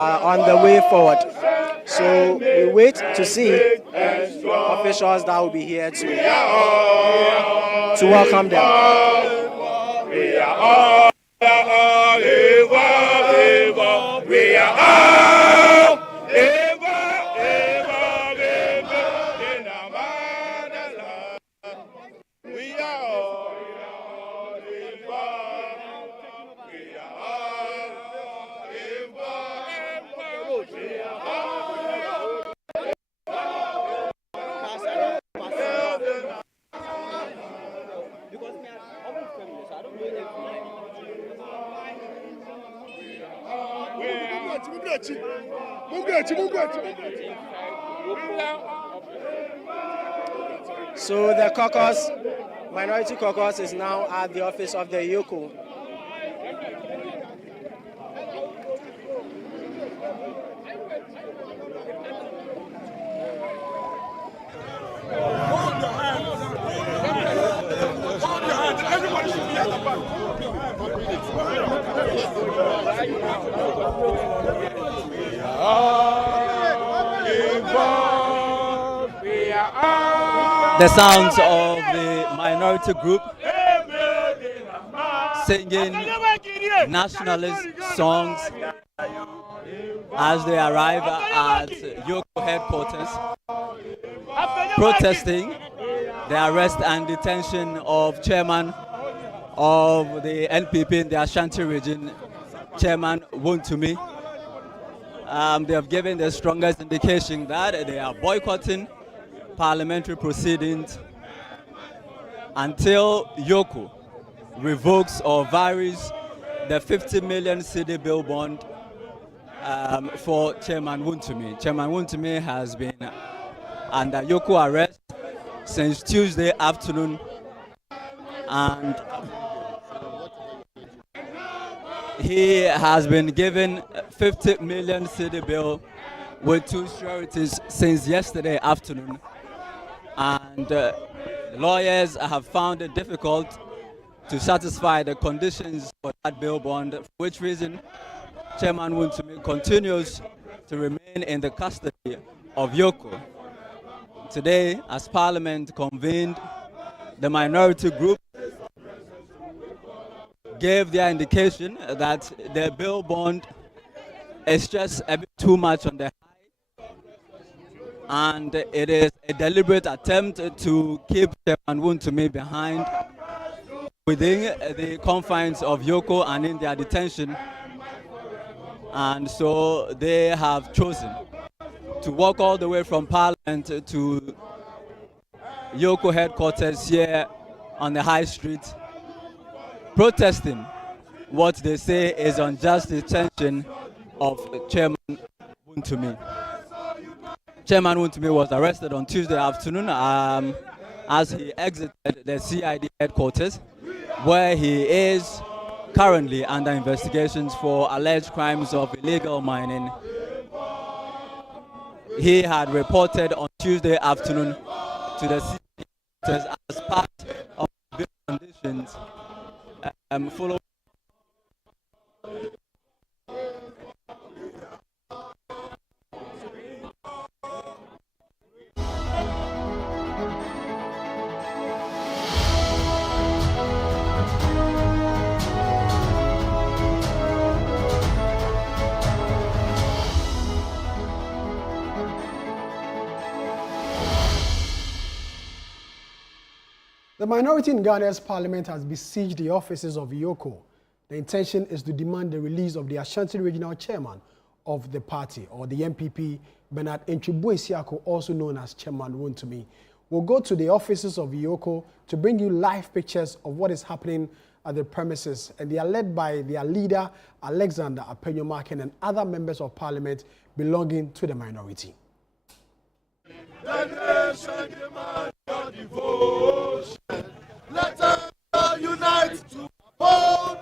on the way forward. So we wait to see officials that will be here to welcome them. We are all, we are all, in our motherland. We are all, So the caucus, minority caucus, is now at the office of the EOCO. Everybody should be at the back. The sounds of the minority group singing nationalist songs as they arrive at EOCO headquarters, protesting the arrest and detention of chairman of the NPP in the Ashanti region, Chairman Wontumi. They have given the strongest indication that they are boycotting parliamentary proceedings until EOCO revokes or varies the 50 million cedi bill bond for Chairman Wontumi. Chairman Wontumi has been under EOCO arrest since Tuesday afternoon, and he has been given 50 million cedi bill with 2 sureties since yesterday afternoon. And lawyers have found it difficult to satisfy the conditions for that bill bond, for which reason Chairman Wontumi continues to remain in the custody of EOCO. Today, as Parliament convened, the minority group gave their indication that the bill bond is just a bit too much on the high, and it is a deliberate attempt to keep Chairman Wontumi behind within the confines of EOCO and in their detention. And so they have chosen to walk all the way from Parliament to EOCO headquarters here on the High Street, protesting what they say is unjust detention of Chairman Wontumi. Chairman Wontumi was arrested on Tuesday afternoon as he exited the CID headquarters, where he is currently under investigations for alleged crimes of illegal mining. He had reported on Tuesday afternoon to the CID headquarters as part of the conditions following. The minority in Ghana's parliament has besieged the offices of EOCO. The intention is to demand the release of the Ashanti regional chairman of the party, or the NPP, Bernard Entwibwe-Siako, also known as Chairman Wontumi. We'll go to the offices of EOCO to bring you live pictures of what is happening at the premises, and they are led by their leader, Alexander Apenyomaken, and other members of parliament belonging to the minority. The nation demands your devotion. Let us unite to hold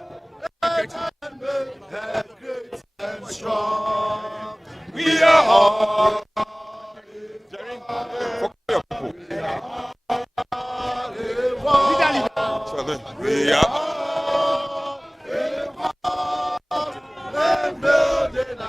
and make her great and strong. We are all. We are all. And building a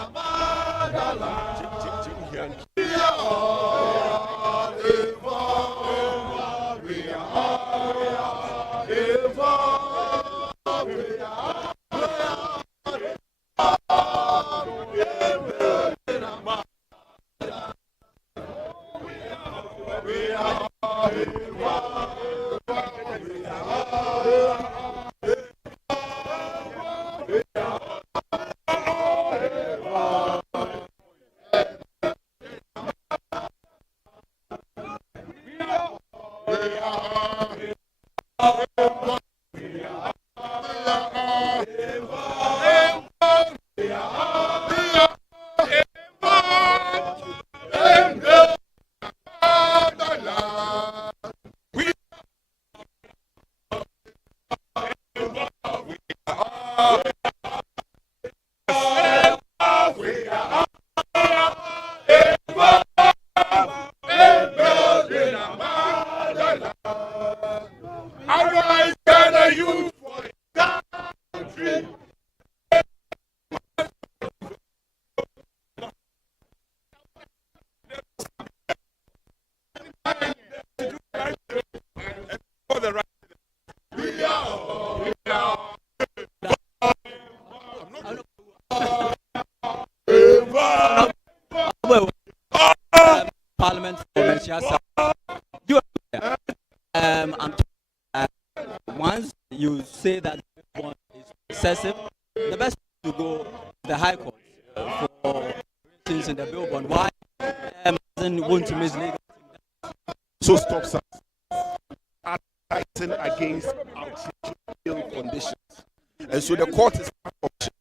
Arise, gather youth for the country. For the right. We are. Parliament for Manchester. I'm once you say that one is excessive, the best to go to the High Court for things in the bill bond. Why doesn't want to mislead? So stops us acting against outrageous bill conditions. And so the court is one option.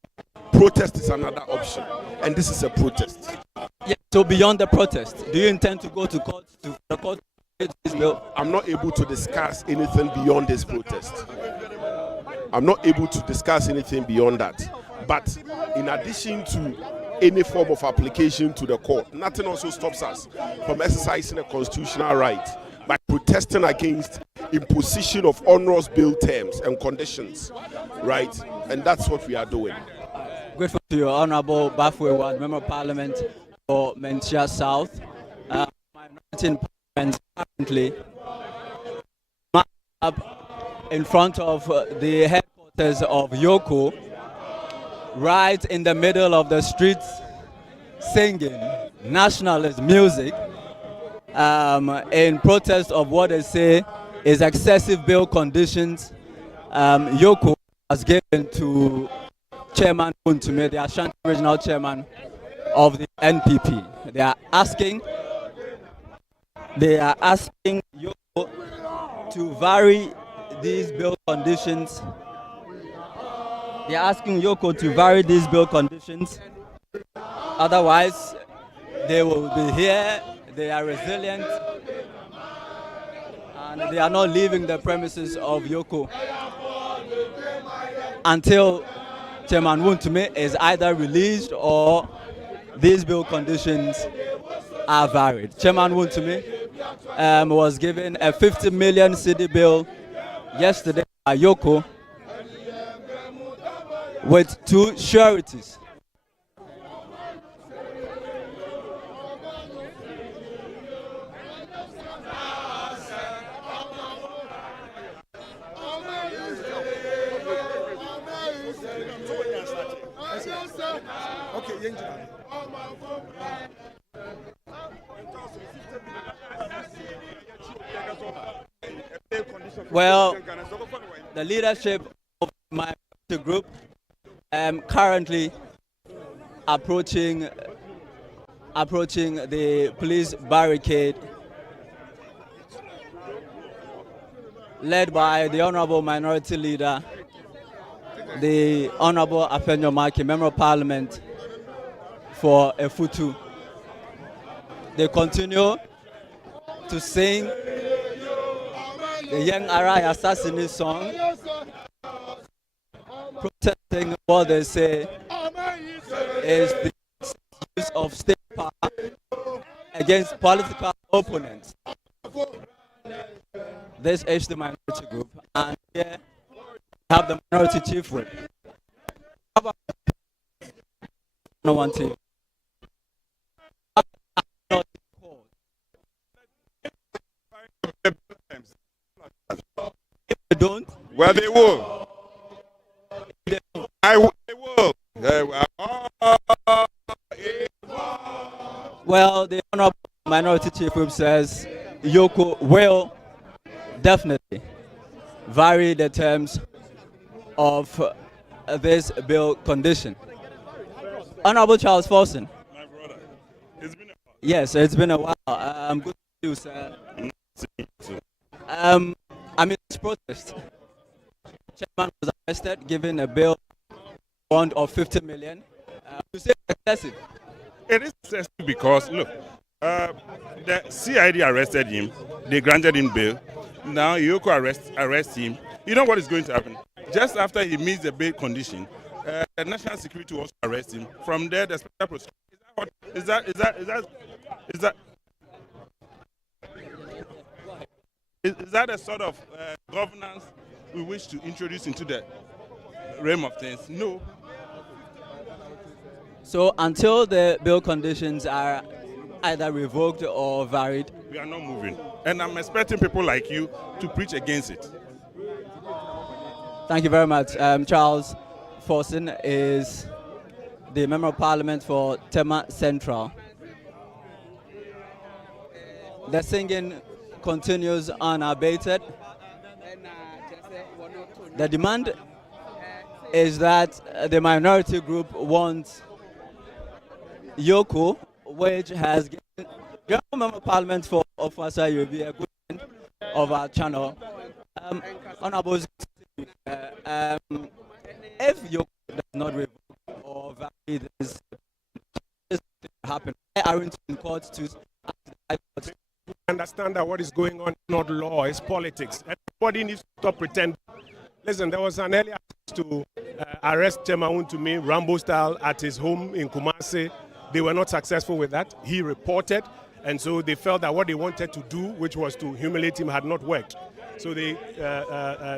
Protest is another option. And this is a protest. Yeah, so beyond the protest, do you intend to go to court to the court to this bill? I'm not able to discuss anything beyond this protest. I'm not able to discuss anything beyond that. But in addition to any form of application to the court, nothing also stops us from exercising a constitutional right by protesting against imposition of onerous bill terms and conditions, right? And that's what we are doing. Grateful to your Honorable Bafwe Ward, Member of Parliament for Menchia South. Minority in Parliament currently up in front of the headquarters of EOCO, right in the middle of the streets, singing nationalist music in protest of what they say is excessive bail conditions EOCO has given to Chairman Wontumi, the Ashanti Regional Chairman of the NPP. They are asking EOCO to vary these bail conditions. They are asking EOCO to vary these bail conditions. Otherwise, they will be here. They are resilient, and they are not leaving the premises of EOCO until Chairman Wontumi is either released or these bail conditions are varied. Chairman Wontumi was given a 50 million cedi bill yesterday by EOCO with 2 sureties. Well, the leadership of my group currently approaching the police barricade led by the Honorable Minority Leader, the Honorable Afenyo Maki, Member of Parliament for Efutu. They continue to sing the Young Arai Assassinate song, protesting what they say is the use of state power against political opponents. This is the minority group, and here we have the minority chief whip. No one team. Well, they will. They will. Well, the Honorable Minority Chief Whip says EOCO will definitely vary the terms of this bill condition. Honorable Charles Forson. My brother, it's been a while. Yes, it's been a while. Good to see you, sir. Amid this protest, chairman was arrested, given a bail bond of 50 million. You say it's excessive. It is excessive because, look, the CID arrested him. They granted him bail. Now EOCO arrest him. You know what is going to happen? Just after he meets the bail condition, the national security will also arrest him. From there, the special prosecutor. Is that a sort of governance we wish to introduce into the realm of things? No. So until the bail conditions are either revoked or varied, We are not moving. And I'm expecting people like you to preach against it. thank you very much. Charles Forson is the Member of Parliament for Tema Central. The singing continues unabated. The demand is that the minority group wants EOCO, which has given the Member of Parliament for Ofasa Yobi a good friend of our channel. Honorable, if EOCO does not revoke or vary this happen, why aren't in court to understand that what is going on is not law, it's politics. Everybody needs to stop pretending. Listen, there was an earlier attempt to arrest Chairman Wontumi, Rambo style, at his home in Kumasi. They were not successful with that. He reported, and so they felt that what they wanted to do, which was to humiliate him, had not worked. So they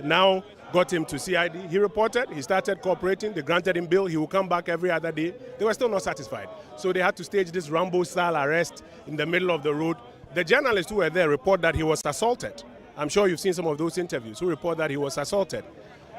now got him to CID. He reported, he started cooperating, they granted him bail, he will come back every other day. They were still not satisfied. So they had to stage this Rambo style arrest in the middle of the road. The journalists who were there report that he was assaulted. I'm sure you've seen some of those interviews who report that he was assaulted.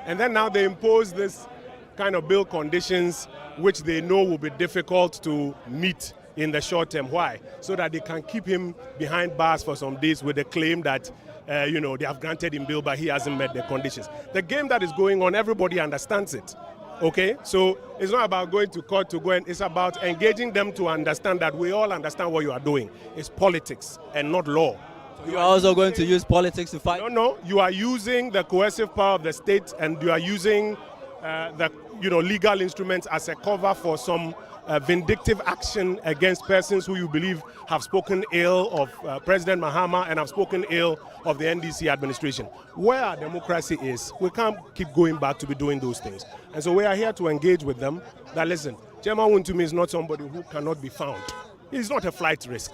And then now they impose this kind of bail conditions which they know will be difficult to meet in the short term. Why? So that they can keep him behind bars for some days with the claim that they have granted him bail, but he hasn't met the conditions. The game that is going on, everybody understands it. Okay, so it's not about going to court to go, and it's about engaging them to understand that we all understand what you are doing. It's politics and not law. You are also going to use politics to fight? No, you are using the coercive power of the state, and you are using the legal instruments as a cover for some vindictive action against persons who you believe have spoken ill of President Mahama and have spoken ill of the NDC administration. Where our democracy is, we can't keep going back to be doing those things. And so we are here to engage with them that, listen, Chairman Wontumi is not somebody who cannot be found. He's not a flight risk.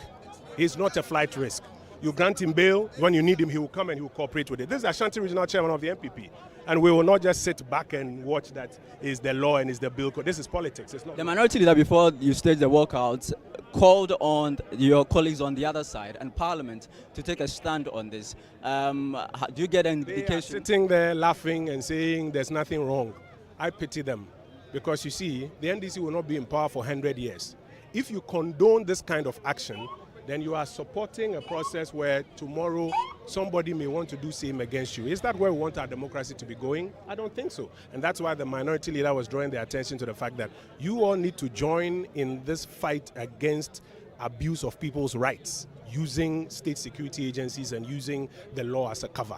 He's not a flight risk. You grant him bail, when you need him, he will come and he will cooperate with it. This is Ashanti Regional Chairman of the MPP. And we will not just sit back and watch that is the law and is the bill. This is politics. It's not. The minority leader, before you stage the walkouts, called on your colleagues on the other side and Parliament to take a stand on this. Do you get an indication? They are sitting there laughing and saying there's nothing wrong. I pity them because, you see, the NDC will not be in power for 100 years. If you condone this kind of action, then you are supporting a process where tomorrow somebody may want to do same against you. Is that where we want our democracy to be going? I don't think so. And that's why the minority leader was drawing their attention to the fact that you all need to join in this fight against abuse of people's rights, using state security agencies and using the law as a cover.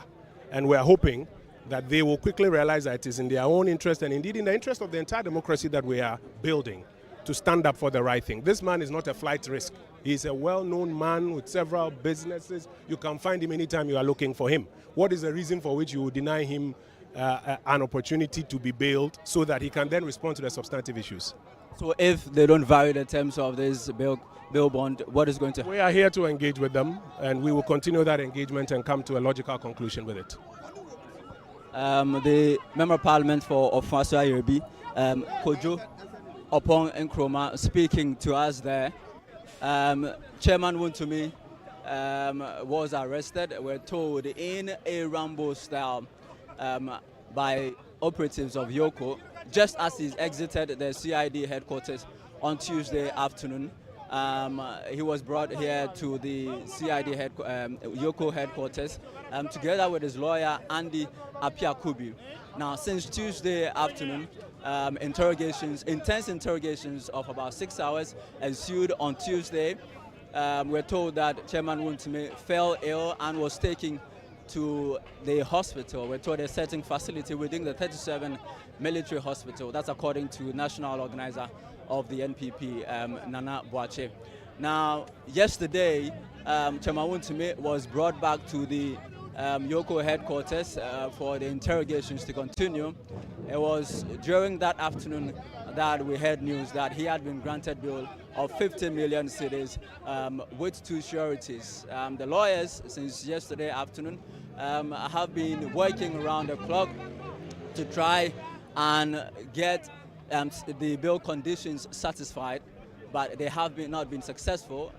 And we're hoping that they will quickly realize that it is in their own interest and indeed in the interest of the entire democracy that we are building to stand up for the right thing. This man is not a flight risk. He's a well-known man with several businesses. You can find him anytime you are looking for him. What is the reason for which you would deny him an opportunity to be bailed so that he can then respond to the substantive issues? So if they don't vary the terms of this bail bond, what is going to happen? We are here to engage with them, and we will continue that engagement and come to a logical conclusion with it. The Member of Parliament for Ofasa Yobi, Kojo Opong Nkrumah, speaking to us there. Chairman Wontumi was arrested, we're told, in a Rambo style by operatives of EOCO just as he exited the CID headquarters on Tuesday afternoon. He was brought here to the EOCO headquarters together with his lawyer, Andy Apiakubi. Now, since Tuesday afternoon, intense interrogations of about 6 hours ensued on Tuesday. We're told that Chairman Wontumi fell ill and was taken to the hospital. We're told a certain facility within the 37 military hospital. That's according to national organizer of the NPP, Nana Boache. Now, yesterday, Chairman Wontumi was brought back to the EOCO headquarters for the interrogations to continue. It was during that afternoon that we heard news that he had been granted bail of 50 million cedis with 2 sureties. The lawyers, since yesterday afternoon, have been working around the clock to try and get the bail conditions satisfied, but they have not been successful.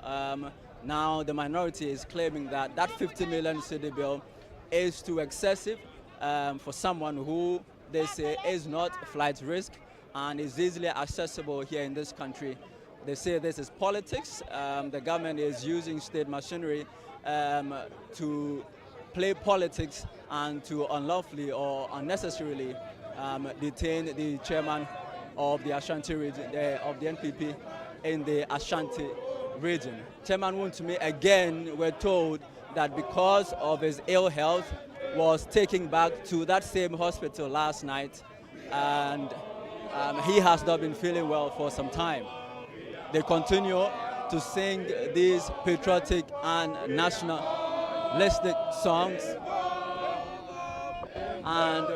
Now the minority is claiming that that 50 million cedi bill is too excessive for someone who they say is not flight risk and is easily accessible here in this country. They say this is politics. The government is using state machinery to play politics and to unlawfully or unnecessarily detain the chairman of the Ashanti region, of the NPP in the Ashanti region. Chairman Wontumi, again, we're told that because of his ill health, was taken back to that same hospital last night, and he has not been feeling well for some time. They continue to sing these patriotic and nationalistic songs, and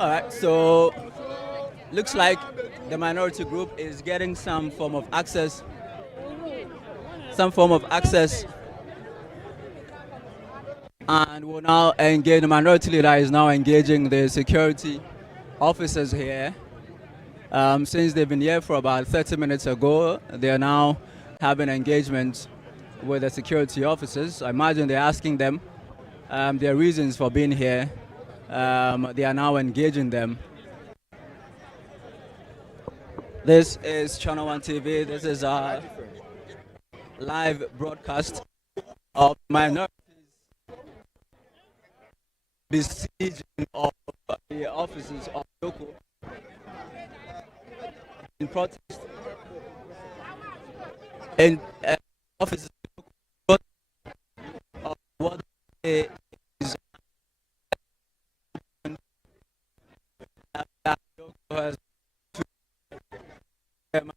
all right, so looks like the minority group is getting some form of access, and will now engage. The minority leader is now engaging the security officers here. Since they've been here for about 30 minutes ago, they are now having engagement with the security officers. I imagine they're asking them their reasons for being here. They are now engaging them. This is Channel 1 TV. This is a live broadcast of minorities besieging of the offices of EOCO in protest in offices of what is has Member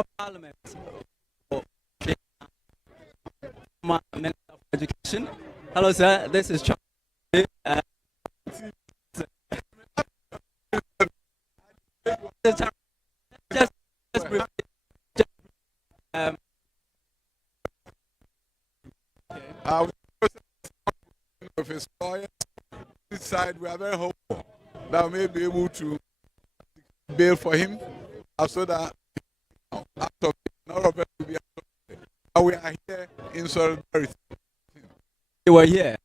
of Parliament, Minister of Education, Hello, sir. This is Charlie. Just briefly. Of his lawyers, this side, we are very hopeful that we may be able to bail for him so that out of it, none of us will be out of it. But we are here in solidarity. You were here.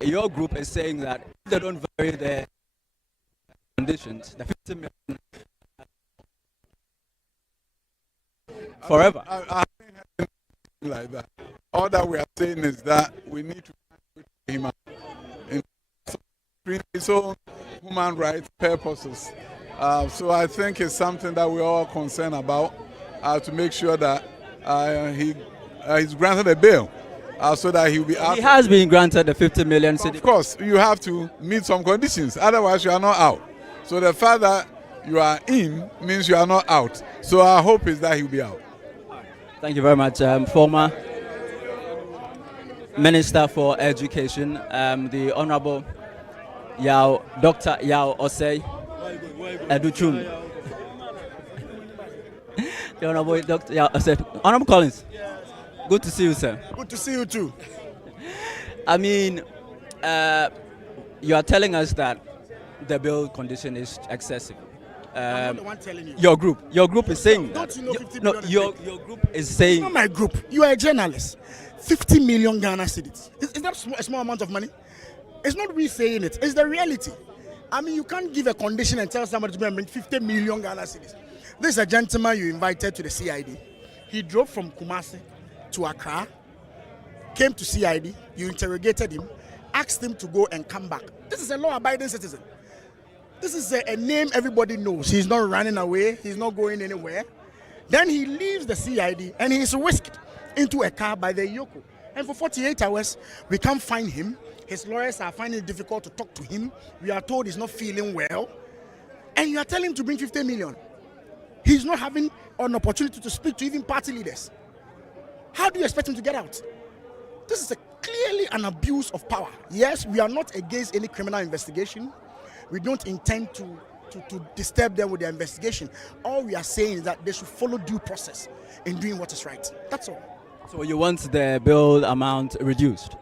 Your group is saying that if they don't vary their conditions, the 50 million forever. I haven't heard anything like that. All that we are saying is that we need to him out in his own human rights purposes. So I think it's something that we're all concerned about to make sure that he's granted a bail so that he'll be out. He has been granted the 50 million. Of course, you have to meet some conditions, otherwise you are not out. So the fact that you are in means you are not out. So our hope is that he'll be out. Thank you very much. Former Minister for Education, the Honorable Dr. Yao Osei Educhun. The Honorable Dr. Yao Osei. Honorable Collins, good to see you, sir. Good to see you too. I mean, you are telling us that the bill condition is excessive. I'm not the one telling you. Your group is saying Don't that. you know 50 No, million is your big? group is saying. It's not my group. You are a journalist. 50 million Ghana cedis. Is that a small amount of money? It's not we saying it. It's the reality. I mean, you can't give a condition and tell somebody to bring 50 million Ghana cedis. This is a gentleman you invited to the CID. He drove from Kumasi to Accra, came to CID, you interrogated him, asked him to go and come back. This is a law-abiding citizen. This is a name everybody knows. He's not running away. He's not going anywhere. Then he leaves the CID and he is whisked into a car by the EOCO. And for 48 hours, we can't find him. His lawyers are finding it difficult to talk to him. We are told he's not feeling well. And you are telling him to bring 50 million. He's not having an opportunity to speak to even party leaders. How do you expect him to get out? This is clearly an abuse of power. Yes, we are not against any criminal investigation. We don't intend to disturb them with their investigation. All we are saying is that they should follow due process in doing what is right. That's all. So you want the bill amount reduced?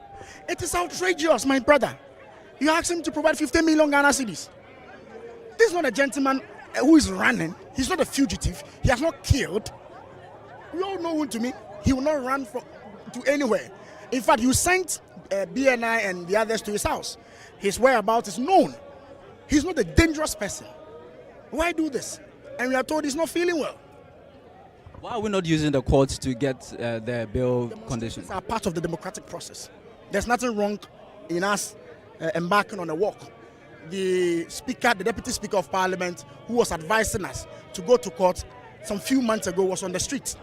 It is outrageous, my brother. You ask him to provide 50 million Ghana cedis. This is not a gentleman who is running. He's not a fugitive. He has not killed. We all know Wontumi. He will not run to anywhere. In fact, you sent BNI and the others to his house. His whereabouts is known. He's not a dangerous person. Why do this? And we are told he's not feeling well. Why are we not using the courts to get the bill conditions? These are part of the democratic process. There's nothing wrong in us embarking on a walk. The speaker, the deputy speaker of parliament, who was advising us to go to court some few months ago, was on the street.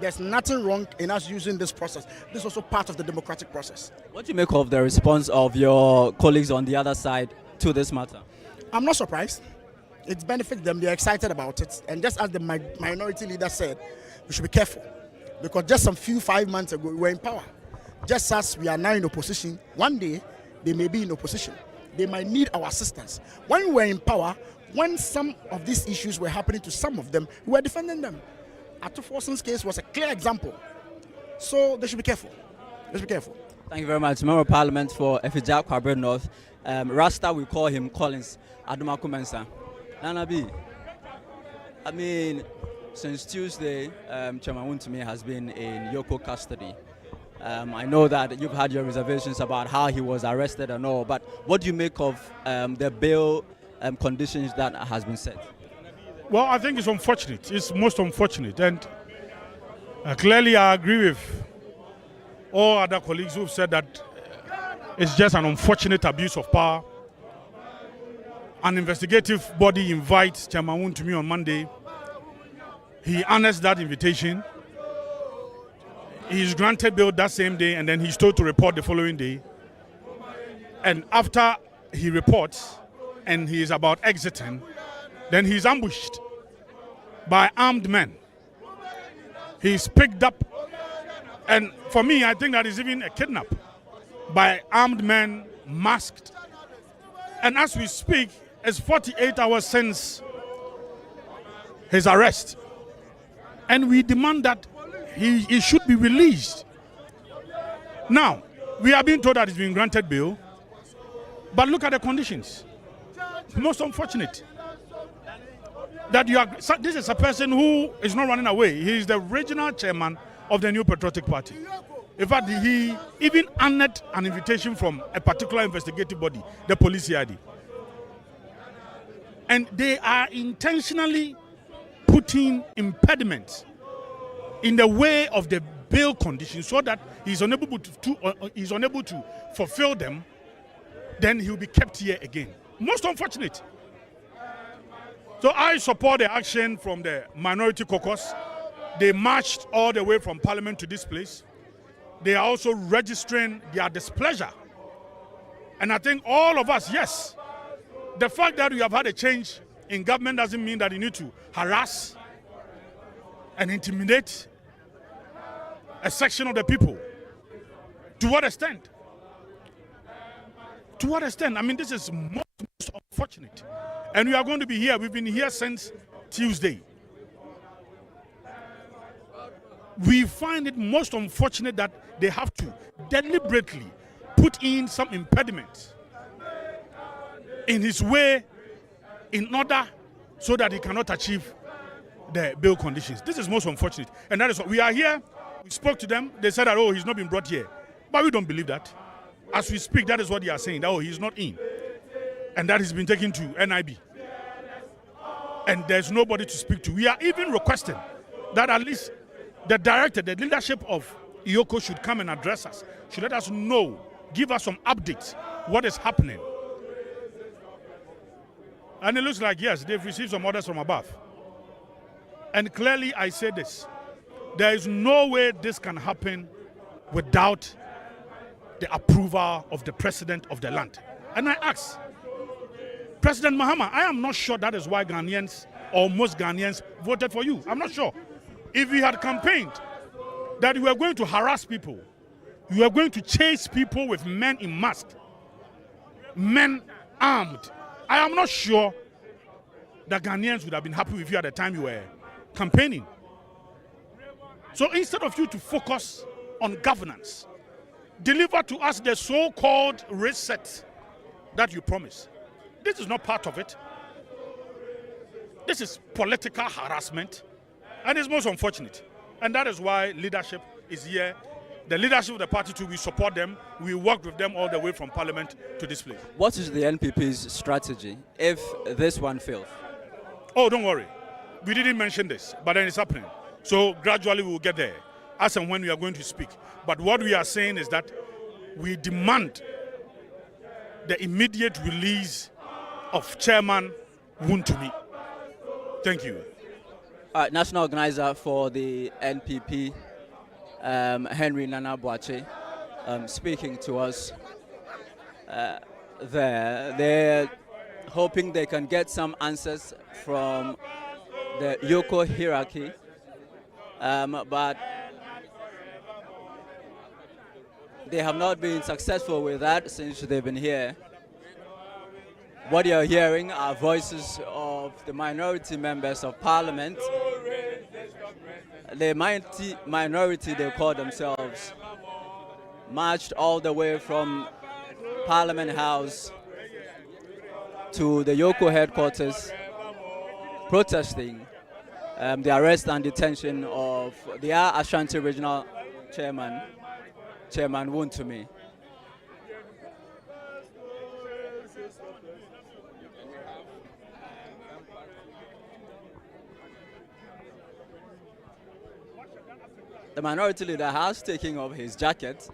There's nothing wrong in us using this process. This is also part of the democratic process. What do you make of the response of your colleagues on the other side to this matter? I'm not surprised. It benefits them. They're excited about it. And just as the minority leader said, we should be careful. Because just 5 months ago, we were in power. Just as we are now in opposition, one day they may be in opposition. They might need our assistance. When we were in power, when some of these issues were happening to some of them, we were defending them. Atufosun's case was a clear example. So they should be careful. They should be careful. Thank you very much. Member of Parliament for Efija Kwabre North. Rasta, we call him Collins Adumaku Mensah. Nana B, I mean, since Tuesday, Chairman Wontumi has been in EOCO custody. I know that you've had your reservations about how he was arrested and all, but what do you make of the bail conditions that has been set? Well, I think it's unfortunate. It's most unfortunate. And clearly I agree with all other colleagues who've said that it's just an unfortunate abuse of power. An investigative body invites Chairman Wontumi on Monday. He honors that invitation. He is granted bail that same day, and then he's told to report the following day. And after he reports and he is about exiting, then he's ambushed by armed men. He's picked up, and for me, I think that is even a kidnap by armed men, masked. And as we speak, it's 48 hours since his arrest. And we demand that he should be released. Now, we are being told that he's been granted bail, but look at the conditions. Most unfortunate that this is a person who is not running away. He is the regional chairman of the New Patriotic Party. In fact, he even honored an invitation from a particular investigative body, the police CID. And they are intentionally putting impediments in the way of the bail conditions so that he's unable to fulfill them. Then he'll be kept here again. Most unfortunate. So I support the action from the minority caucus. They marched all the way from Parliament to this place. They are also registering their displeasure. And I think all of us, yes, the fact that we have had a change in government doesn't mean that you need to harass and intimidate a section of the people. To what extent? To what extent? I mean, this is most unfortunate. And we are going to be here. We've been here since Tuesday. We find it most unfortunate that they have to deliberately put in some impediments in his way in order so that he cannot achieve the bail conditions. This is most unfortunate. And that is what we are here. We spoke to them. They said that, oh, he's not been brought here. But we don't believe that. As we speak, that is what they are saying. That, oh, he's not in. And that he's been taken to NIB. And there's nobody to speak to. We are even requesting that at least the director, the leadership of EOCO should come and address us, should let us know, give us some updates, what is happening. And it looks like, yes, they've received some orders from above. And clearly I say this, there is no way this can happen without the approval of the president of the land. And I ask, President Mahama, I am not sure that is why Ghanaians or most Ghanaians voted for you. I'm not sure. If you had campaigned that you were going to harass people, you were going to chase people with men in masks, men armed, I am not sure that Ghanaians would have been happy with you at the time you were campaigning. So instead of you to focus on governance, deliver to us the so-called reset that you promised. This is not part of it. This is political harassment, and it's most unfortunate. And that is why leadership is here. The leadership of the party too, we support them. We work with them all the way from Parliament to this place. What is the NPP's strategy if this one fails? Oh, don't worry. We didn't mention this, but then it's happening. So gradually we will get there, as and when we are going to speak. But what we are saying is that we demand the immediate release of Chairman Wontumi. Thank you. National organizer for the NPP, Henry Nana Boache, speaking to us there. They're hoping they can get some answers from the EOCO hierarchy, but they have not been successful with that since they've been here. What you're hearing are voices of the minority members of Parliament. The minority, they call themselves, marched all the way from Parliament House to the EOCO headquarters, protesting the arrest and detention of the Ashanti Regional Chairman, Chairman Wontumi. The minority leader has taken off his jacket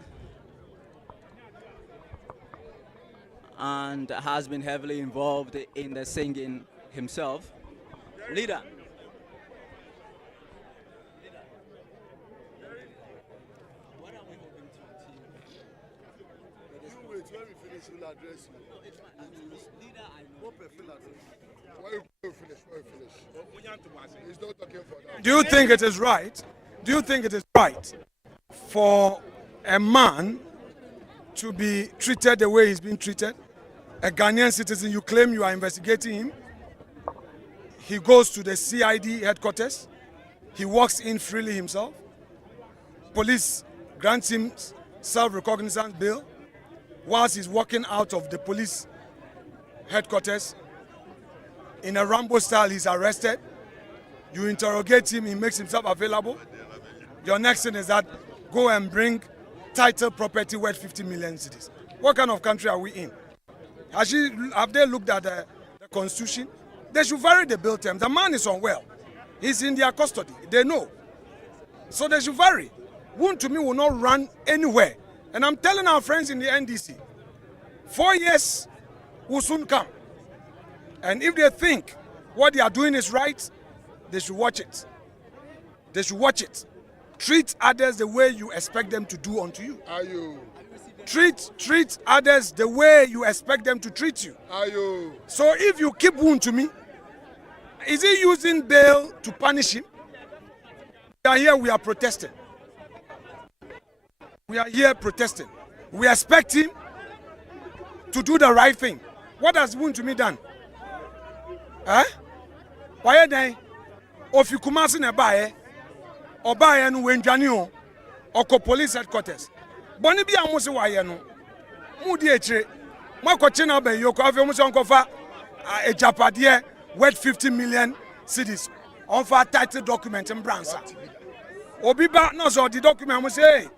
and has been heavily involved in the singing himself. Leader. What are we hoping to achieve? You wait, when we finish, we'll address you. No, it's fine. Leader, I know. What perfect address? Why you finish? Why you finish? He's not talking for that. Do you think it is right Do you think it is right for a man to be treated the way he's been treated? A Ghanaian citizen, you claim you are investigating him. He goes to the CID headquarters. He walks in freely himself. Police grants him self-recognizance bail. Whilst he's walking out of the police headquarters, in a Rambo style, he's arrested. You interrogate him, he makes himself available. Your next thing is that go and bring title property worth 50 million cedis. What kind of country are we in? Have they looked at the constitution? They should vary the bail terms. The man is unwell. He's in their custody. They know. So they should vary. Wontumi will not run anywhere. And I'm telling our friends in the NDC, 4 years will soon come. And if they think what they are doing is right, they should watch it. They should watch it. Treat others the way you expect them to do unto you. Are you? Treat others the way you expect them to treat you. Are you? So if you keep Wontumi, is he using bail to punish him? We are here, we are protesting. We are here protesting. We expect him to do the right thing. What has Wontumi done? Eh? Why then? If you come out in a buy, or buy and wenjanio, or police headquarters. Boni bi amusi wa ye no. Mudi echire. Mako china be EOCO afi omusi onkofa a japade worth 50 million cedis. Onfa title document in Bransa. Obi ba no so the document mo say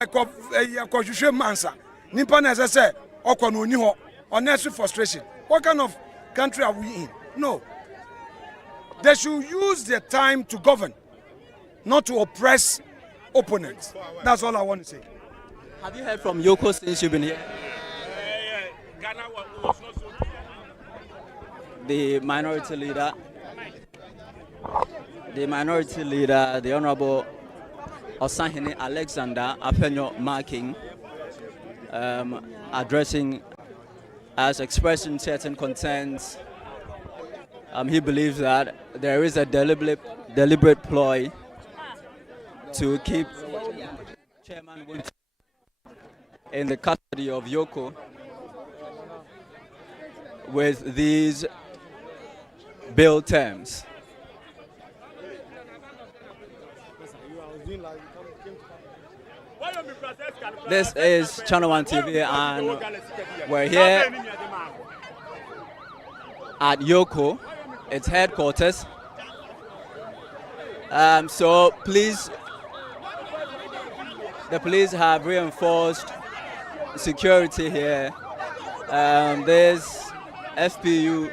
eko hwehwe mansa. Nipa na say okọ no oni ho. Unnecessary frustration. What kind of country are we in? No. They should use their time to govern, not to oppress opponents. That's all I want to say. Have you heard from EOCO since you've been here? The minority leader, the Honorable Osahene Alexander Apenyo Marking, addressing us, expressing certain concerns. He believes that there is a deliberate ploy to keep Chairman Wontumi in the custody of EOCO with these bail terms. This is Channel 1 TV, and we're here at EOCO, its headquarters. So please, the police have reinforced security here. This FPU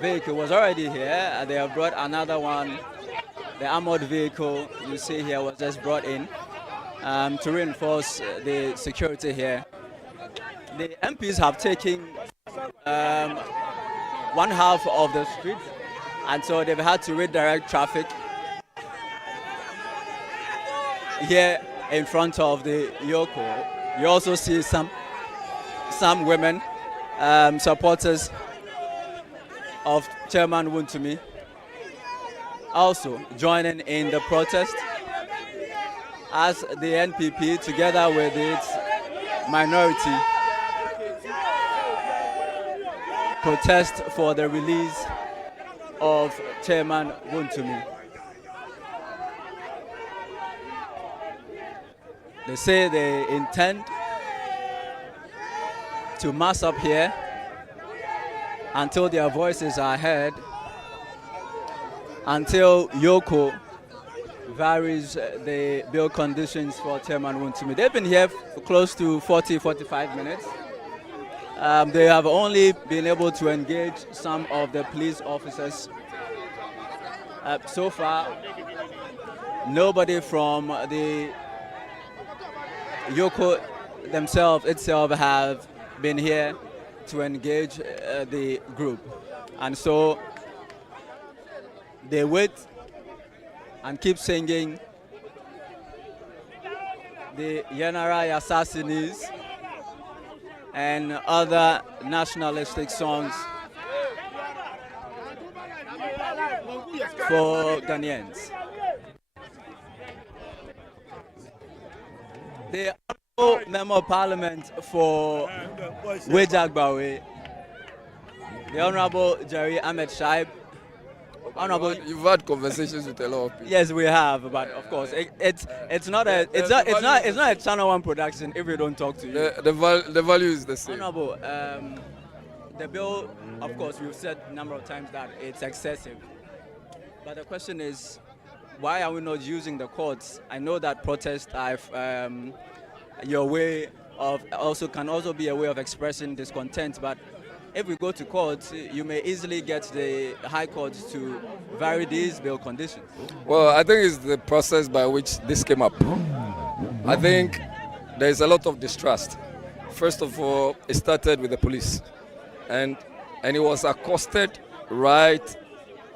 vehicle was already here. They have brought another one. The armored vehicle you see here was just brought in to reinforce the security here. The MPs have taken one half of the street, and so they've had to redirect traffic here in front of the EOCO. You also see some women, supporters of Chairman Wontumi, also joining in the protest as the NPP, together with its minority, protest for the release of Chairman Wontumi. They say they intend to mass up here until their voices are heard, until EOCO varies the bail conditions for Chairman Wontumi. They've been here for close to 40-45 minutes. They have only been able to engage some of the police officers. So far, nobody from the EOCO itself have been here to engage the group. And so they wait and keep singing the Yenara Assassins and other nationalistic songs for Ghanaians. The Honourable Member of Parliament for Wejagbawe, the Honourable Jerry Ahmed Shaib. Honourable, you've had conversations with a lot of people. Yes, we have, but of course, it's not a Channel One production if we don't talk to you. The value is the same. Honourable, the bill, of course, we've said a number of times that it's excessive, but the question is, why are we not using the courts? I know that protests are your way of can also be a way of expressing discontent, but if we go to court, you may easily get the High Court to vary these bail conditions. Well, I think it's the process by which this came up. I think there's a lot of distrust. First of all, it started with the police, and it was accosted right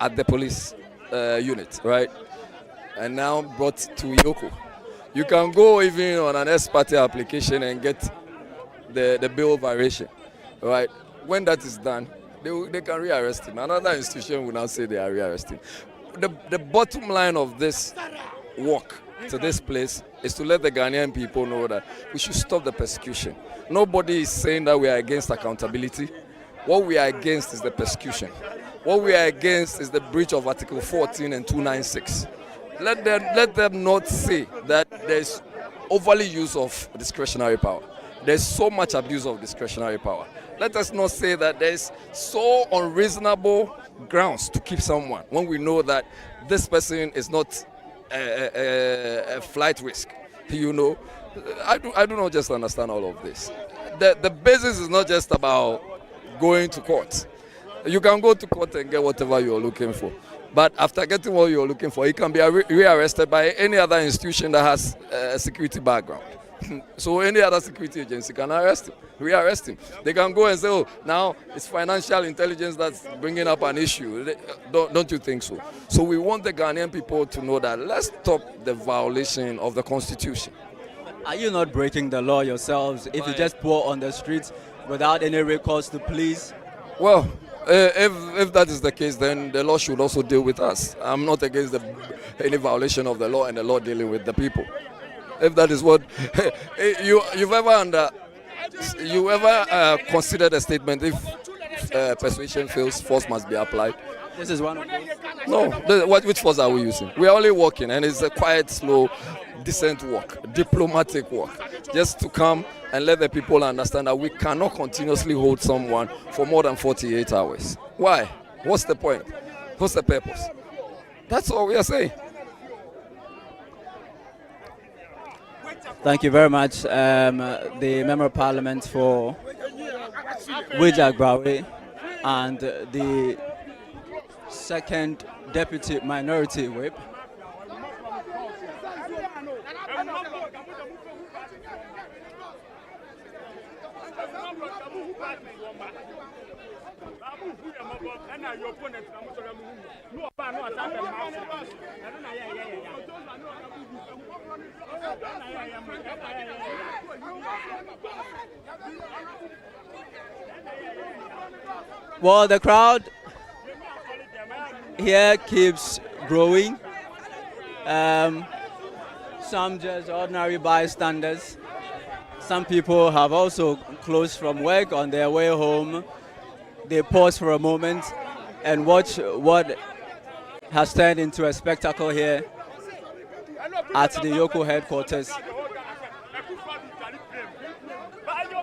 at the police unit, right? And now brought to EOCO. You can go even on an ex-parte application and get the bail variation, right? When that is done, they can rearrest him. Another institution will now say they are rearresting. The bottom line of this walk to this place is to let the Ghanaian people know that we should stop the persecution. Nobody is saying that we are against accountability. What we are against is the persecution. What we are against is the breach of Article 14 and 296. Let them not say that there's overly use of discretionary power. There's so much abuse of discretionary power. Let us not say that there's so unreasonable grounds to keep someone when we know that this person is not a flight risk. You know, I do not just understand all of this. The basis is not just about going to court. You can go to court and get whatever you're looking for. But after getting what you're looking for, you can be rearrested by any other institution that has a security background. So any other security agency can rearrest him. They can go and say, oh, now it's financial intelligence that's bringing up an issue. Don't you think so? So we want the Ghanaian people to know that let's stop the violation of the Constitution. Are you not breaking the law yourselves if you just pour on the streets without any recourse to police? Well, if that is the case, then the law should also deal with us. I'm not against any violation of the law and the law dealing with the people. If that is what you've ever considered a statement, if persuasion fails, force must be applied. This is one of those. No, which force are we using? We are only walking, and it's a quiet, slow, decent walk, diplomatic walk, just to come and let the people understand that we cannot continuously hold someone for more than 48 hours. Why? What's the point? What's the purpose? That's all we are saying. Thank you very much. The Member of Parliament for Wejagbawe and the second Deputy Minority Whip. Well, the crowd here keeps growing. Some just ordinary bystanders. Some people have also closed from work on their way home. They pause for a moment and watch what has turned into a spectacle here at the EOCO headquarters.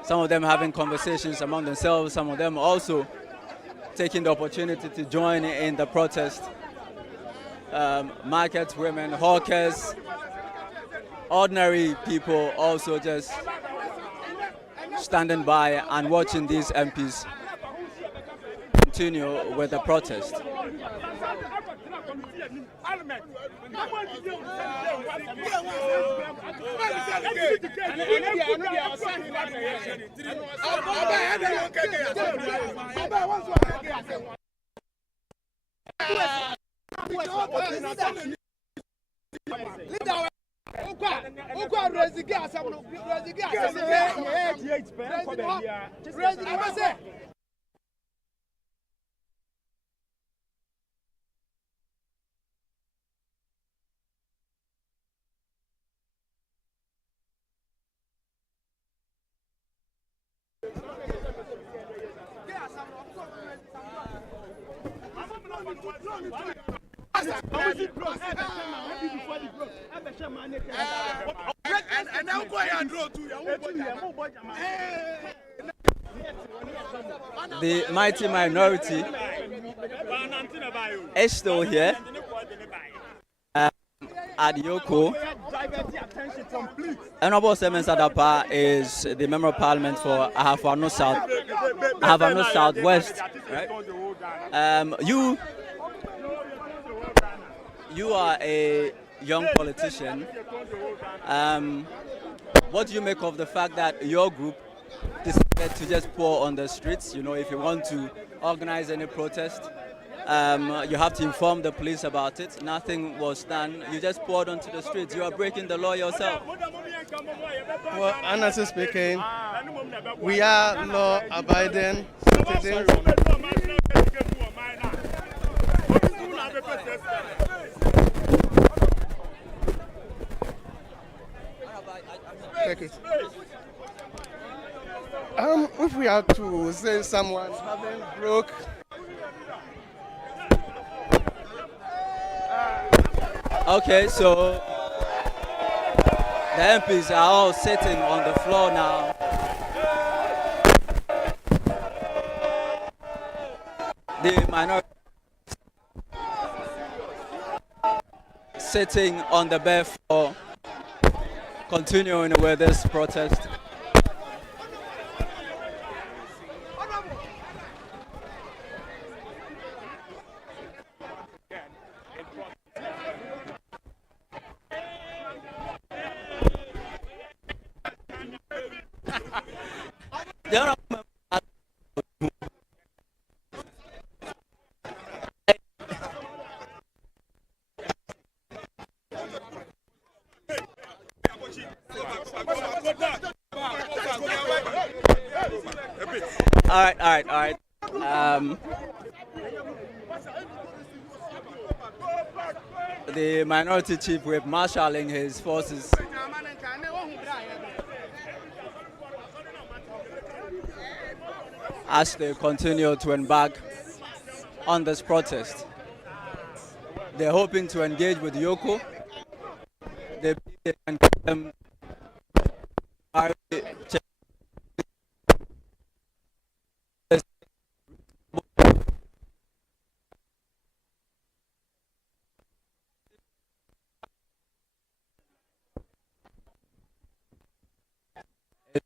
Some of them having conversations among themselves, some of them also taking the opportunity to join in the protest. Market women, hawkers, ordinary people also just standing by and watching these MPs continue with the protest. The mighty minority is still here at EOCO. Honorable Semen Sadapa is the Member of Parliament for Ahafano Southwest. Right? You are a young politician. What do you make of the fact that your group decided to just pour on the streets? You know, if you want to organize any protest, you have to inform the police about it. Nothing was done. You just poured onto the streets. You are breaking the law yourself. Well, honestly speaking, we are law-abiding citizens. Take it. If we are to say someone having broke, okay, so the MPs are all sitting on the floor now. The minority sitting on the bare floor, continuing with this protest. All right. The minority chief whip marshalling his forces. As they continue to embark on this protest. They're hoping to engage with EOCO. They can get them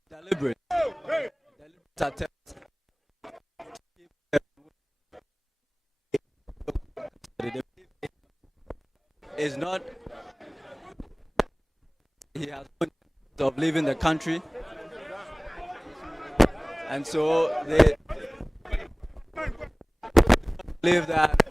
deliberate attempt is not. He has no intention of leaving the country, and so they believe that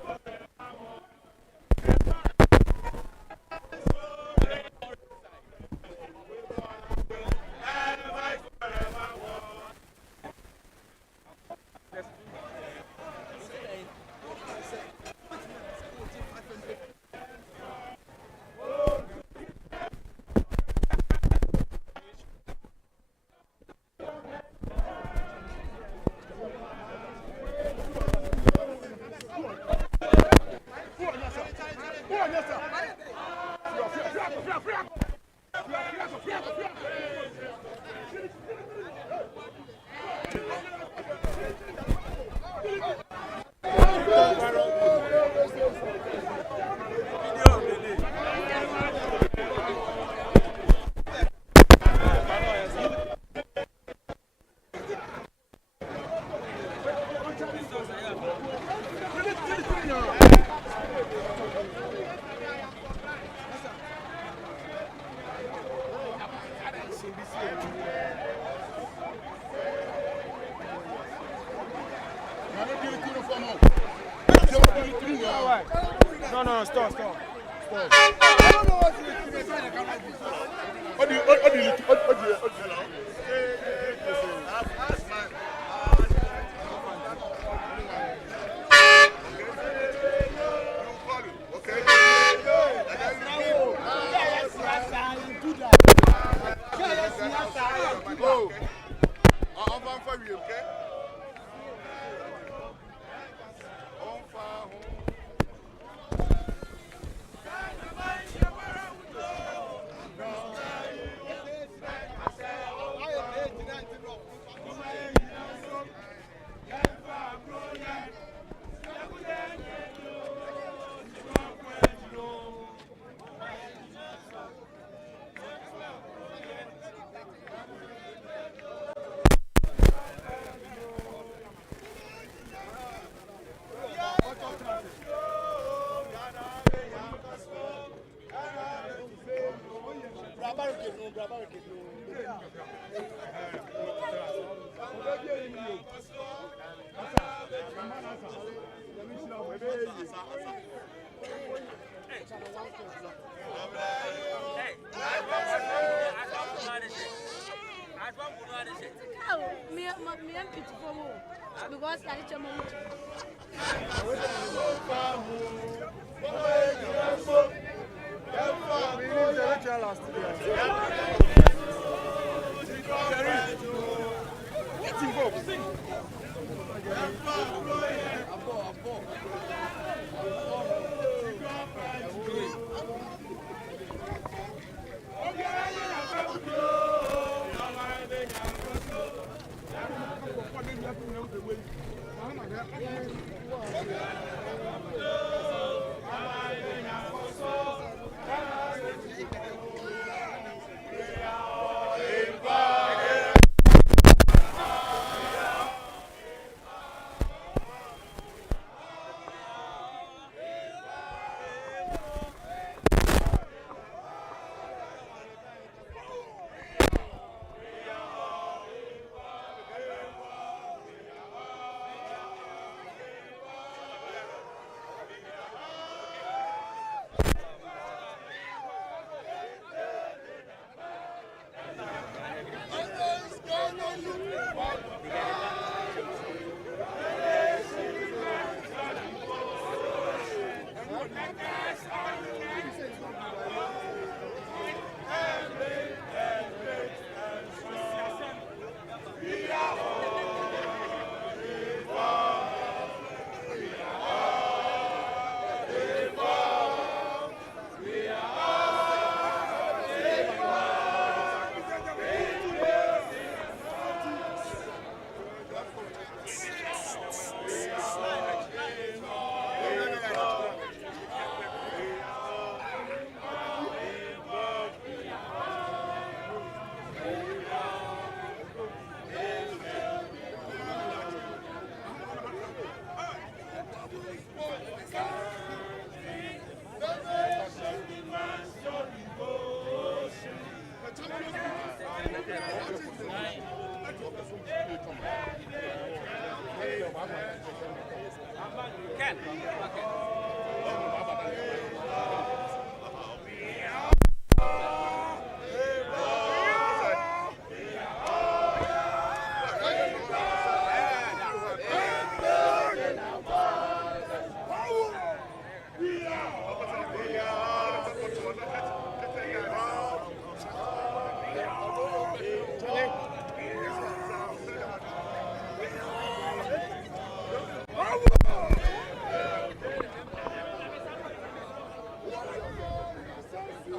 No, stop.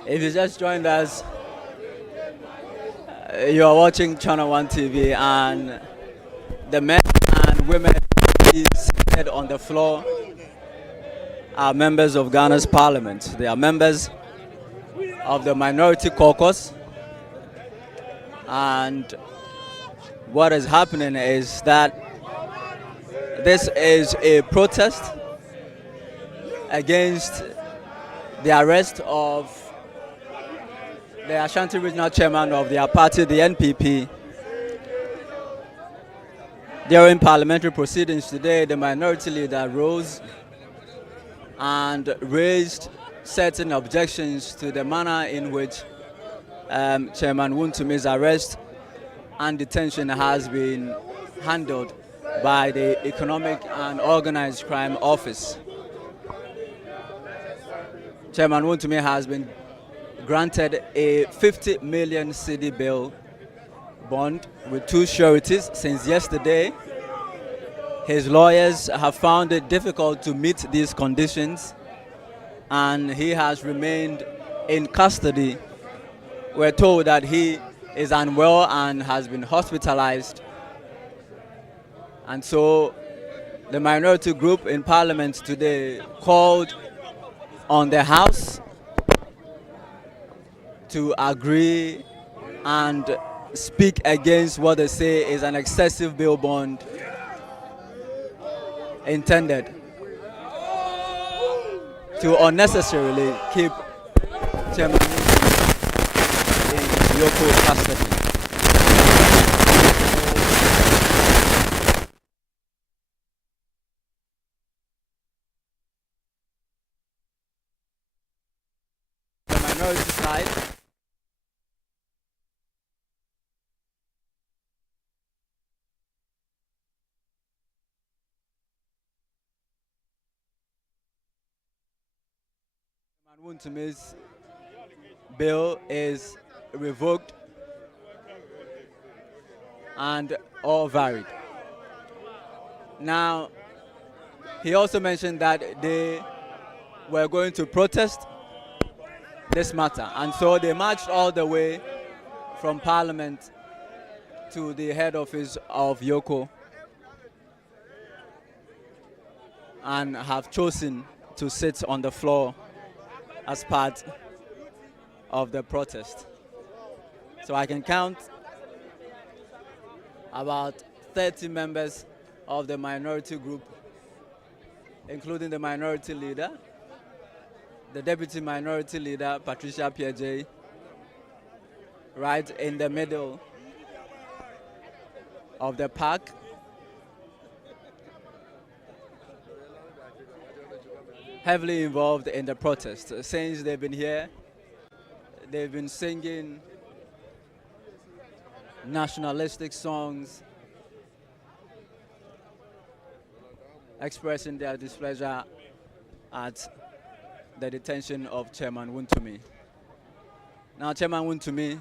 If you just joined us, you are watching Channel 1 TV, and the men and women seated on the floor are members of Ghana's parliament. They are members of the minority caucus, and what is happening is that this is a protest against the arrest of the Ashanti Regional Chairman of their party, the NPP. During parliamentary proceedings today, the minority leader rose and raised certain objections to the manner in which Chairman Wontumi's arrest and detention has been handled by the Economic and Organized Crime Office. Chairman Wontumi has been granted a 50 million cedi bail bond with 2 sureties since yesterday. His lawyers have found it difficult to meet these conditions, and he has remained in custody. We're told that he is unwell and has been hospitalized. And so the minority group in Parliament today called on the House to agree and speak against what they say is an excessive bail bond intended to unnecessarily keep Chairman in EOCO custody. The minority side, Wontumi's bill is revoked and all varied. Now, he also mentioned that they were going to protest this matter, and so they marched all the way from Parliament to the head office of EOCO and have chosen to sit on the floor as part of the protest. So I can count about 30 members of the minority group, including the minority leader, the deputy minority leader, Patricia Piaget, right in the middle of the park. Heavily involved in the protest. Since they've been here, they've been singing nationalistic songs, expressing their displeasure at the detention of Chairman Wontumi. Now, Chairman Wontumi,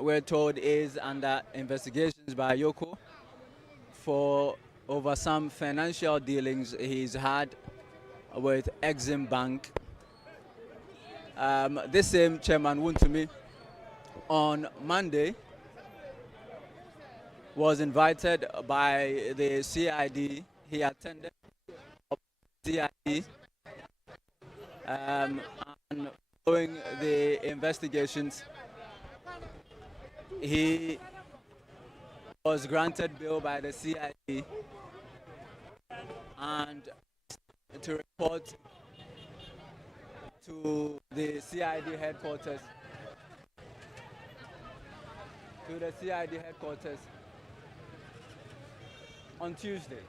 we're told, is under investigations by EOCO for over some financial dealings he's had with Exim Bank. This same Chairman Wontumi, on Monday, was invited by the CID. He attended CID, and following the investigations, he was granted bail by the CID and to report to the CID headquarters. On Tuesday.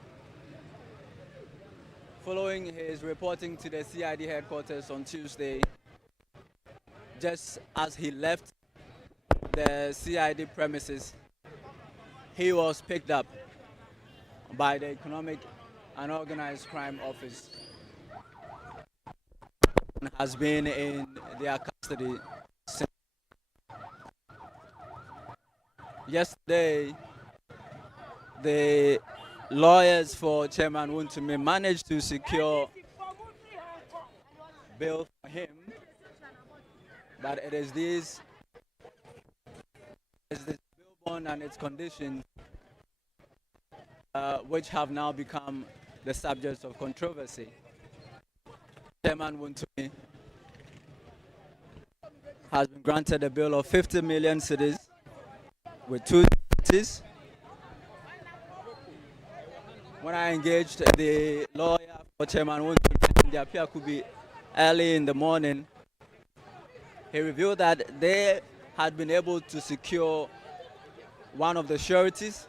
Following his reporting to the CID headquarters on Tuesday, just as he left the CID premises, he was picked up by the Economic and Organized Crime Office and has been in their custody since. Yesterday, the lawyers for Chairman Wontumi managed to secure bail for him, but it is this bail bond and its conditions which have now become the subject of controversy. Chairman Wontumi has been granted a bail of 50 million cedis with 2 cities. When I engaged the lawyer for Chairman Wontumi, the appeal could be early in the morning, he revealed that they had been able to secure one of the sureties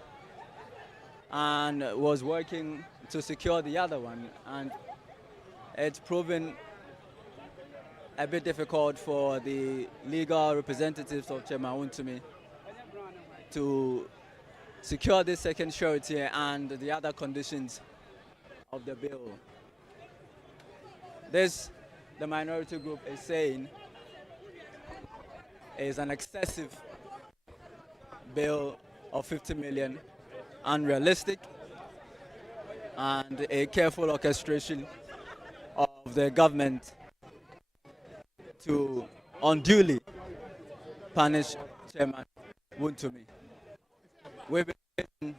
and was working to secure the other one. And it's proven a bit difficult for the legal representatives of Chairman Wontumi to secure this second surety and the other conditions of the bill. This, the minority group is saying, is an excessive bill of 50 million, unrealistic, and a careful orchestration of the government to unduly punish Chairman Wontumi. We've been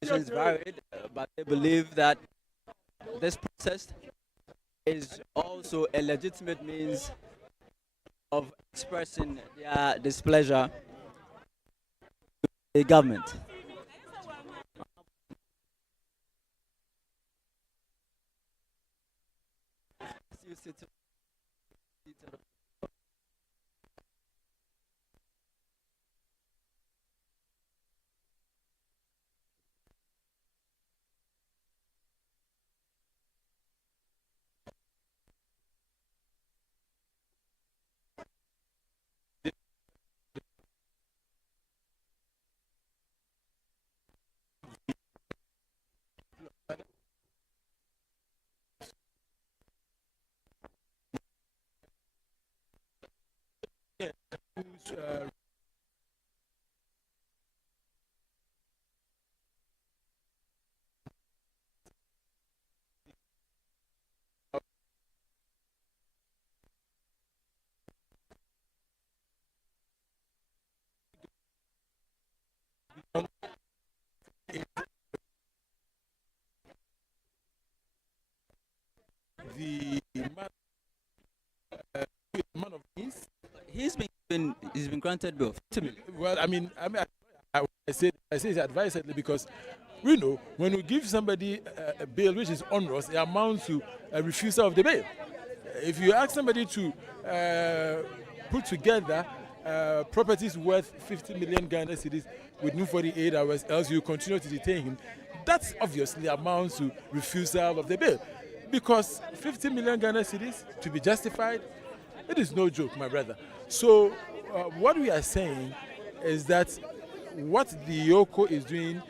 conditions varied, but they believe that this process is also a legitimate means of expressing their displeasure to the government. the man of means. He's been granted bail. Well, I say it advisedly because we know when we give somebody a bail which is onerous, it amounts to a refusal of the bail. If you ask somebody to put together properties worth 50 million Ghana cedis within 48 hours, else you continue to detain him, that obviously amounts to refusal of the bail. Because 50 million Ghana cedis, to be justified, it is no joke, my brother. So what we are saying is that what the EOCO is doing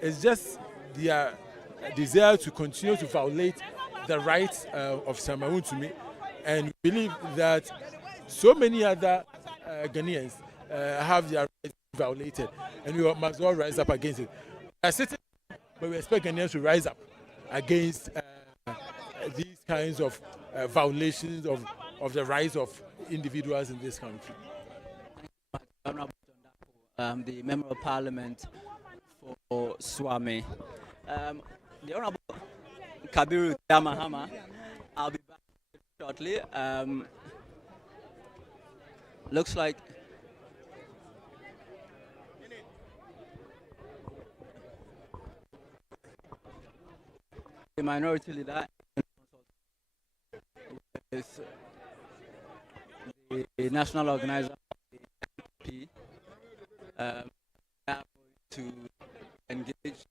is just their desire to continue to violate the rights of Chairman Wontumi, and we believe that so many other Ghanaians have their rights violated, and we must all rise up against it. We are sitting, but we expect Ghanaians to rise up against these kinds of violations of the rights of individuals in this country. The Member of Parliament for Swami, the Honorable Kabiru Mahama. I'll be back shortly. Looks like the minority leader is the national organizer of the NP, to engage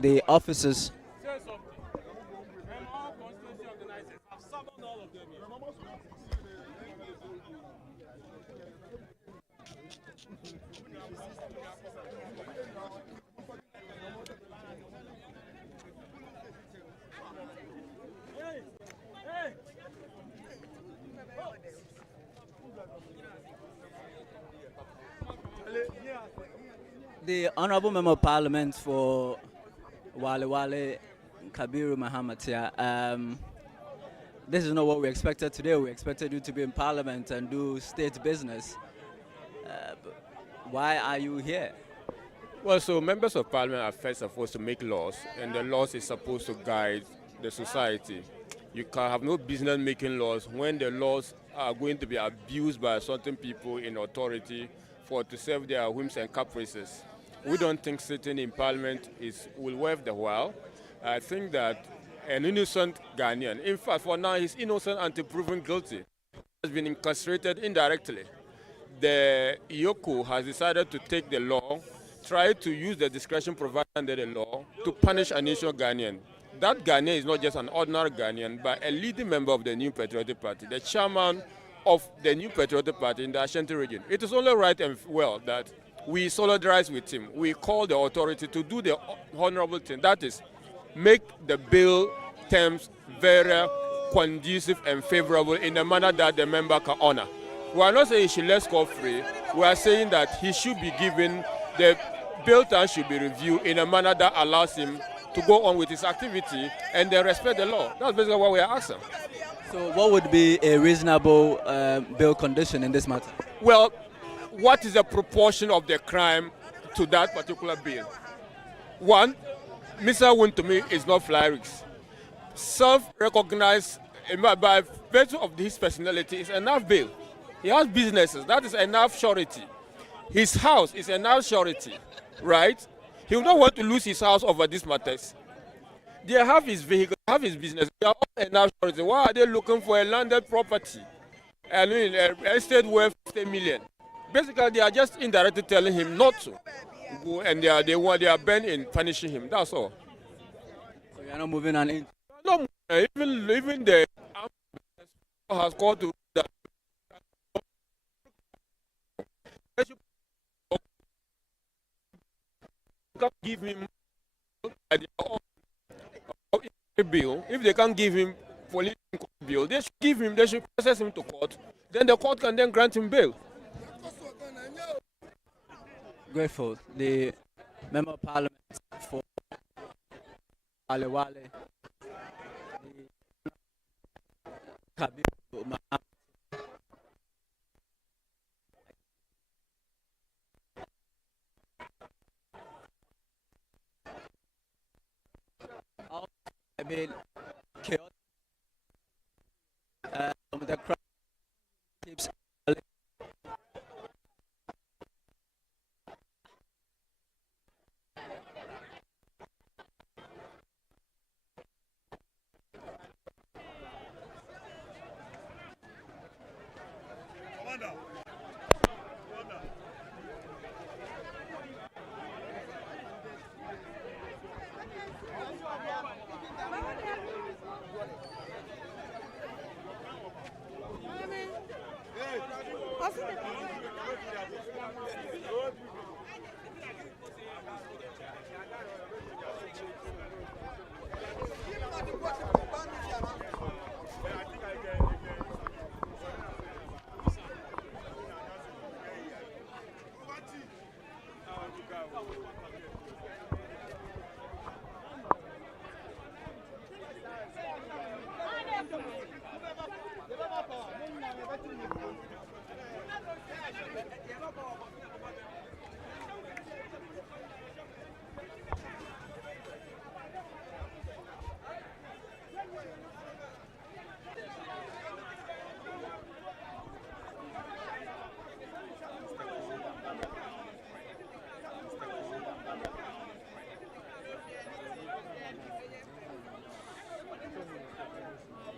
the officers. The Honorable Member of Parliament for Wale Kabiru Mahamatia. This is not what we expected today. We expected you to be in Parliament and do state business. Why are you here? Well, so members of Parliament are first supposed to make laws, and the laws is supposed to guide the society. You can have no business making laws when the laws are going to be abused by certain people in authority to serve their whims and caprices. We don't think sitting in Parliament will worth the while. I think that an innocent Ghanaian, in fact, for now, he's innocent until proven guilty, has been incarcerated indirectly. The EOCO has decided to take the law, try to use the discretion provided under the law to punish an innocent Ghanaian. That Ghanaian is not just an ordinary Ghanaian, but a leading member of the New Patriotic Party, the chairman of the New Patriotic Party in the Ashanti region. It is only right and well that we solidarize with him. We call the authority to do the honorable thing, that is, make the bill terms very conducive and favorable in a manner that the member can honor. We are not saying he should let go free. We are saying that he should be given, the bill terms should be reviewed in a manner that allows him to go on with his activity and then respect the law. That's basically what we are asking. So what would be a reasonable bail condition in this matter? Well, what is the proportion of the crime to that particular bill? One, Mr. Wontumi is not fly risk. Self-recognized by virtue of his personality is enough bail. He has businesses, that is enough surety. His house is enough surety, right? He will not want to lose his house over these matters. They have his vehicle, have his business, they are all enough surety. Why are they looking for a landed property? I mean, an estate worth 50 million. Basically, they are just indirectly telling him not to go, and they are bent in punishing him. That's all. So you are not moving on in? No, even the has called to that. Give him bill. If they can't give him police bill, they should process him to court then the court can then grant him bail. Grateful. The Member of Parliament for Wale Wale, Kabir Mohammed. I mean, chaotic. The crowd keeps.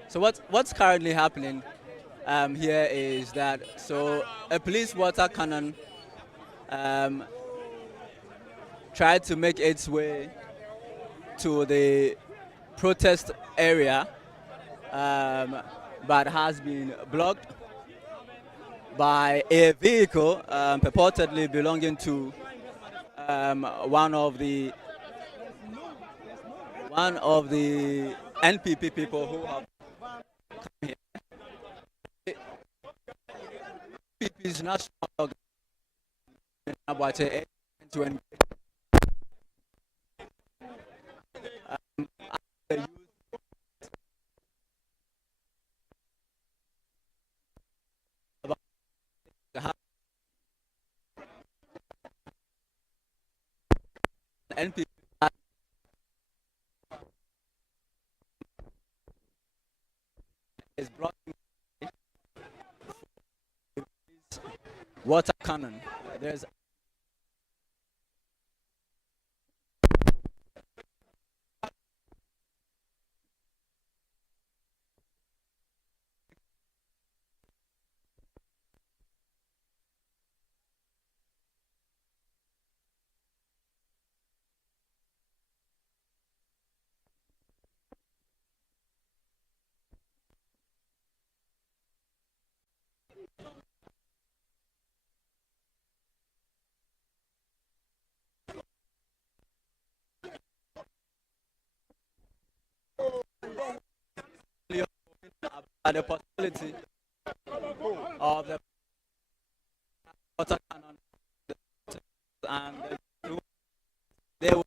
So what's currently happening here is that a police water cannon tried to make its way to the protest area, but has been blocked by a vehicle purportedly belonging to one of the NPP people who have come here. NPP's national organization about to engage NPP is blocking water cannon. There's the possibility of the water cannon, and they will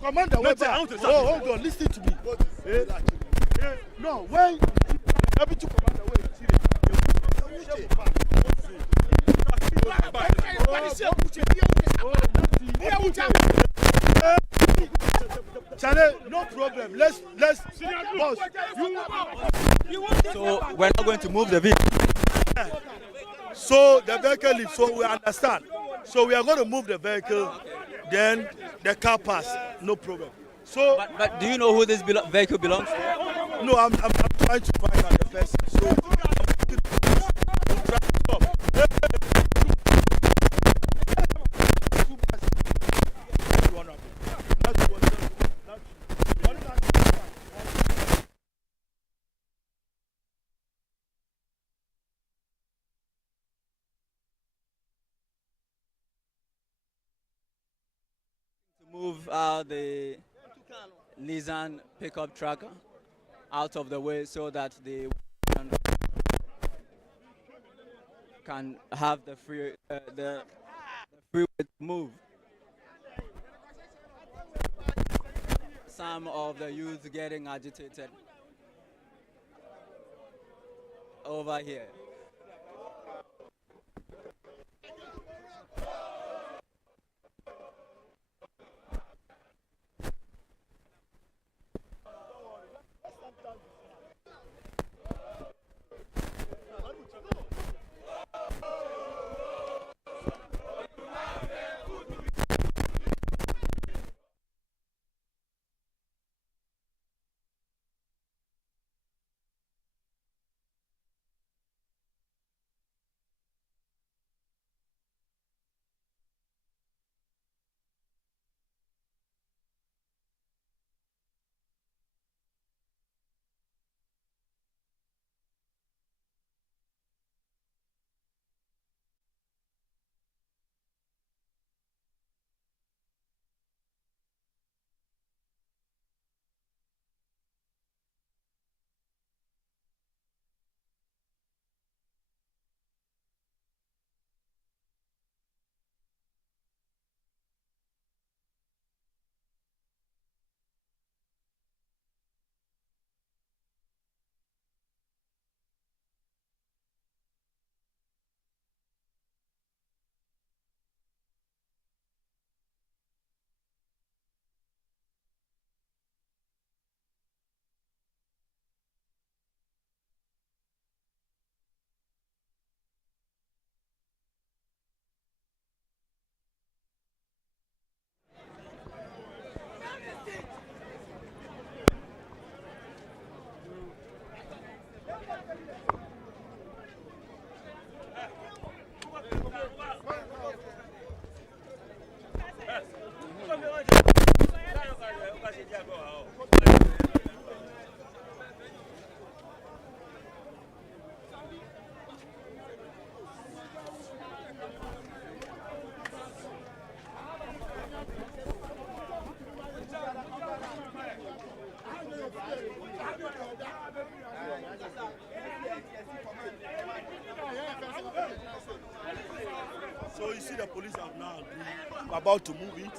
Commander, wait there. Oh, hold on, listen to me. No, when everything commander, wait. problem. Let's boss. So we're not going to move the vehicle. So the vehicle leaves. So we understand. So we are going to move the vehicle. Then the car pass. No problem. So, but do you know who this vehicle belongs to? No, I'm trying to find out the person. So move the Nissan pickup truck out of the way so that they can have the freeway to move. Some of the youth getting agitated over here. So you see the police have now about to move it,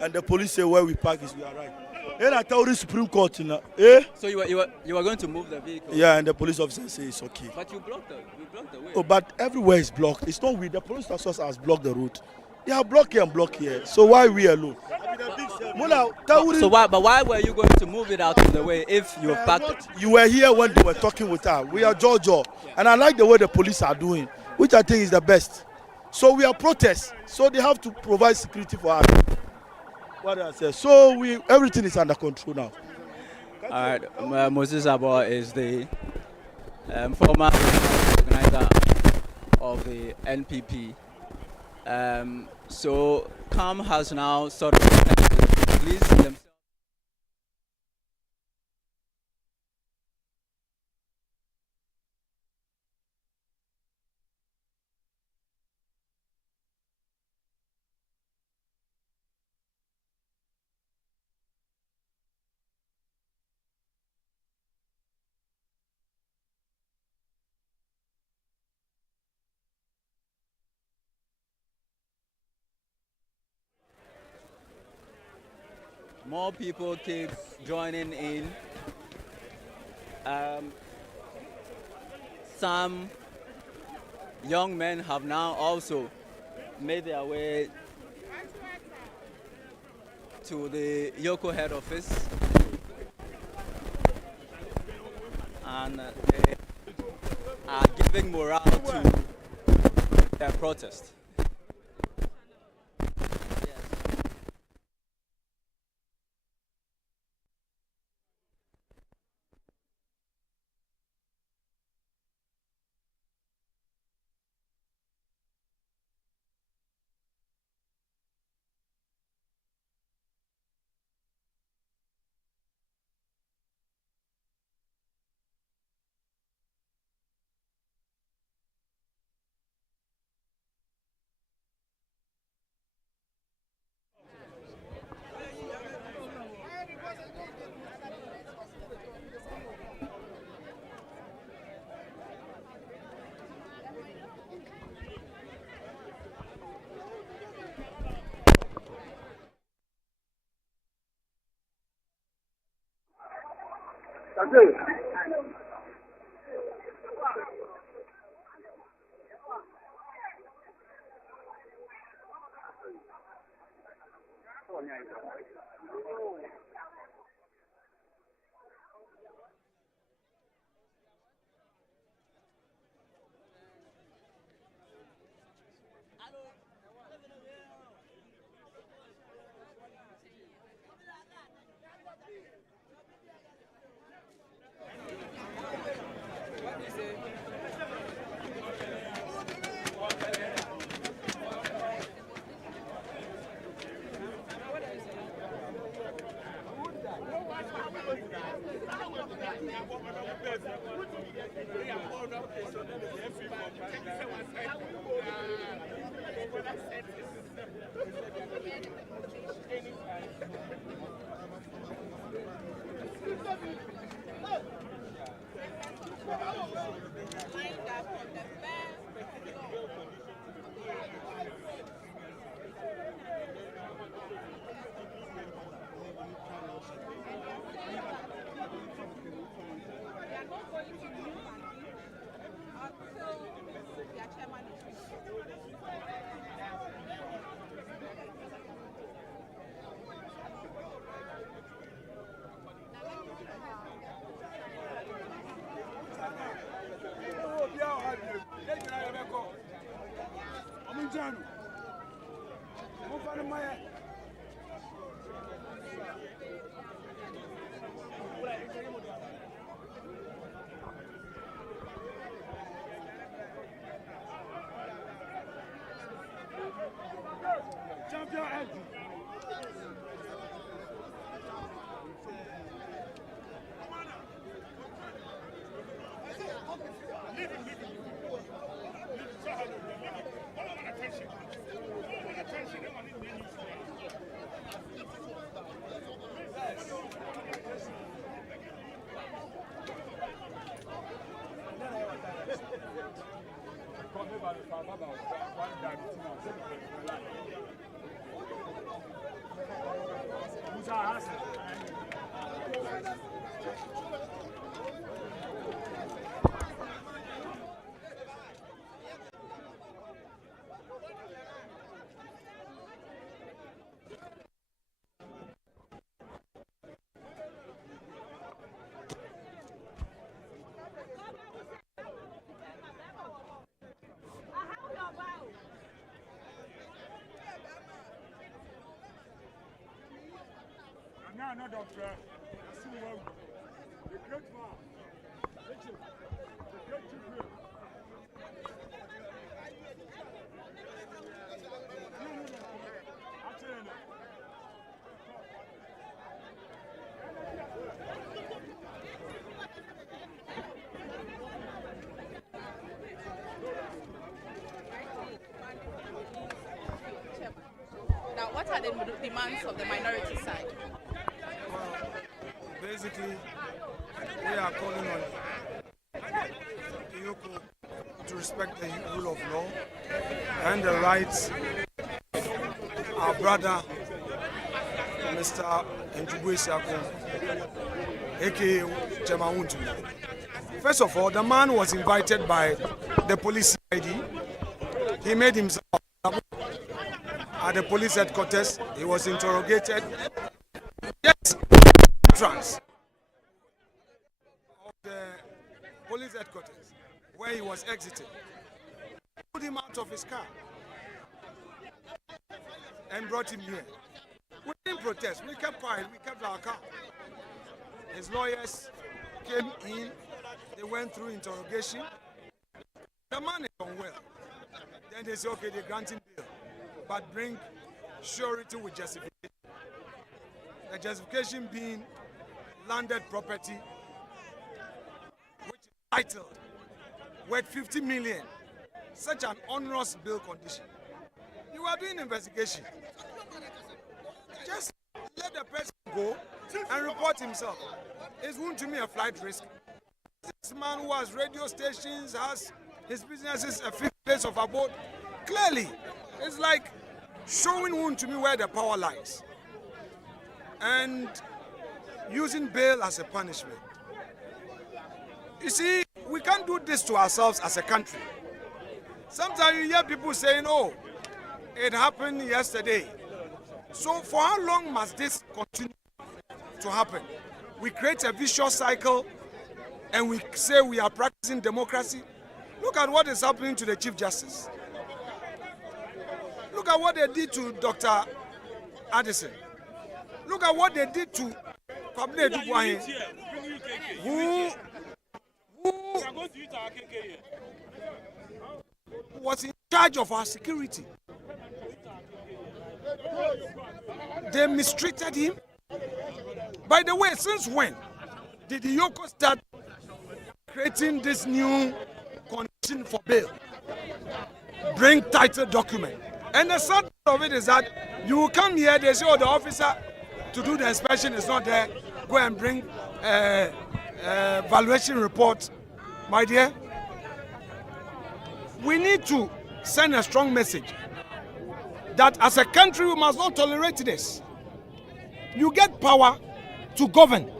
and the police say where we park is we are right. And I tell the Supreme Court, So you were going to move the vehicle? Yeah, and the police officer say it's okay. But you blocked the way. Oh, but everywhere is blocked. It's not we. The police officers has blocked the road. They are blocked here and blocked here. So why we alone? But why were you going to move it out of the way if you parked it? You were here when they were talking with her. We are Georgia, and I like the way the police are doing, which I think is the best. So we are protest. So they have to provide security for us. What I say. So everything is under control now. All right, Moses Abo is the former organizer of the NPP. So CAM has now sort of released themselves. More people keep joining in. Some young men have now also made their way to the EOCO head office and they are giving morale to their protest. That's it. No, doctor. I see one. The great man. The great chief. Now, what are the demands of the minority side? Basically, we are calling on EOCO to respect the rule of law and the rights of our brother, Mr. Wontumi, aka Chairman Wontumi. First of all, the man was invited by the police ID. He made himself at the police headquarters. He was interrogated. Yes, entrance of the police headquarters where he was exiting. Put him out of his car and brought him here. We didn't protest. We kept quiet. We kept our car. His lawyers came in. They went through interrogation. The man is unwell. Then they say, okay, they grant him bail, but bring surety with justification. The justification being landed property, which is titled, worth 50 million. Such an onerous bail condition. You are doing investigation. Just let the person go and report himself. Is Wontumi a flight risk? This man who has radio stations, has his businesses, a fifth place of abode. Clearly, it's like showing Wontumi where the power lies and using bail as a punishment. You see, we can't do this to ourselves as a country. Sometimes you hear people saying, oh, it happened yesterday. So for how long must this continue to happen? We create a vicious cycle and we say we are practicing democracy. Look at what is happening to the Chief Justice. Look at what they did to Dr. Addison. Look at what they did to Kwabena Dubois, who was in charge of our security. They mistreated him. By the way, since when did the EOCO start creating this new condition for bail? Bring title document. And the sad part of it is that you will come here, they say, oh, the officer to do the inspection is not there. Go and bring valuation report. My dear, we need to send a strong message that as a country we must not tolerate this. You get power to govern.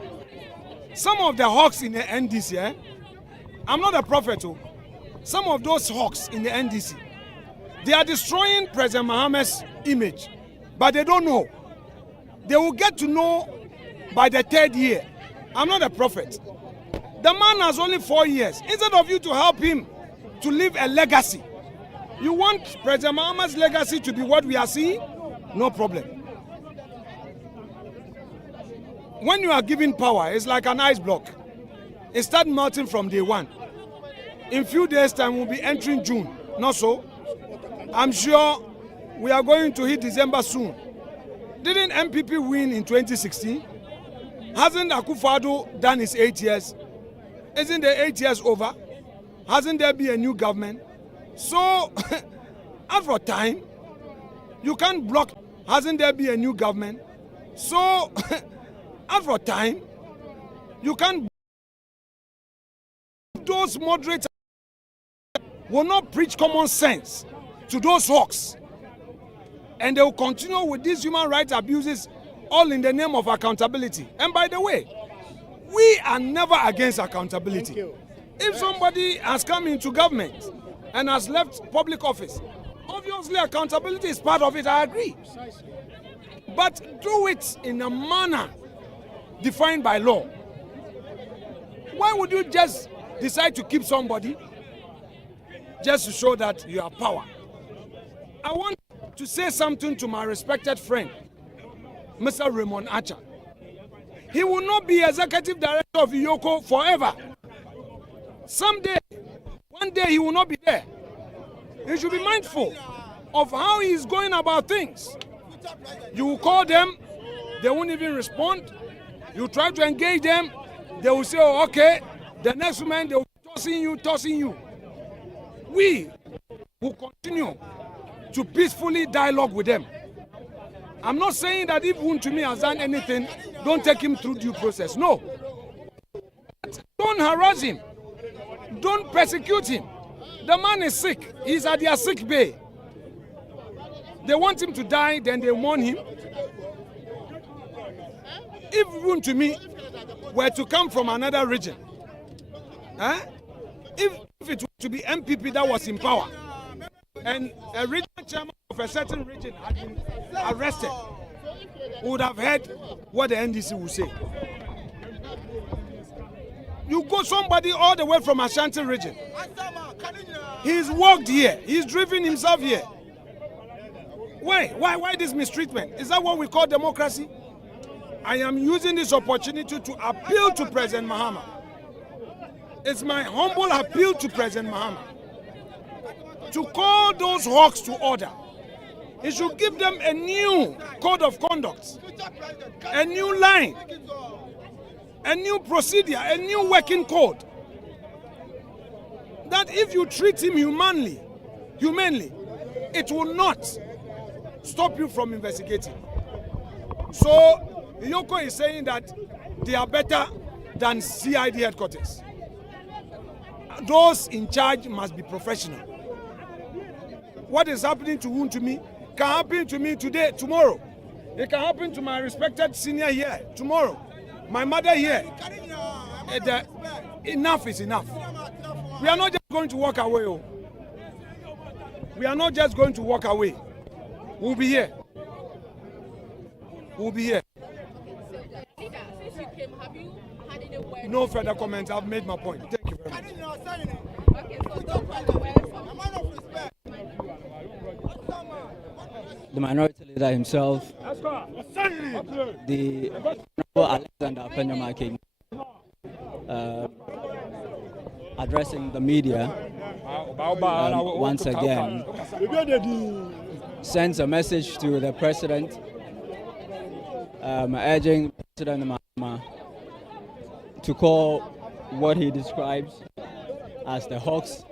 Some of the hawks in the NDC, I'm not a prophet, some of those hawks in the NDC, they are destroying President Mohammed's image, but they don't know. They will get to know by the 3rd year. I'm not a prophet. The man has only 4 years. Instead of you to help him to leave a legacy, you want President Mohammed's legacy to be what we are seeing? No problem. When you are given power, it's like an ice block. It starts melting from day one. In few days' time, we'll be entering June. Not so? I'm sure we are going to hit December soon. Didn't MPP win in 2016? Hasn't Akufo-Addo done his 8 years? Isn't the 8 years over? Hasn't there been a new government? So, after time, you can't block. Hasn't there been a new government? So, after time, you can't. Those moderates will not preach common sense to those hawks, and they will continue with these human rights abuses, all in the name of accountability. And by the way, we are never against accountability. If somebody has come into government and has left public office, obviously accountability is part of it, I agree. But do it in a manner defined by law. Why would you just decide to keep somebody just to show that you have power? I want to say something to my respected friend, Mr. Raymond Archer. He will not be executive director of EOCO forever. Someday, one day he will not be there. He should be mindful of how he is going about things. You will call them, they won't even respond. You try to engage them, they will say, oh, okay. The next moment they will be tossing you. We will continue to peacefully dialogue with them. I'm not saying that if Wontumi has done anything, don't take him through due process. No. Don't harass him. Don't persecute him. The man is sick. He's at their sick bay. They want him to die, then they warn him. If Wontumi were to come from another region, if it were to be MPP that was in power, and a regional chairman of a certain region had been arrested, would have heard what the NDC would say. You go somebody all the way from Ashanti region. He's walked here. He's driven himself here. Why this mistreatment? Is that what we call democracy? I am using this opportunity to appeal to President Mahama. It's my humble appeal to President Mahama to call those hawks to order. He should give them a new code of conduct, a new line, a new procedure, a new working code. That if you treat him humanely, it will not stop you from investigating. So, EOCO is saying that they are better than CID headquarters. Those in charge must be professional. What is happening to Wontumi can happen to me today, tomorrow. It can happen to my respected senior here, tomorrow. My mother here. Enough is enough. We are not just going to walk away. Oh. We are not just going to walk away. We'll be here. We'll be here. No further comments. I've made my point. Thank you very much. The minority leader himself, the Honorable Alexander Penyama, addressing the media once again, sends a message to the president, urging President Mahama to call what he describes as the hawks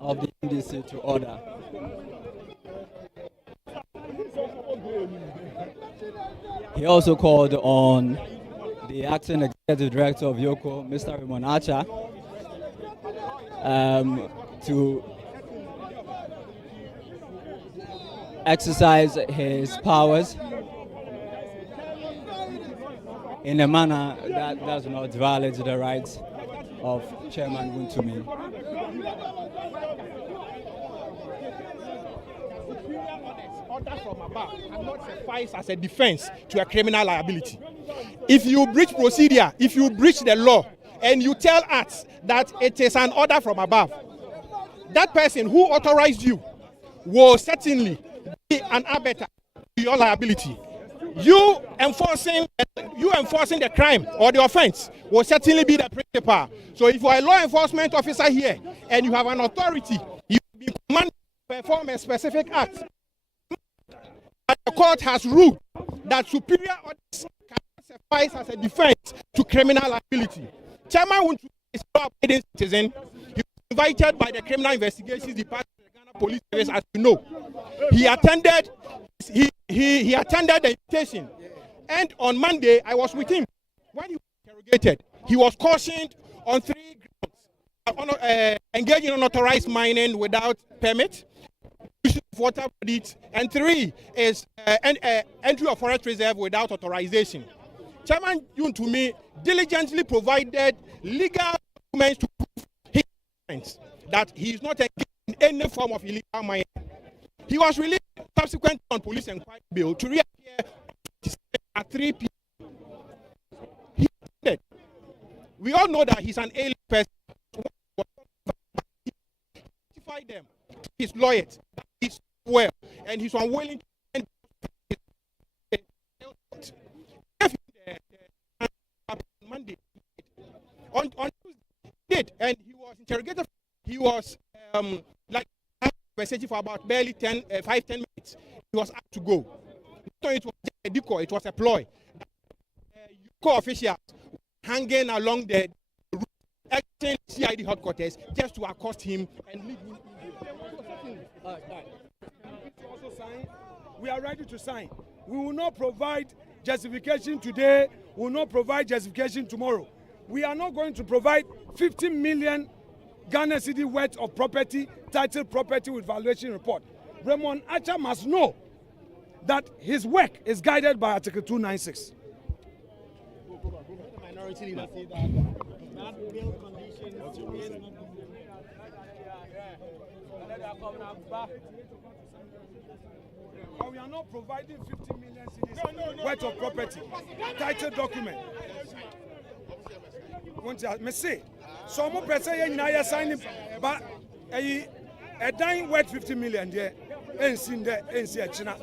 of the NDC to order. He also called on the acting executive director of EOCO, Mr. Raymond Archer, to exercise his powers in a manner that does not violate the rights of Chairman Wontumi. Order from above cannot suffice as a defense to a criminal liability. If you breach procedure, if you breach the law, and you tell us that it is an order from above, that person who authorized you will certainly be an arbiter to your liability. You enforcing the crime or the offense will certainly be the principal. So if you are a law enforcement officer here and you have an authority, you will be commanded to perform a specific act. The court has ruled that superior orders cannot suffice as a defense to criminal liability. Chairman Wontumi is a law-abiding citizen. He was invited by the Criminal Investigations Department of the Ghana Police Service, as you know. He attended the invitation, and on Monday I was with him. When he was interrogated, he was cautioned on 3 grounds: engaging in unauthorized mining without permit, use of water bodies, and 3 is entry of forest reserve without authorization. Chairman Wontumi diligently provided legal documents to prove his defense that he is not engaged in any form of illegal mining. He was released subsequently on police inquiry bail to reappear at 3 p.m. He said, we all know that he's an alien person. He notified them, his lawyers, that he's well, and he's unwilling to end Monday. On Tuesday, he did, and he was interrogated. He was conversation for about barely 5-10 minutes. He was asked to go. It was just a decoy, it was a ploy. EOCO officials hanging along the route, exiting CID headquarters just to accost him and lead him. We are ready to sign. We will not provide justification today. We will not provide justification tomorrow. We are not going to provide 50 million Ghana city worth of property, title property with valuation report. Raymond Archer must know that his work is guided by Article 296. Minority leader say that bail conditions. But we are not providing 50 million cedis worth of property, title document. Want to me say, so more person you now signing, but a dying worth 50 million there, ain't seen there, ain't see a China.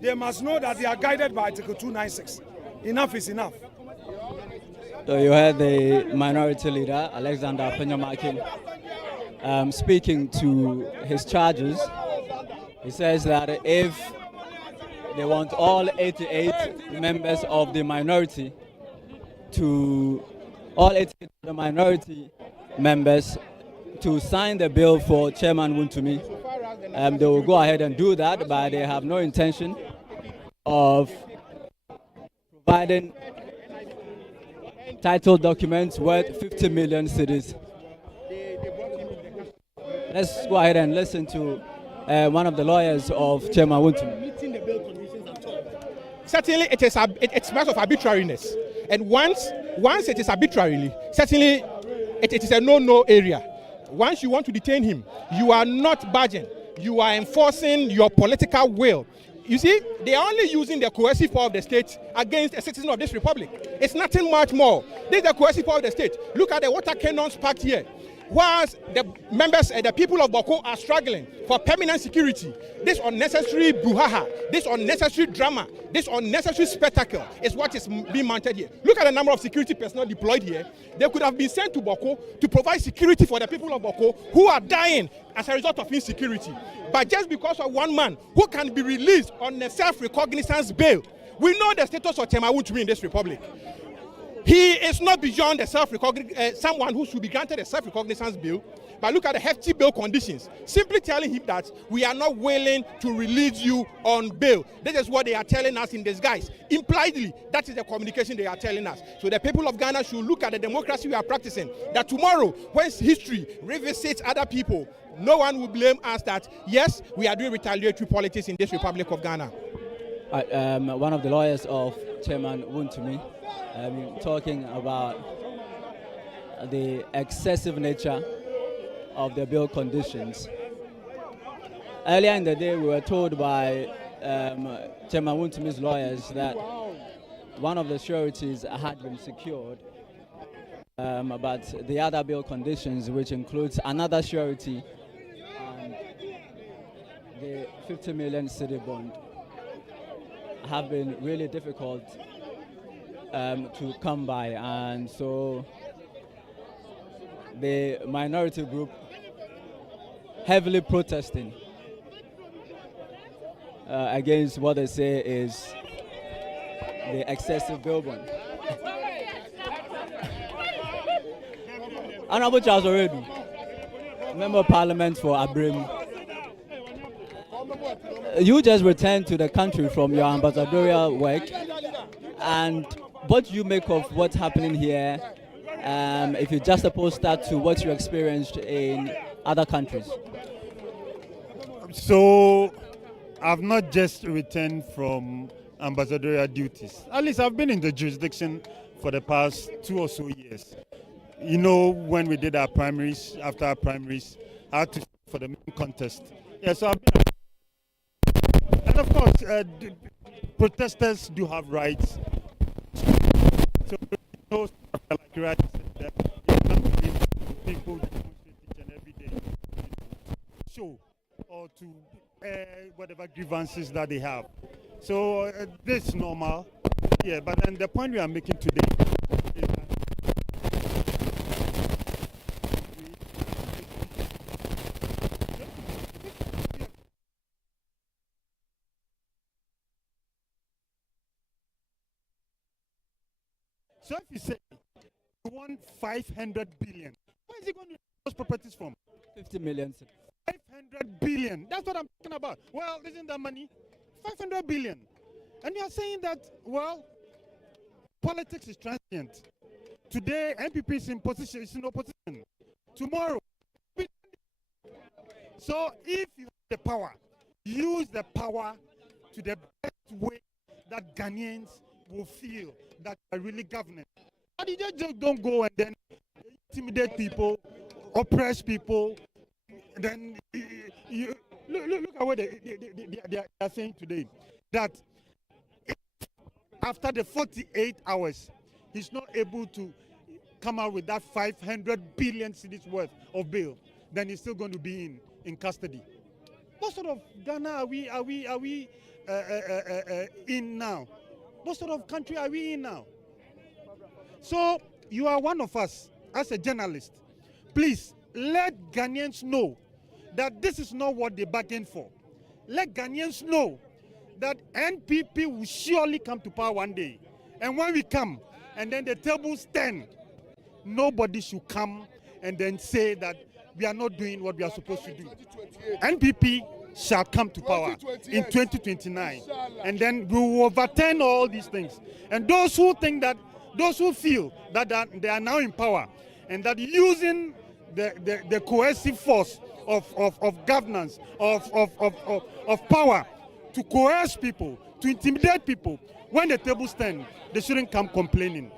They must know that they are guided by Article 296. Enough is enough. So you heard the minority leader, Alexander Penyamakin, speaking to his charges. He says that if they want all 88 members of the minority members to sign the bill for Chairman Wontumi, they will go ahead and do that, but they have no intention of providing title documents worth 50 million cedis. Let's go ahead and listen to one of the lawyers of Chairman Wontumi. Certainly, it smells of arbitrariness, and once it is arbitrarily, certainly it is a no-no area. Once you want to detain him, you are not budging. You are enforcing your political will. You see, they are only using the coercive power of the state against a citizen of this republic. It's nothing much more. This is the coercive power of the state. Look at the water cannons packed here. Whilst the members and the people of Boko are struggling for permanent security, this unnecessary brouhaha, this unnecessary drama, this unnecessary spectacle is what is being mounted here. Look at the number of security personnel deployed here. They could have been sent to Boko to provide security for the people of Boko who are dying as a result of insecurity. But just because of one man who can be released on a self-recognizance bail, we know the status of Chairman Wontumi in this republic. He is not beyond the someone who should be granted a self-recognizance bill. But look at the hefty bail conditions. Simply telling him that we are not willing to release you on bail. This is what they are telling us in disguise. Impliedly, that is the communication they are telling us. So the people of Ghana should look at the democracy we are practicing. That tomorrow, when history revisits other people, no one will blame us that, yes, we are doing retaliatory politics in this Republic of Ghana. One of the lawyers of Chairman Wontumi, talking about the excessive nature of the bill conditions. Earlier in the day, we were told by Chairman Wontumi's lawyers that one of the sureties had been secured, but the other bill conditions, which includes another surety and the 50 million cedi bond, have been really difficult to come by, and so the minority group heavily protesting against what they say is the excessive bill bond. Honorable Charles Oredu, Member of Parliament for Abrim, you just returned to the country from your ambassadorial work, and what do you make of what's happening here, if you just oppose that to what you experienced in other countries? So, I've not just returned from ambassadorial duties. At least I've been in the jurisdiction for the past 2 or so years. You know, when we did our primaries, after our primaries, I had to for the main contest. Yeah, so I've been. And of course, protesters do have rights. So, like right, people demonstrate each and every day to show or to whatever grievances that they have. So this is normal. Yeah, but then the point we are making today is that so if you say you want 500 billion, where is he going to get those properties from? 50 million. 500 billion. That's what I'm talking about. Well, isn't that money? 500 billion. And you are saying that, well, politics is transient. Today, MPP is in position, is in opposition. Tomorrow. So if you have the power, use the power to the best way that Ghanaians will feel that are really governing. But you just don't go and then intimidate people, oppress people. Then you look at what they are saying today. That after the 48 hours, he's not able to come out with that 500 billion cedis worth of bail, then he's still going to be in custody. What sort of Ghana are we in now? What sort of country are we in now? So you are one of us as a journalist. Please let Ghanaians know that this is not what they bargained for. Let Ghanaians know that NPP will surely come to power one day. And when we come and then the tables turn, nobody should come and then say that we are not doing what we are supposed to do. NPP shall come to power in 2029. And then we will overturn all these things. And those who feel that they are now in power and that using the coercive force of governance, of power to coerce people, to intimidate people, when the tables turn, they shouldn't come complaining.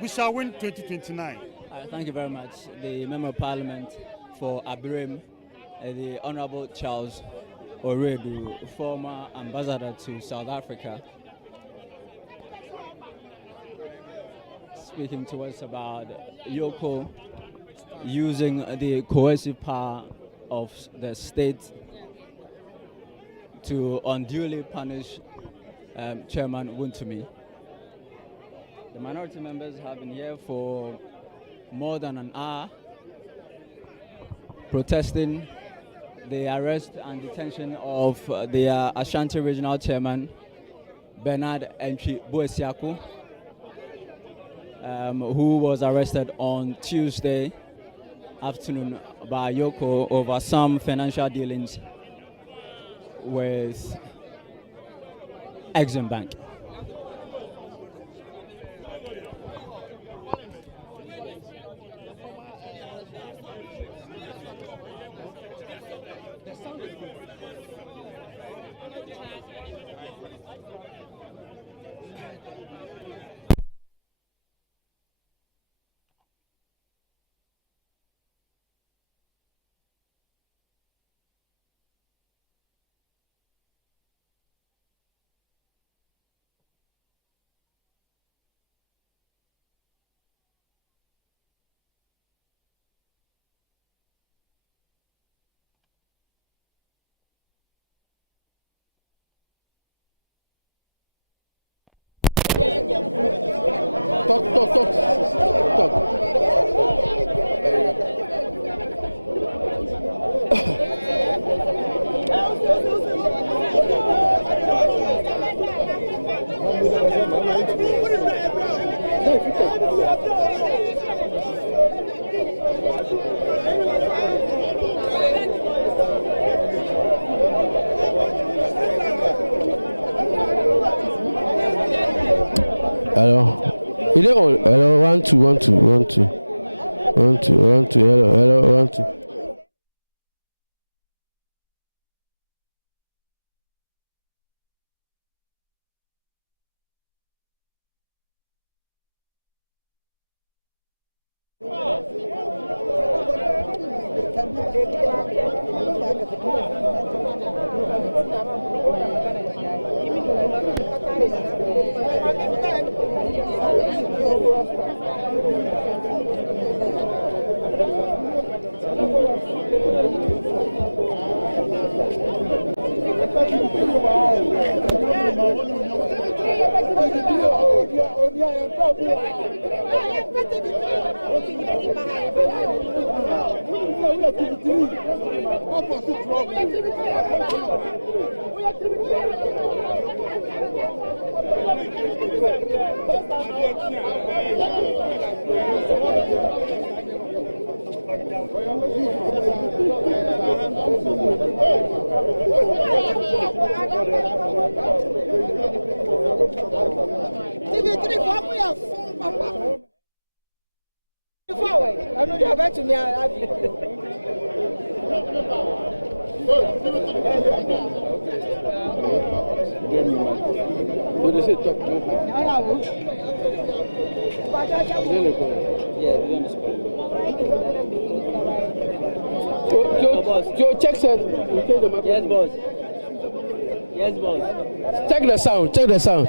We shall win 2029. Thank you very much. The Member of Parliament for Abirim, the Honorable Charles Oredu, former ambassador to South Africa, speaking to us about EOCO using the coercive power of the state to unduly punish Chairman Wontumi. The minority members have been here for more than an hour protesting the arrest and detention of the Ashanti Regional Chairman, Bernard Entry Boesiaku, who was arrested on Tuesday afternoon by EOCO over some financial dealings with Exim Bank. Talk. Hello. Is it on? Hello, 1 2 1 2 1 2 1 2 1 2. Hello 1 2. Yes, boss. Yes, boss. Check the sound. Check the sound.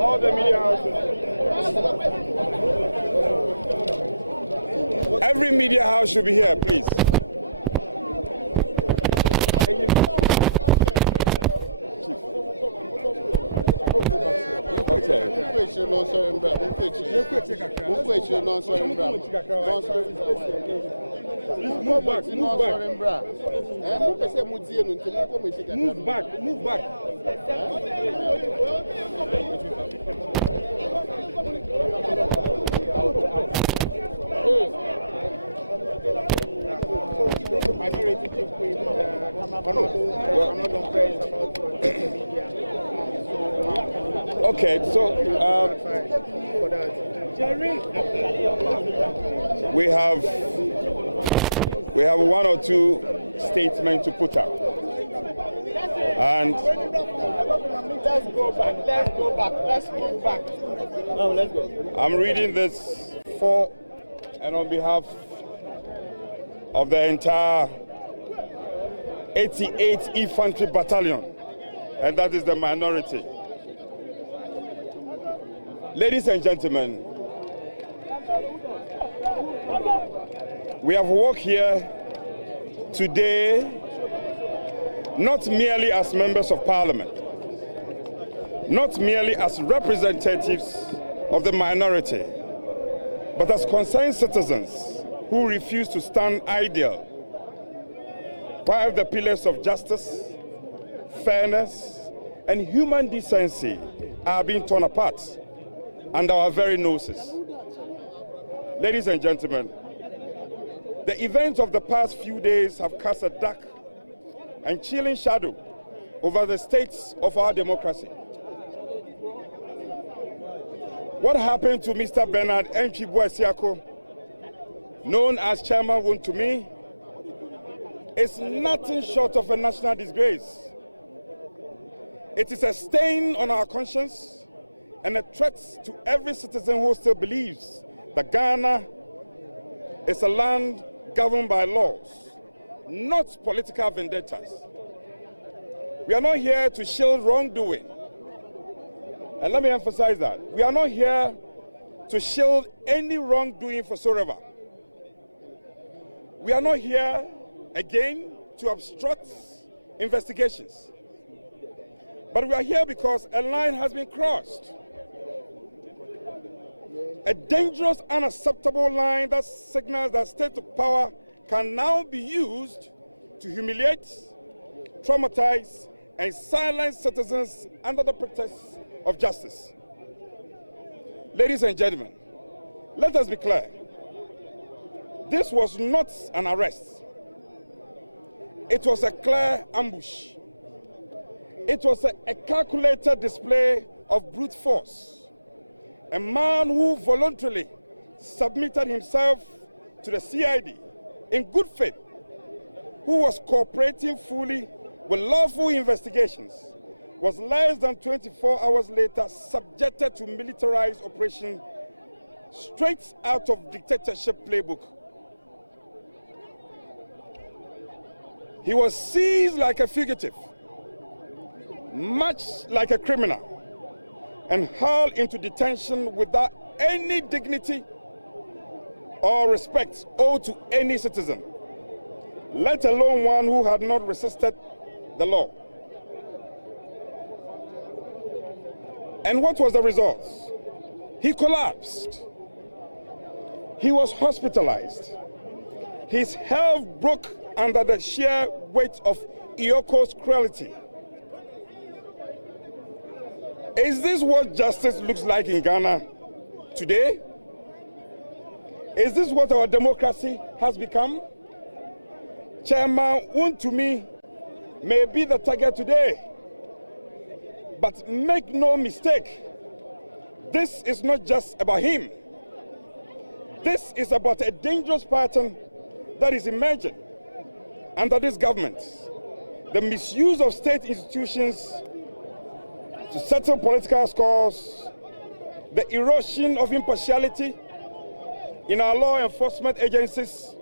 All the media houses. Every media house should be here, please. Move back. Okay, so we have one or two statements to put out, and let's go back. Now let's go. I'm reading this for and on behalf of the entire 88th Infantry Battalion, and that is the minority. Ladies and gentlemen, we have walked here today not merely as members of parliament, not merely as representatives of the minority, but as concerned citizens who refuse to stand idle while the pillars of justice, fairness, and human decency are being torn apart under our very noses. Ladies and gentlemen, the events of the past few days have cast a dark and chilling shadow over the states of our democracy. What happened to Mr. Bernard EOCO, known as Chairman Wontumi, is nothing short of a national disgrace. It is a stain on our conscience and a threat to every citizen who still believes that Ghana is a land governed by laws, not political vendettas. We are not here to shield wrongdoing. And let me emphasize that. We are not here to shield any wrongdoing whatsoever. We are not here, again, to obstruct investigations. But we are here because a line has been crossed. A dangerous, unacceptable line that signals that state power can now be used to humiliate, traumatize, and silence citizens under the pretext of justice. Ladies and gentlemen, let us be clear. This was not an arrest. It was a clear ambush. It was a calculated display of brute force. A man who voluntarily submitted himself to the CID in good faith, who was cooperating fully with lawful investigations, was less than 24 hours later subjected to militarized operation straight out of dictatorship playbook. He was seized like a fugitive, much like a criminal, and hauled into detention without any dignity or respect owed to any citizen, let alone one who had not resisted the law. And what was the result? He collapsed. He was hospitalized. His health broke under the sheer weight of EOCO's cruelty. Is this what justice looks like in Ghana today? Is this what our democracy has become? Chairman Wontumi may be the target today, but make no mistake, this is not just about him. This is about a dangerous pattern that is emerging under this government. The misuse of state institutions to settle political scores, the erosion of impartiality in our law enforcement agencies,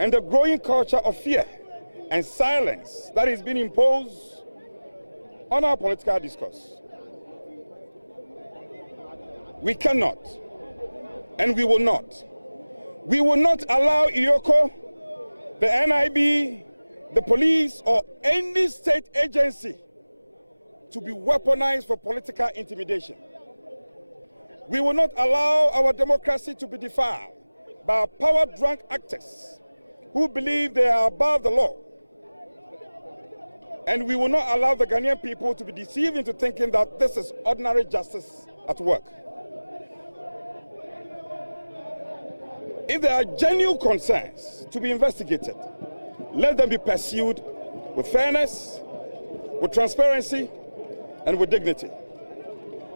and the growing culture of fear and silence that is being imposed on our political discourse. We cannot, and we will not. We will not allow EOCO, the NIB, the police, or any state agency to be weaponized for political intimidation. We will not allow our democracy to be defiled by power-drunk actors who believe they are above the law. And we will not allow the Ghanaian people to be deceived into thinking that this is ordinary justice at work. If there are genuine concerns to be investigated, let them be pursued with fairness, with transparency, and with dignity.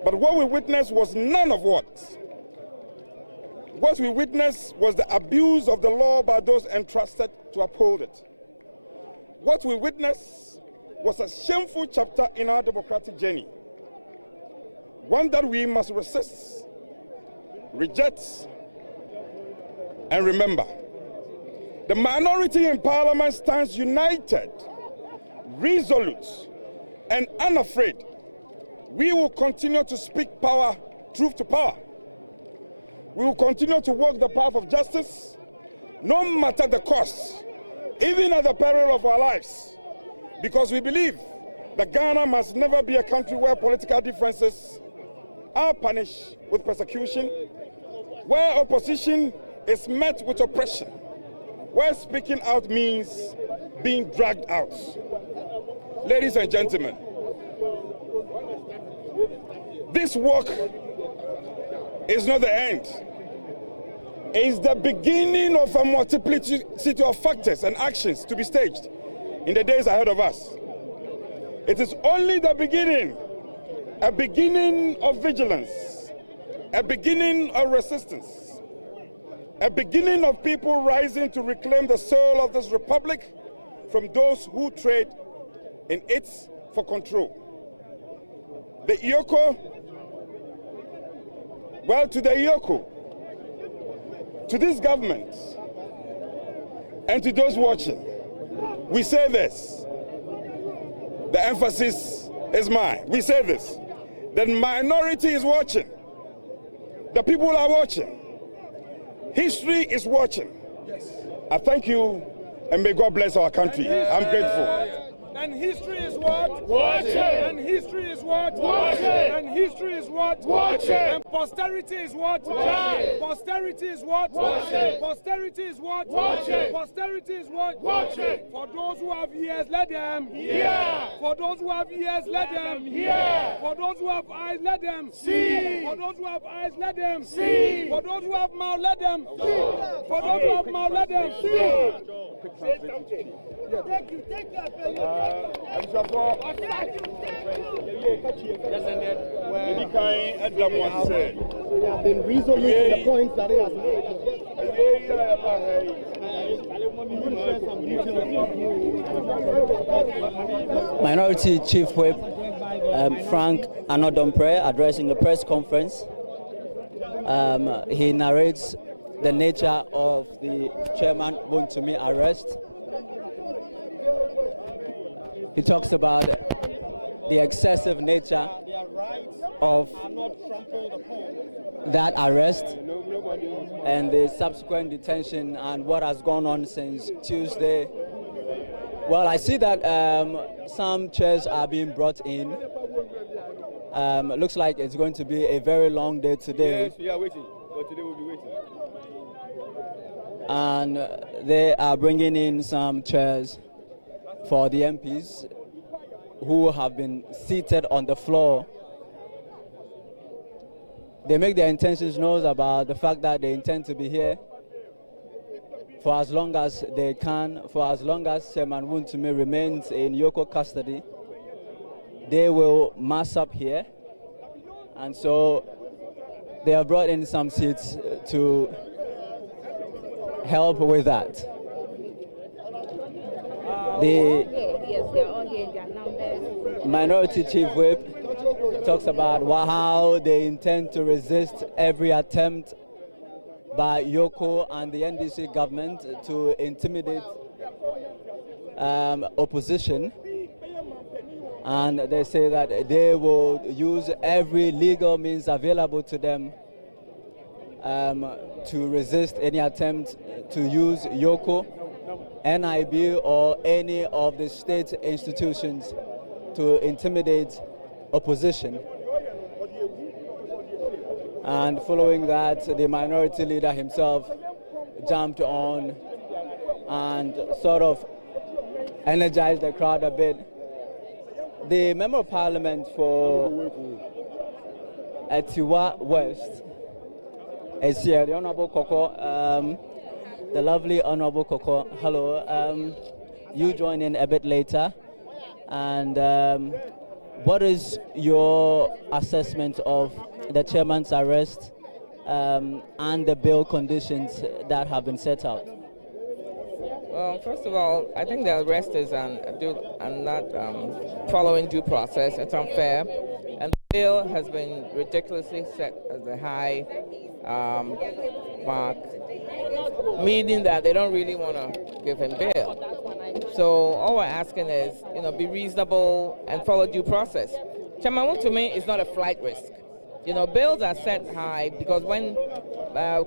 But what we witnessed was none of what. What we witnessed was the abuse of the law by those entrusted to uphold it. What we witnessed was a shameful chapter in our democratic journey, one that we must resist, reject, and remember. The minority in Parliament stands united, resolute, and unafraid. We will continue to speak power, truth to power. We will continue to walk the path of justice, no matter the cost, even at the peril of our lives, because we believe that Ghana must never be a country where political differences are punished with persecution, where opposition is met with oppression, where speaking out means being dragged out. Ladies and gentlemen, this work is not the end. It's the beginning of a multiplicity of factors and actions to be staged in the days ahead of us. It is only the beginning, a beginning of vigilance, a beginning of resistance, a beginning of people rising to reclaim the soul of this republic from those who trade in it for control. The EOCO, well, to the EOCO, to this government, and to those watching, we say this. The emphasis is mine. We say this. The minority is watching. The people are watching. History is watching. I thank you, and may God bless our country. I'm grateful. And history is what? Watching. And history is what? Watching. And history is what? Watching. And posterity is what? Watching. Posterity is what? Watching. Posterity is what? Watching. Posterity is what? Watching. For those who have ears, let them hear. For those who have ears, let them hear. For those who have eyes, let them see. For those who have eyes, let them see. For those who have mouth, let them see. For those who have mouth, let them see. Thank you. Thank you. We have been resolute in the points that he has made. Minority Chief Whip Frank Anodompre addressing a press conference. He narrates the nature of the Chairman Wontumi arrest. He talks about the excessive nature of that arrest and the subsequent detention and what has gone on since Tuesday. Well, I see that some chairs are being brought in. Looks like it's going to be a very long day today. Yes, we are waiting. But today we'll be waiting. And they are bringing in some chairs for the MPs who have been seated on the floor. They make their intentions known about the fact that they intend to be here for as long as they can, for as long as Chairman Wontumi remains in EOCO custody. They will mass up here, and so they have brought in some seats to help with that. The Minority Chief Whip talks about how they intend to resist every attempt by EOCO and the NDC government to intimidate opposition. And they say that they will use every legal means available to them to resist any attempt to use EOCO, NIB, or any of the state institutions to intimidate opposition. And following that, the minority leader himself jumped on and sort of energized the crowd a bit. The Member of Parliament for Etiwa West is here, the Honorable Koko, the lovely Honorable Koko. Hello, you join in a bit later. And what is your assessment of the chairman's arrest and the bail conditions that have been set out? Well, first of all, I think the arrest is not following due process. It's unfair. And the bail has been ridiculously set as a high mark, meaning that they don't really want to give him bail. So all we're asking is, be reasonable and follow due process. Chairman Wontumi is not a flight risk. Bails are set high because when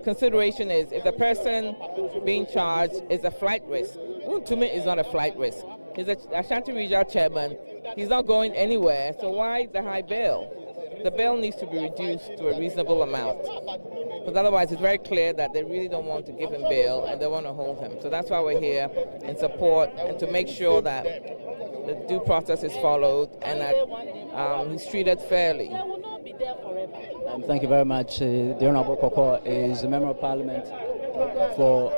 consideration is if the person being charged is a flight risk. Wontumi is not a flight risk. He's a Ashanti Regional Chairman. He's not going anywhere, so why the high bail? The bail needs to be reduced to a reasonable amount. Because otherwise it's very clear that they really don't want to give him bail and they want to hold him. So that's why we're here in support and to make sure that the due process is followed and that he's treated fairly. Thank you very much. The Honorable Koko is a Member of Parliament for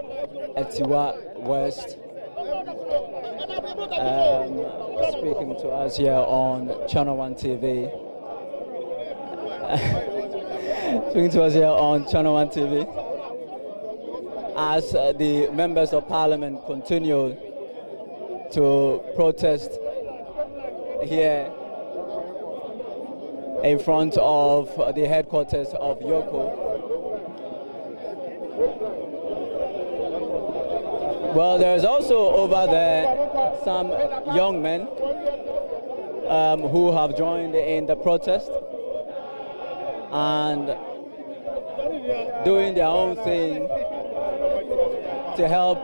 Etiwa West, speaking to us here on Channel 1 TV. Speaking to us here on Channel 1 TV. As the Members of Parliament continue to protest here in front of the headquarters of EOCO. Well, there's also over there some young men who have joined in the protest and doing their own thing to help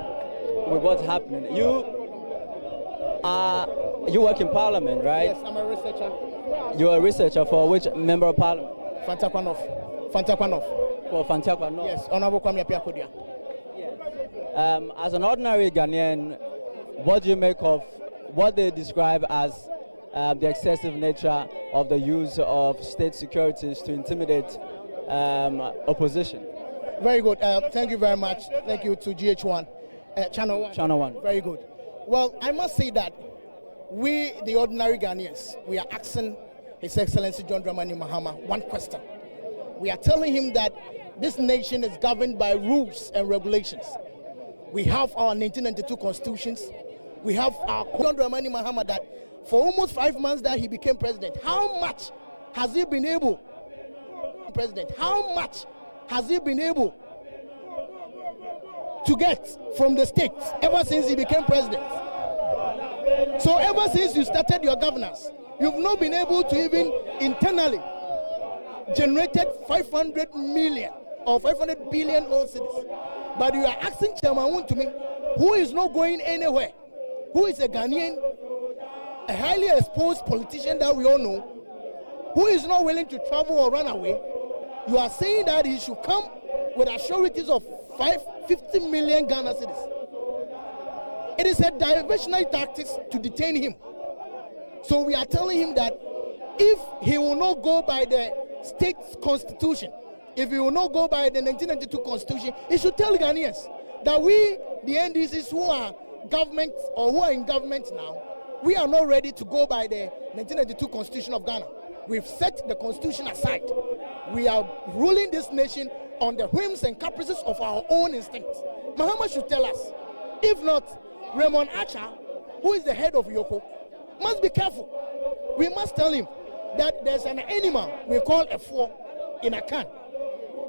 with what's happening. You work in Parliament, right? Yes, I'm a researcher. You're a researcher for which Member of Parliament? Fantakwanoff. For Fantakwanoff? Yes, Honorable Kwame Appiah-Kodia. As an ordinary Ghanaian, what do you make of what they describe as the excessive nature of the use of state securities to intimidate opposition? Very good. Thank you very much. Thank you to GH1, Channel 1. Channel 1. Very good. Well, I must say that we, the ordinary Ghanaians, we are asking His Excellency John Dramani Mahama one question. We are telling him that this nation is governed by rules and regulations. We have our 1992 constitutions. We have our John Dramani Mahama that for almost 5 months that he became president, how much has he been able, how much has he been able to get from the state ever since he became president? So ever since you started your governance, you've not been able to even internally generated 500 million or 500 billion old cedis. But you are asking Chairman Wontumi, who is not going anywhere, who is a Ghanaian, a highly exposed politician that we all know, who is not willing to travel or run away, you are saying that he should come with assurities of 50 million Ghana cedis. It is a diversionary tactic to detain him. So we are telling him that if he will not go by the state's constitution, if he will not go by the 1992 constitution, he should tell Ghanaians that we, the NDCs who are government or who are in government now, we are not ready to go by the 1992 constitution of Ghana. We've set the constitution aside. We are ruling this nation on the whims and caprices of our own instincts. Mahama should tell us. If not, Raymond Acha, who is the head of EOCO, must be careful. We must tell him that there's an animal we call a four in a can.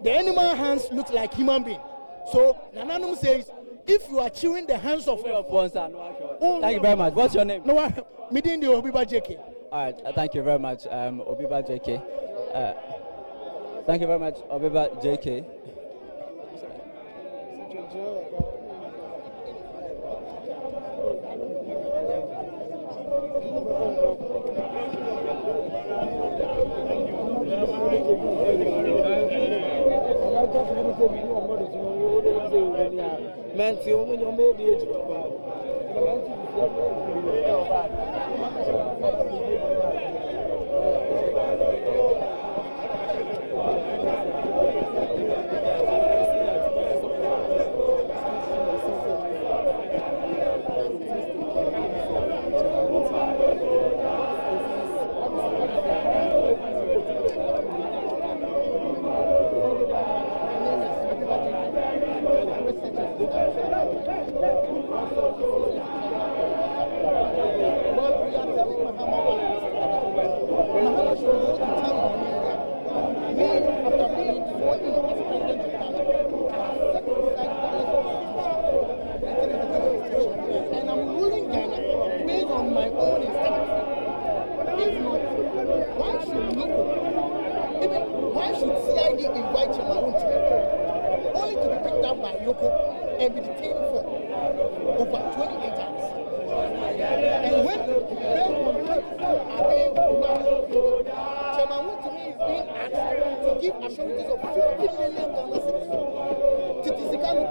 The animal hands look like human being. So Nananum says, if you are chewing the hands of Thank you very much. What's your name? No, Midin the Obiba JK. All right, thank you very much, Obiba JK. Thank you very much, Obiba JK. And be detained for over 28 hours. And when bail contracts are being provided, Chairman Wontumi is being asked to give assurances of 50 million Ghana cedis. Titisically,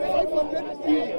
500 billion.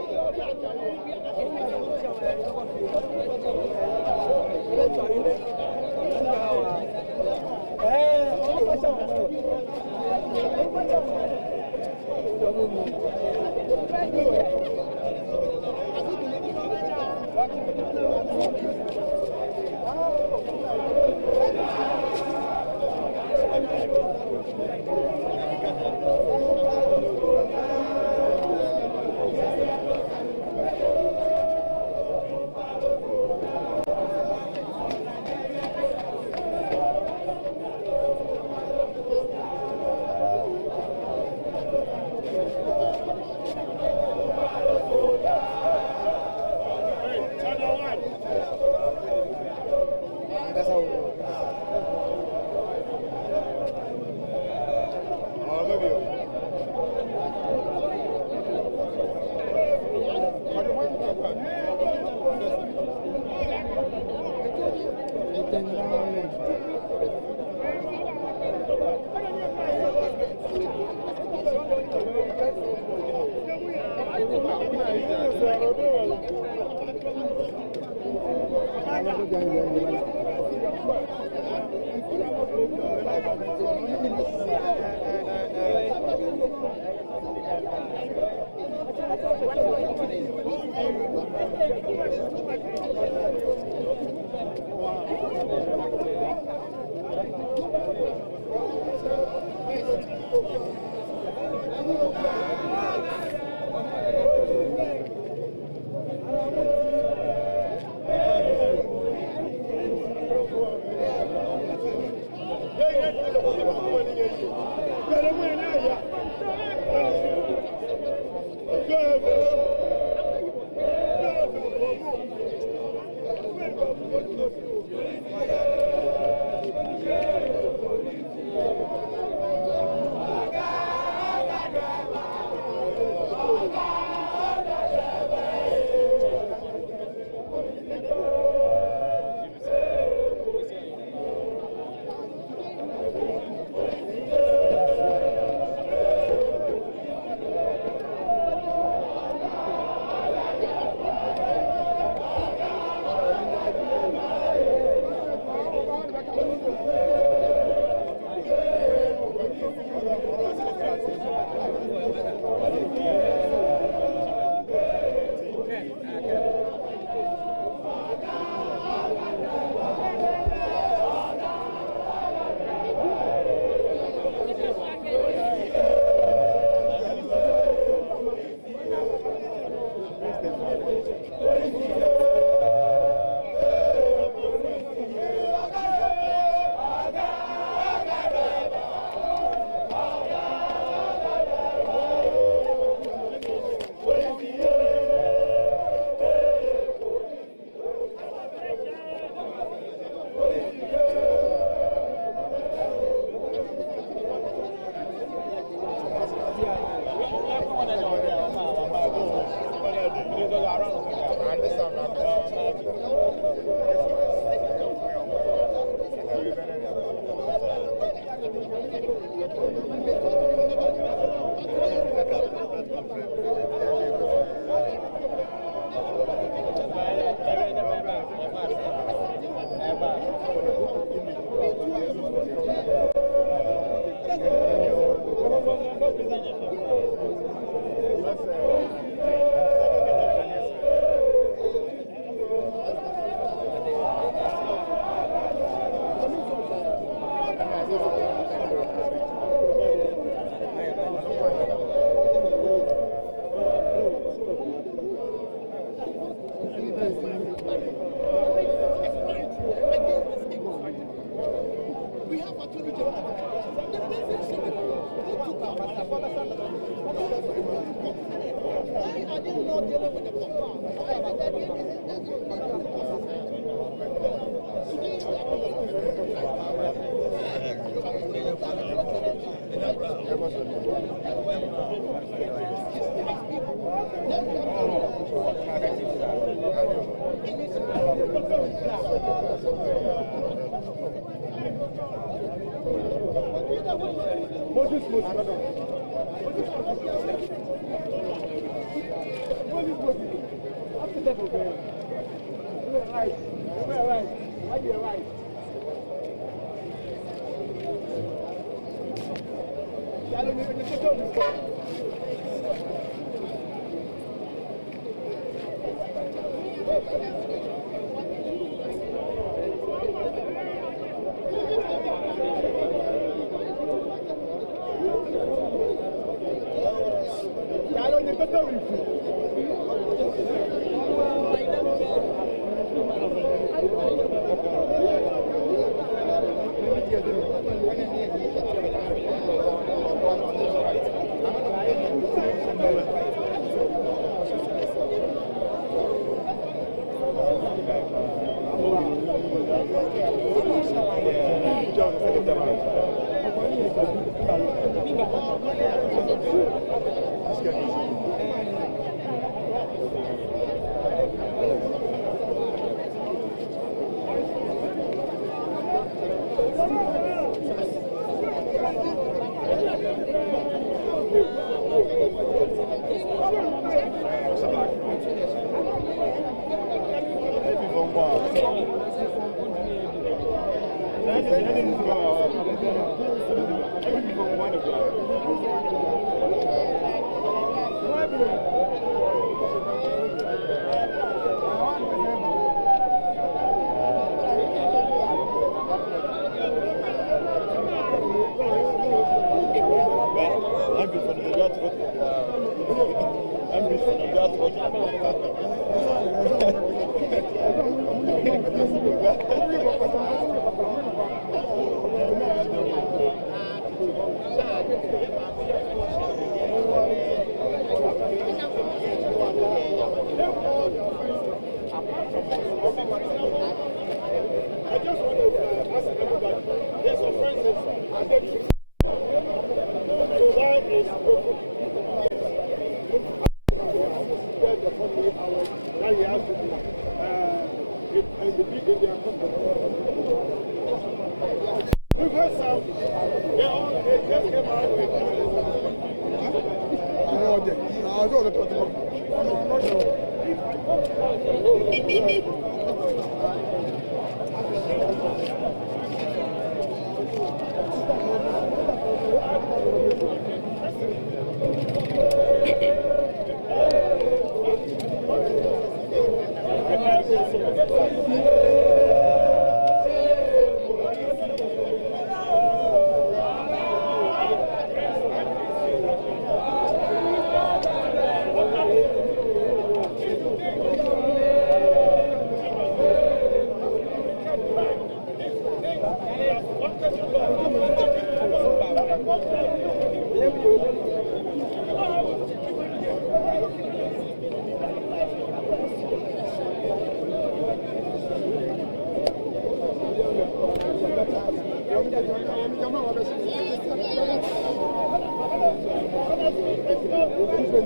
So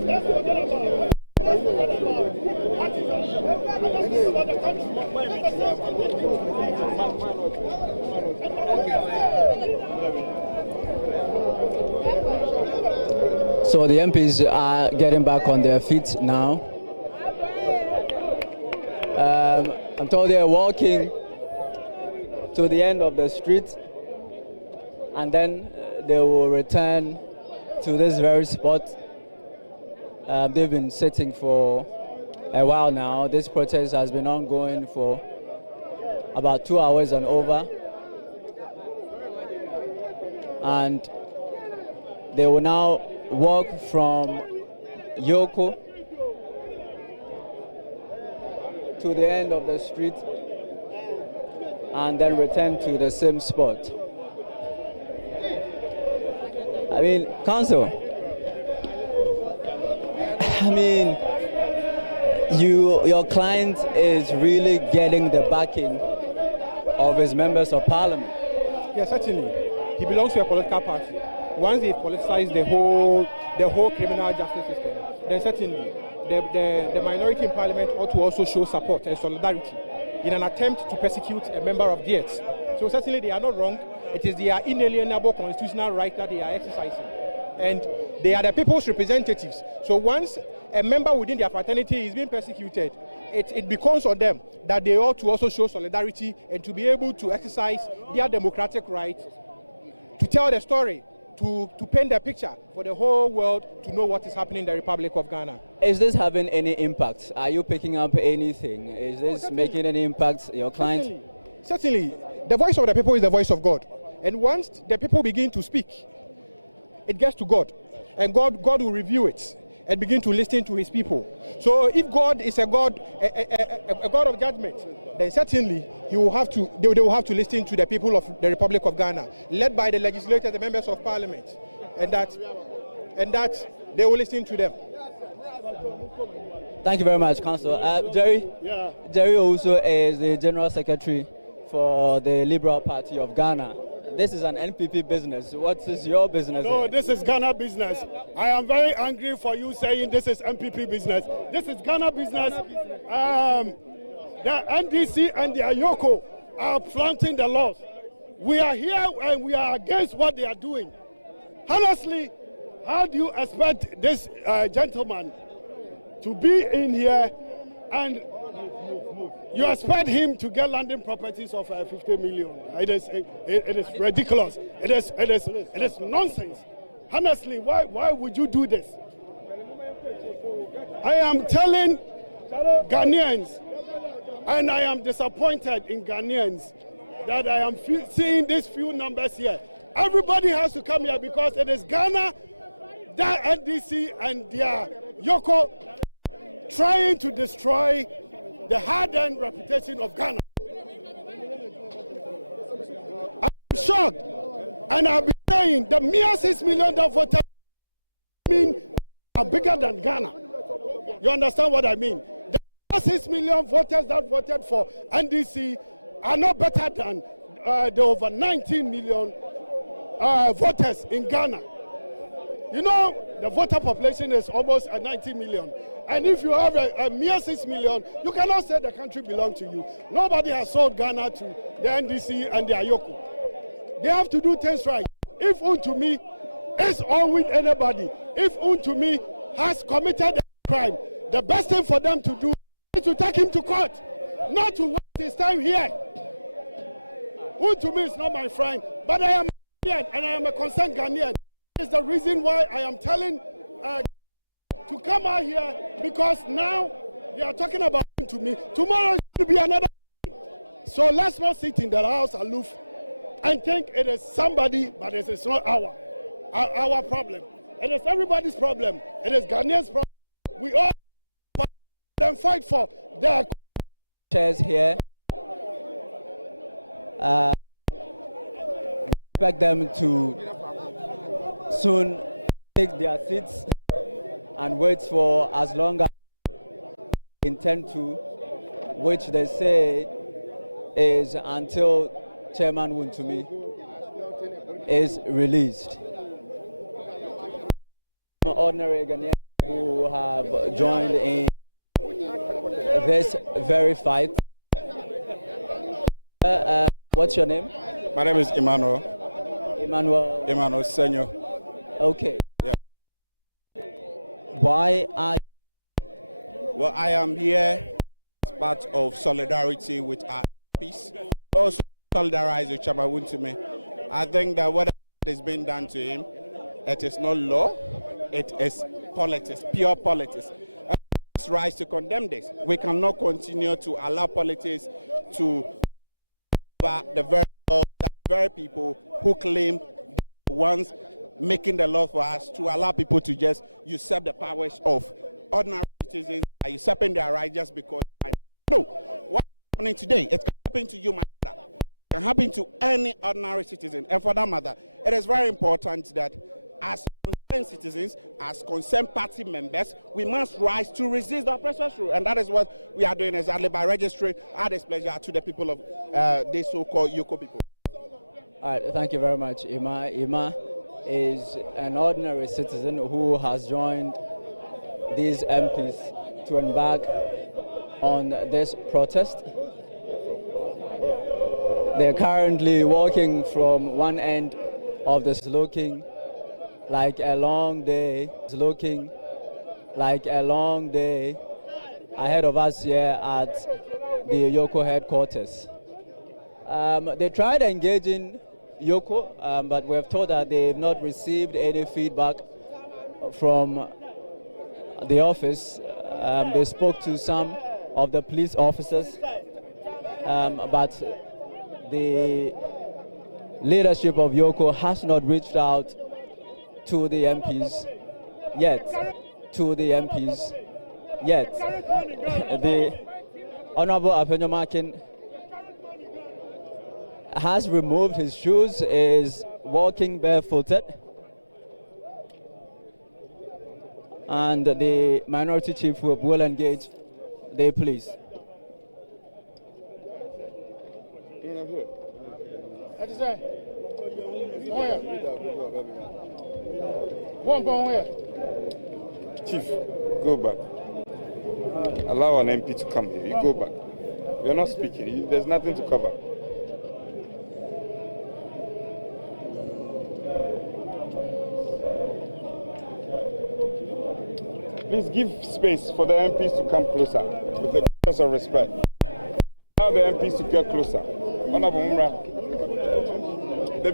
the MPs are getting back on their feet now. I'm told they're walking to the end of the street, and then they will return to this very spot. They've been sitting for a while now. This protest has been ongoing for about 2 hours and over. And they will now walk from EOCO to the end of the street and then return to the same spot. I mean, Council, I mean, your client is really getting the backing of his members of parliament. Yes, certainly. He belongs to a political party. Once they politicize the whole criminal justice system, then certainly the minority in parliament ought to also show support and solidarity in an attempt to persecute a member of theirs. So certainly they are not wrong. It is their inalienable constitutional right that they are exercising. And they are the people's representatives. So once a member within their fraternity is being persecuted, it becomes on them that they ought to also show solidarity and to be able to exercise their democratic right to tell the story, to paint the picture for the whole world to know what is happening in the Republic of Ghana. Is this having any impact? Are you picking up anything? Is this making any impact, your client? Certainly. The voice of the people is the voice of God. And once the people begin to speak, it gets to God. And God will review it and begin to listen to his people. So if God is a God of judgment, then certainly they will have to listen to the people of the Republic of Ghana, led by the legislators, the members of parliament, and that they will listen to them. Thank you very much, Councillor. Jerry? Yeah. Jerry also is the General Secretary for the Liberal Party of Ghana. This is an NPP business. What is your business? No, this is Ghana business. I am very angry for you saying this is NPP business. This is Ghana business. The NDC and the EOCO are flaunting the laws. We are here and we are against what they are doing. Honestly, how do you expect this gentleman to be in here and you expect him to get landing properties of 50 million? It is ridiculous. It is nonsense. Honestly, why would you do this? I am telling Ghanaians, and I am disappointed in Ghanaians that I am seeing these few numbers here. Everybody has to come here because it is Ghana, that NDC and their EOCO trying to destroy the hard-earned reputation of Ghana. I'm shocked, and I've been saying the mere 6 million that voted are bigger than Ghana. You understand what I mean? The 6 million voters that voted for NDC are not better than the over 19 million voters in Ghana. You know, the voter population is almost 90 million. And if you have a mere 6 million, you cannot say the country belongs to you. Nobody has sold Ghana to the NDC and the EOCO. They have to do things right. If Wontumi is on with anybody, if Wontumi has committed a crime, the best thing for them to do is to take him to court, not to waste his time here. Wontumi is not my friend, but I am a Ghanaian and I am a concerned Ghanaian. That is the reason why I am telling to come out here, because now they are talking about Wontumi. Tomorrow is going to be another thing. So let's not sit in the house aloof and think it is somebody, but it is not our problem. It is everybody's problem. It is Ghanaians' problem. We all fight for their chairs here. Expect them to soon take their seats and wait for as long as they intend to, which they say is until Chairman Wontumi is released. Ordinary Ghanaian who have joined in this very fight. What's your name? My name is Emmanuel. Emmanuel. Emmanuel Senyo. Okay. Yeah. Why are you? Well, I am here as part of solidarity with our peace. Also solidarize with Chairman Wontumi. I think that what is being done to him, it is not law, it is politics, pure politics. And it's right to condemn this. We cannot continue to allow politics to the very people who claim the ones making the law for us, to allow people to just usurp the powers of ordinary citizens, are usurping their rights just because. No, what's happening today? It can happen to you, my brother. It can happen to any ordinary citizen. And for that matter, it is very important that as concerned citizens, as concerned party members, we must rise to resist the oppressor's rule. And that is what we are doing exactly by registering our displeasure to the people of the so-called EOCO people. All right, thank you very much, Ima. Ima is an ordinary citizen who has joined these MPs to embark on this protest. They're currently walking from one end of this, looking like a long day. It's looking like a long day ahead of us here at the EOCO headquarters. They tried engaging EOCO, but we've told that they've not received any feedback from the office. They spoke to some of the police officers, but the leadership of EOCO has not reached out to the MPs yet. The Honorable Apenyomakin has removed his shoes, is walking barefooted, and the minority chief will engage the police. Chief, go back. Allow an MP to come here. You go back. You're not speaking. There's nothing to cover. Please give space for the MPs to come closer with the greatest of respect. Allow the MPs to get closer. Honorable Umrah. The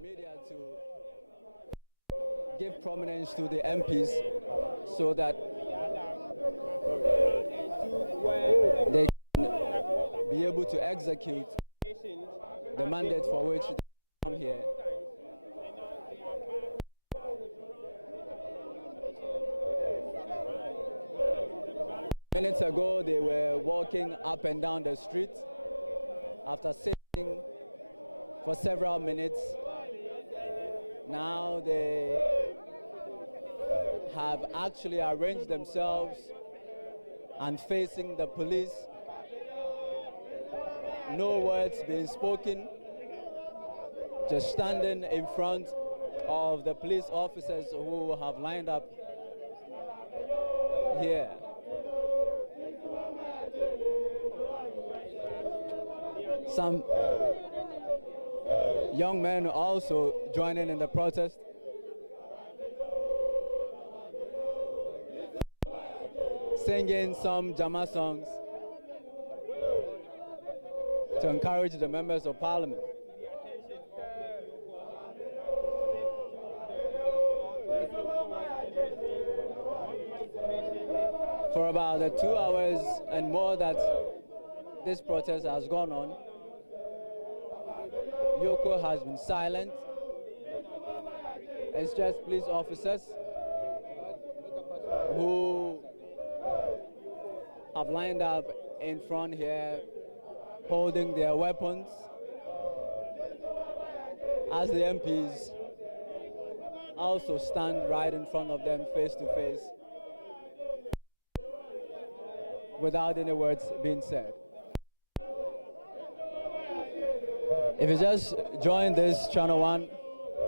media to give prominence to the MPs so that they can be able to execute the mandate for which they come here. Minutes ago, they were walking up and down the street after sitting for several minutes. Now they have actually arranged themselves and facing the police. No words being spoken, just standing in front of the police officers who have lined up here. Some young men also joining in the protest. Singing some Jama songs to encourage the members of parliament. For about the 2 hours and more that this protest has gone on, EOCO has been silent. It's just police officers who have lined up in front here, holding their weapons, as the MPs also stand right in front of them face to face, without any words being said. If you just join this Channel 1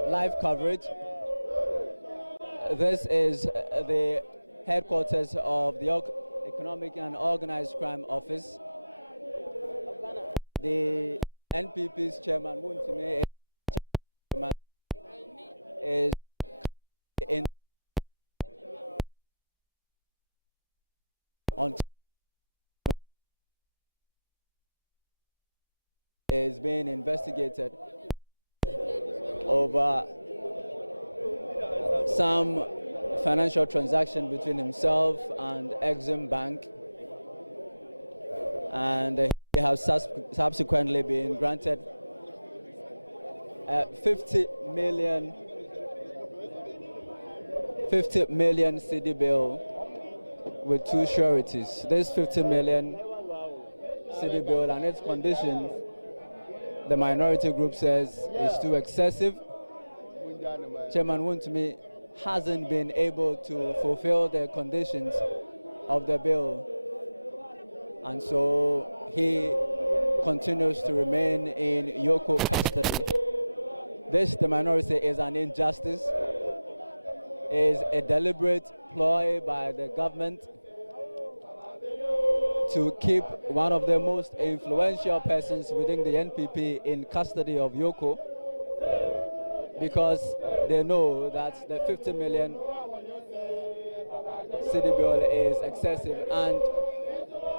live coverage, this is the headquarters of the Economic and Organized Crime Office. The NPP's chairman, Wontumi, is in on is being investigated over some financial transaction between himself and Exim Bank, and he has subsequently been granted 50 million CD bill with 2 sureties. This 50 million CD bill and its conditions, the minority group says, is too excessive. Chairman Wontumi hasn't been able to fulfill the conditions of the bill, and so he continues to remain in EOCO custody. This, the minority, is an injustice, is a deliberate ploy by the government to keep one of the most influential persons within the NPP in custody of EOCO, because they know that the 50 million city bill is excessive and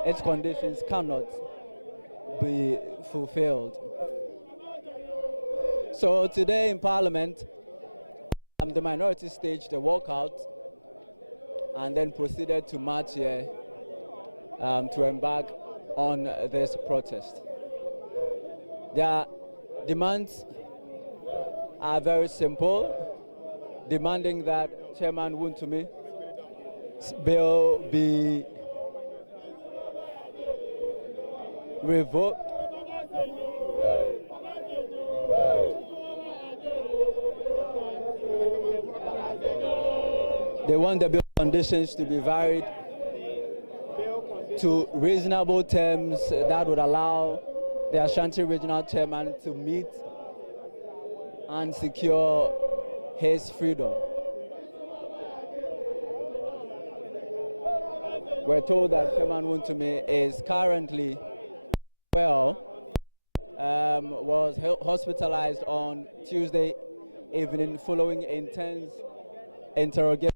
its conditions cannot be fulfilled. So today in Parliament, the minority staged a walkout and then proceeded to march here to embark on this protest. Their demands are very simple, demanding that Chairman Wontumi's bill be revoked, they want the bill conditions to be varied to reasonable terms that would allow the Ashanti Regional Chairman to meet and secure his freedom. We're told that Chairman Wontumi is currently well, was hospitalized on Tuesday evening following intense interrogation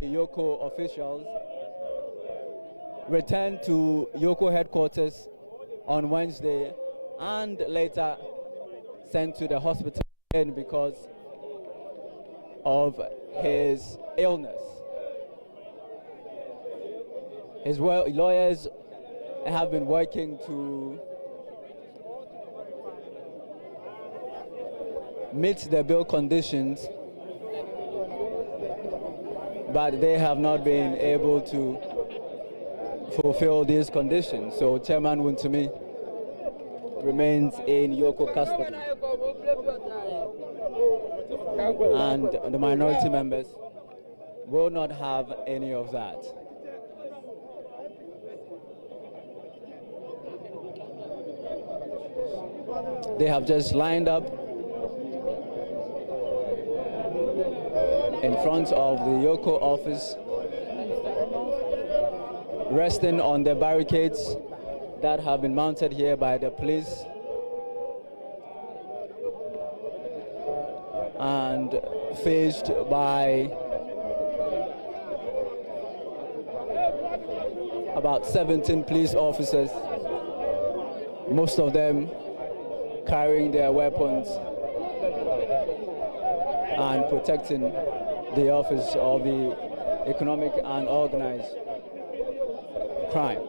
by EOCO officials, returned to EOCO headquarters on Wednesday and later sent to the hospital because of his illness. His lawyers have been working to meet the bill conditions, but they have not been able to fulfill these conditions. So Chairman Wontumi remains in EOCO custody, and the minority members will not have any of that. They have just lined up in front of the EOCO office, resting on the barricades that have been mounted here by the police, and faced by about 17 police officers, most of them carrying their weapons and protecting the office of the Economic and Organized Crime.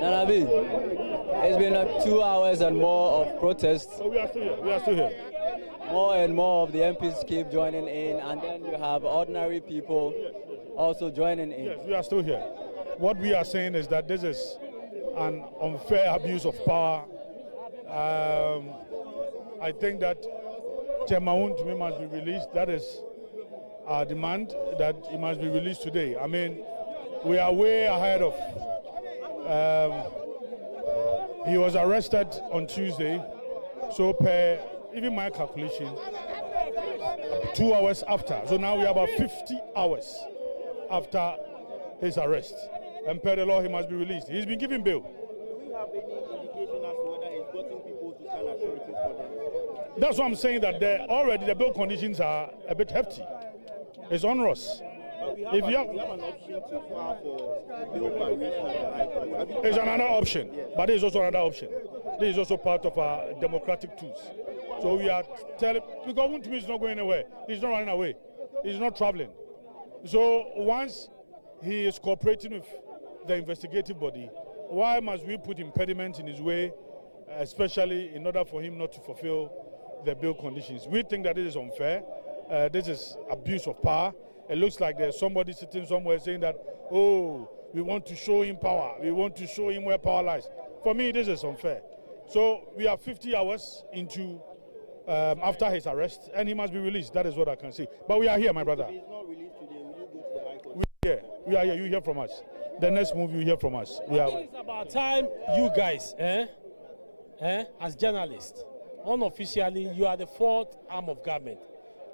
Nanabi, it's been like 2 hours and more of protests. So we are still here. We are still here. More and more of the MPs keep joining in, and then you have ordinary people also joining in. Yes, we are still here. What we are saying is that this is an unfair abuse of power I think that Chairman Wontumi must be released. That is our demand, that he must be released today. I mean, we are way ahead of. He was arrested on Tuesday, so per even my calculation, 2 hours after. So now we are about 50 hours after his arrest. And per the law, he must be released. He's been given bail. Do we have any indication as to whether he's gotten people to sign assurances for them? That's what I'm saying, that already the bail conditions are a bit hefty. It's onerous. But we have an option to file for bail variation at the High Court. It's another option, but there is also another option. This is also part of our democratic tools. So we are telling, because Wontumi is not going anywhere. He's not running away. He's not traveling. So once he is cooperating with the investigative body, why must we put impediments in his way, especially in order for him not to fulfill the bail conditions? We think that this is unfair. This is abuse of power. It looks like there's somebody sitting somewhere saying that, oh, we want to show him power. We want to show him where power lies. For me, this is unfair. So we are 50 hours into after his arrest, and he must be released. That is what I can say. But we are here, my brother. If he's not released today, will you go to the High Court? We are here. You hear from us. The next move, you hear from us. I think it's about time you guys, as journalists, unofficially, you are the fourth arm of government.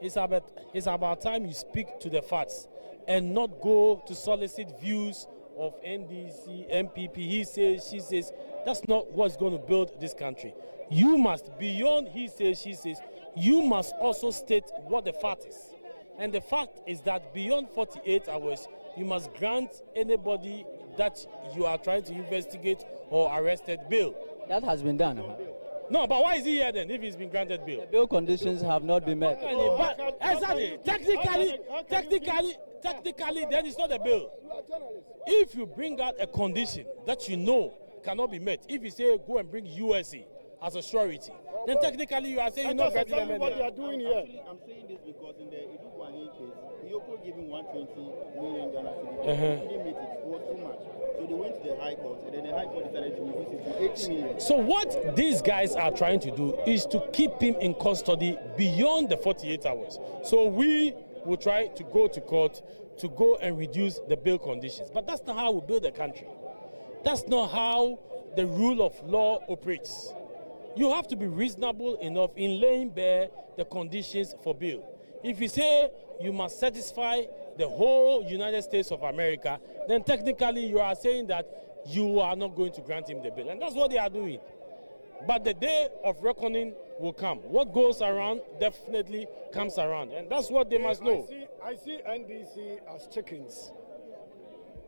It's about time you speak to the facts and not go to solicit views of NDC, MPP, he says, she says. That's not what's going to build this country. You must, beyond he says, she says, you must also state what the fact is. And the fact is that beyond 48 hours, you must grant anybody that you are trying to investigate or arrested bail. That has been done. No, but why is he here then if he's been granted bail? The bail conditions have not been met. But exactly, technically, then it's not a bail. If you bring out a condition that you know cannot be met, if you say go and bring USA as a surety, then technically you are saying you're not granting them what they are doing here. Actually, I'm saying this because in the Iduguahin case, EOCO gave him 120 million Ghana cedis. He didn't meet it. It was too much. So they went to the High Court, and then the High Court decided to reduce it to 80 million. So what these guys are trying to do is to keep him in custody beyond the 48 hours. So we will try to go to court to go and reduce the bail conditions. But that's not how we build a country. That's not how the rule of law operates. You have to be reasonable enough in laying bare the conditions for bail. If you say you must satisfy the whole United States of America, then technically you are saying that you are not going to grant him the bail. And that's what they are doing. But the day of reckoning will come. What goes around definitely comes around. And that's what they must know. I see NDC as chickens.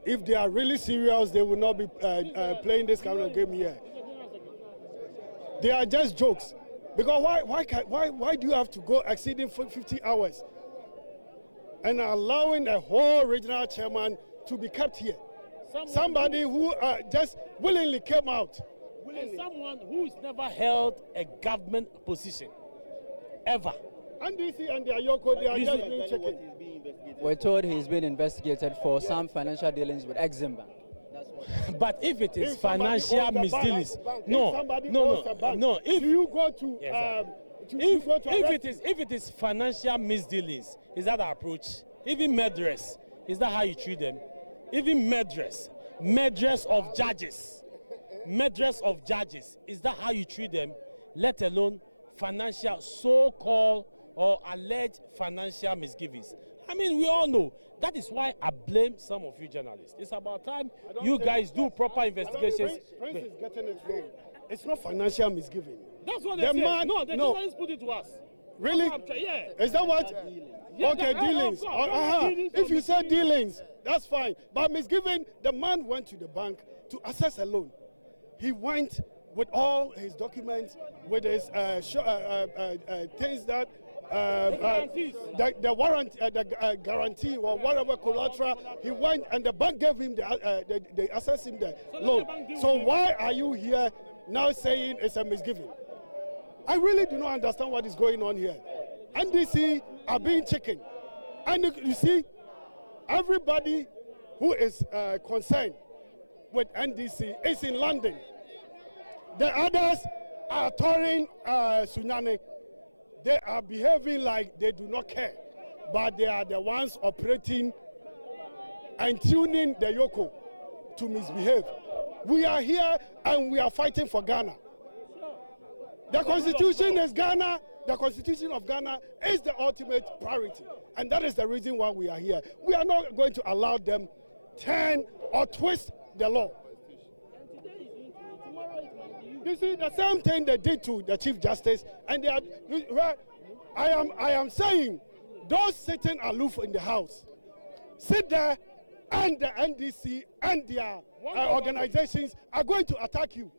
If they are really serious, they will not be playing this kind of game here. They are just jokes. Because why do you have to go exceeding 50 hours and allowing a whole regional chairman to be kept here? Somebody who just willingly came out. And someone who's never held a government position, ever. NDC and the EOCO, they are just being chicken. We're told he's been investigated for some financial dealings with Exim Bank. But if it is financial misdealings, if you go to, if it is financial misdealings, is that the approach? Even murderers, is that how you treat them? Even murderers of judges, is that how you treat them? Let alone financial, so-called or alleged financial misgivings. I mean, we all know. That is why I blame some of you journalists. It's about time you guys do proper investigations. Prince is getting it wrong. It's not financial misgiving. That's what they say. No, the journalists put it to us. Really? Yeah. Is that what? Yeah, okay, dealings. If you say dealings, that's fine. But misgiving, the man went to the bank to access a loan. He went with all his documents, with his things that the warrant, the guarantee or whatever collateral. He went and the bank gave him they assessed him the loan. So why are you here now saying it's a misgiving? I really do not understand what is going on here. NDC are being chicken, and you see, everybody who is concerned with NDC is in London. The others are touring Sunyani. They are behaving like they do not care, but they are the ones operating and tuning the EOCO to misbehave. We are here and we are fighting for Ghana. The constitution is Ghana. The constitution of Ghana is the ultimate priority. And that is the reason why we are here. We are not going to allow them turn or twist the law. You see, the same thing they did to the Chief Justice, and they are, I am saying, those sitting aloof in the House, sit there, and the NDC and their organizations are going to attack you.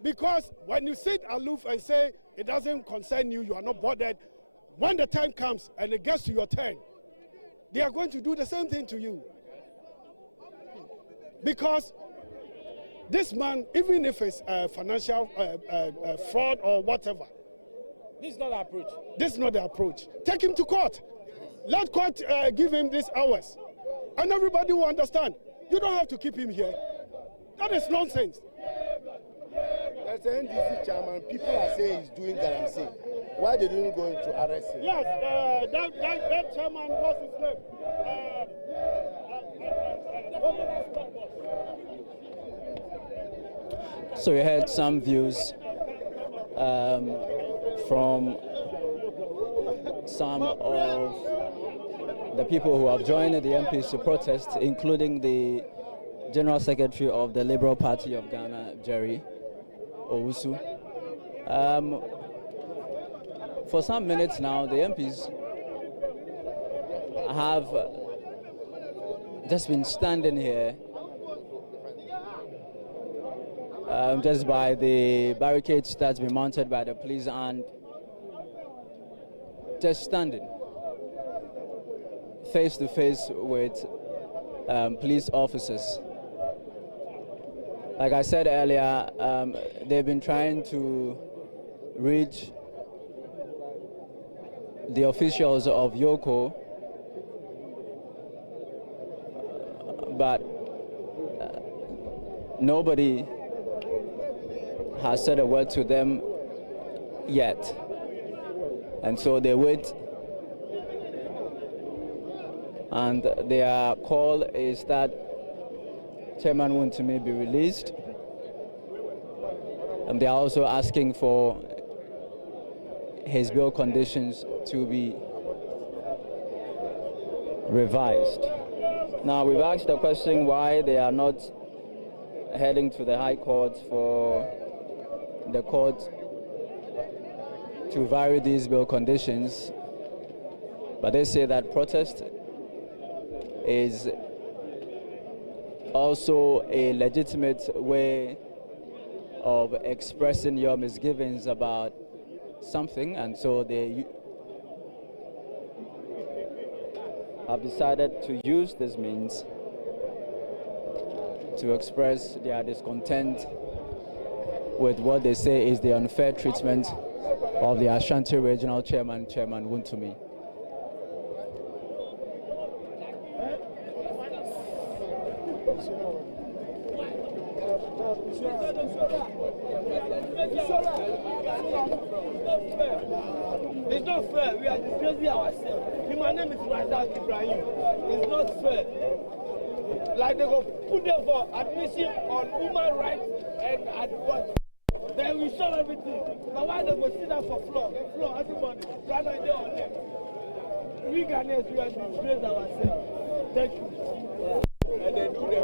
Because when you sit aloof and say it doesn't concern you, you are not bothered, when the time comes and it gets to your turn, they are going to do the same thing to you. Because this man, even if it's financial fraud or whatever, this is not the approach. This is not the approach. Take him to court. Let court give him these hours. And everybody will understand. You don't have to keep him here. That is nonsense. As the NDC chairman, people are saying he's doing galamsey. Why they didn't go into arrest him? Yes, that chairman, what's his name? So we had some views from some of the people who have joined the MPs to protest, including the General Secretary of the Liberal Party of Ghana, Jerry Owusu. For some minutes now, the MPs have just been standing here just by the barricades that's been mounted by the police and just standing face to face with police officers. Like I said earlier, they've been trying to reach the officials of EOCO, but nobody has said a word to them yet. And so they wait, and their call is that Chairman Wontumi be released. And they are also asking for his bail conditions to be revised. Now, we've asked the question why they are not heading to the High Court for the court to vary these bail conditions, but they say that protest is also a legitimate way of expressing your misgivings about something, and so they have decided to use this means to express their discontent with what they say is the unfair treatment of the Ashanti Regional Chairman, Chairman Wontumi. It's not fair. We are disgracing ourselves. My name is Razak Ibrahim. It's not fair. Like they go put them for admission on human rights and at what? Then we solve everything. But why they go sit down for floor, everybody, rather than on them? We Ghanaians, we are disgracing ourselves. Thank you. And they do the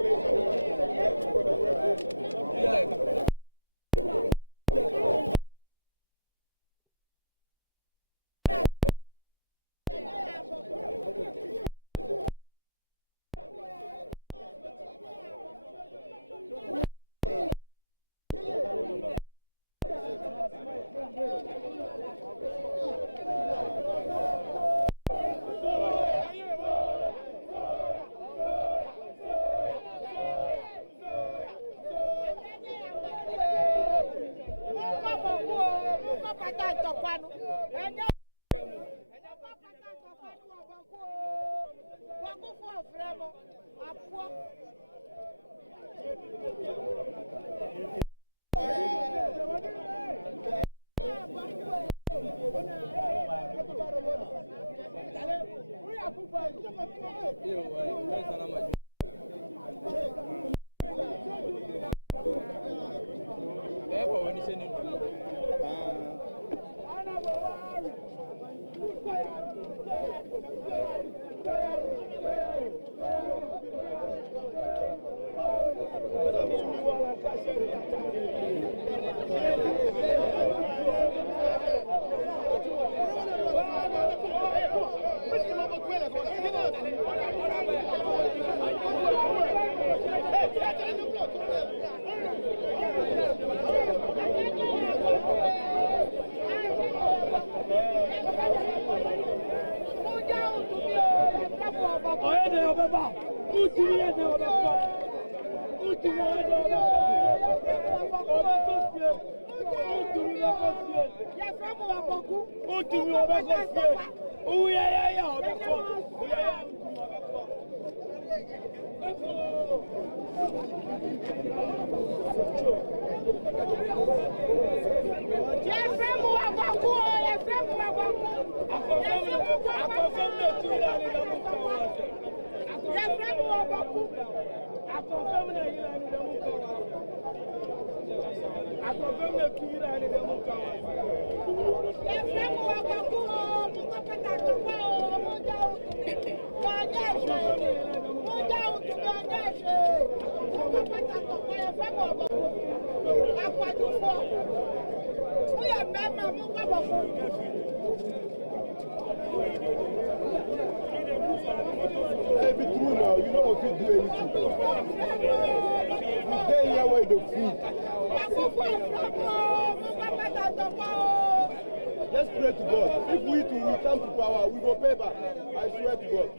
Let's pray to God. If we too will come to power, we will pay back. I swear to God.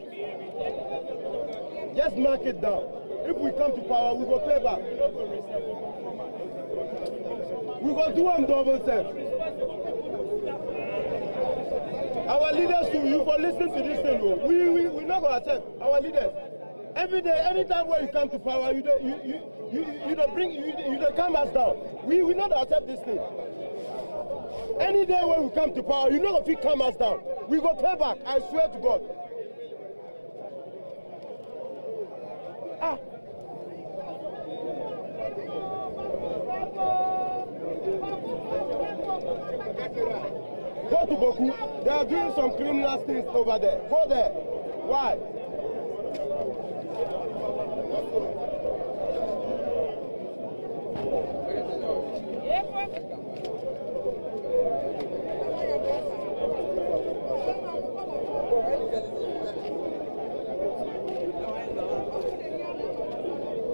Just mark it down. If we come to power, we will pay back. We will do them double set. Our leaders too, you for listening to this thing, we're not going to accept. Our leaders. Every day, anytime when you come to power, you don't calm us down. We will not accept this thing. Any day when we come to power, you know if you calm us down, we go pay back. I swear to God. Go to Boku. They are doing some criminal things over there. Go there. Why?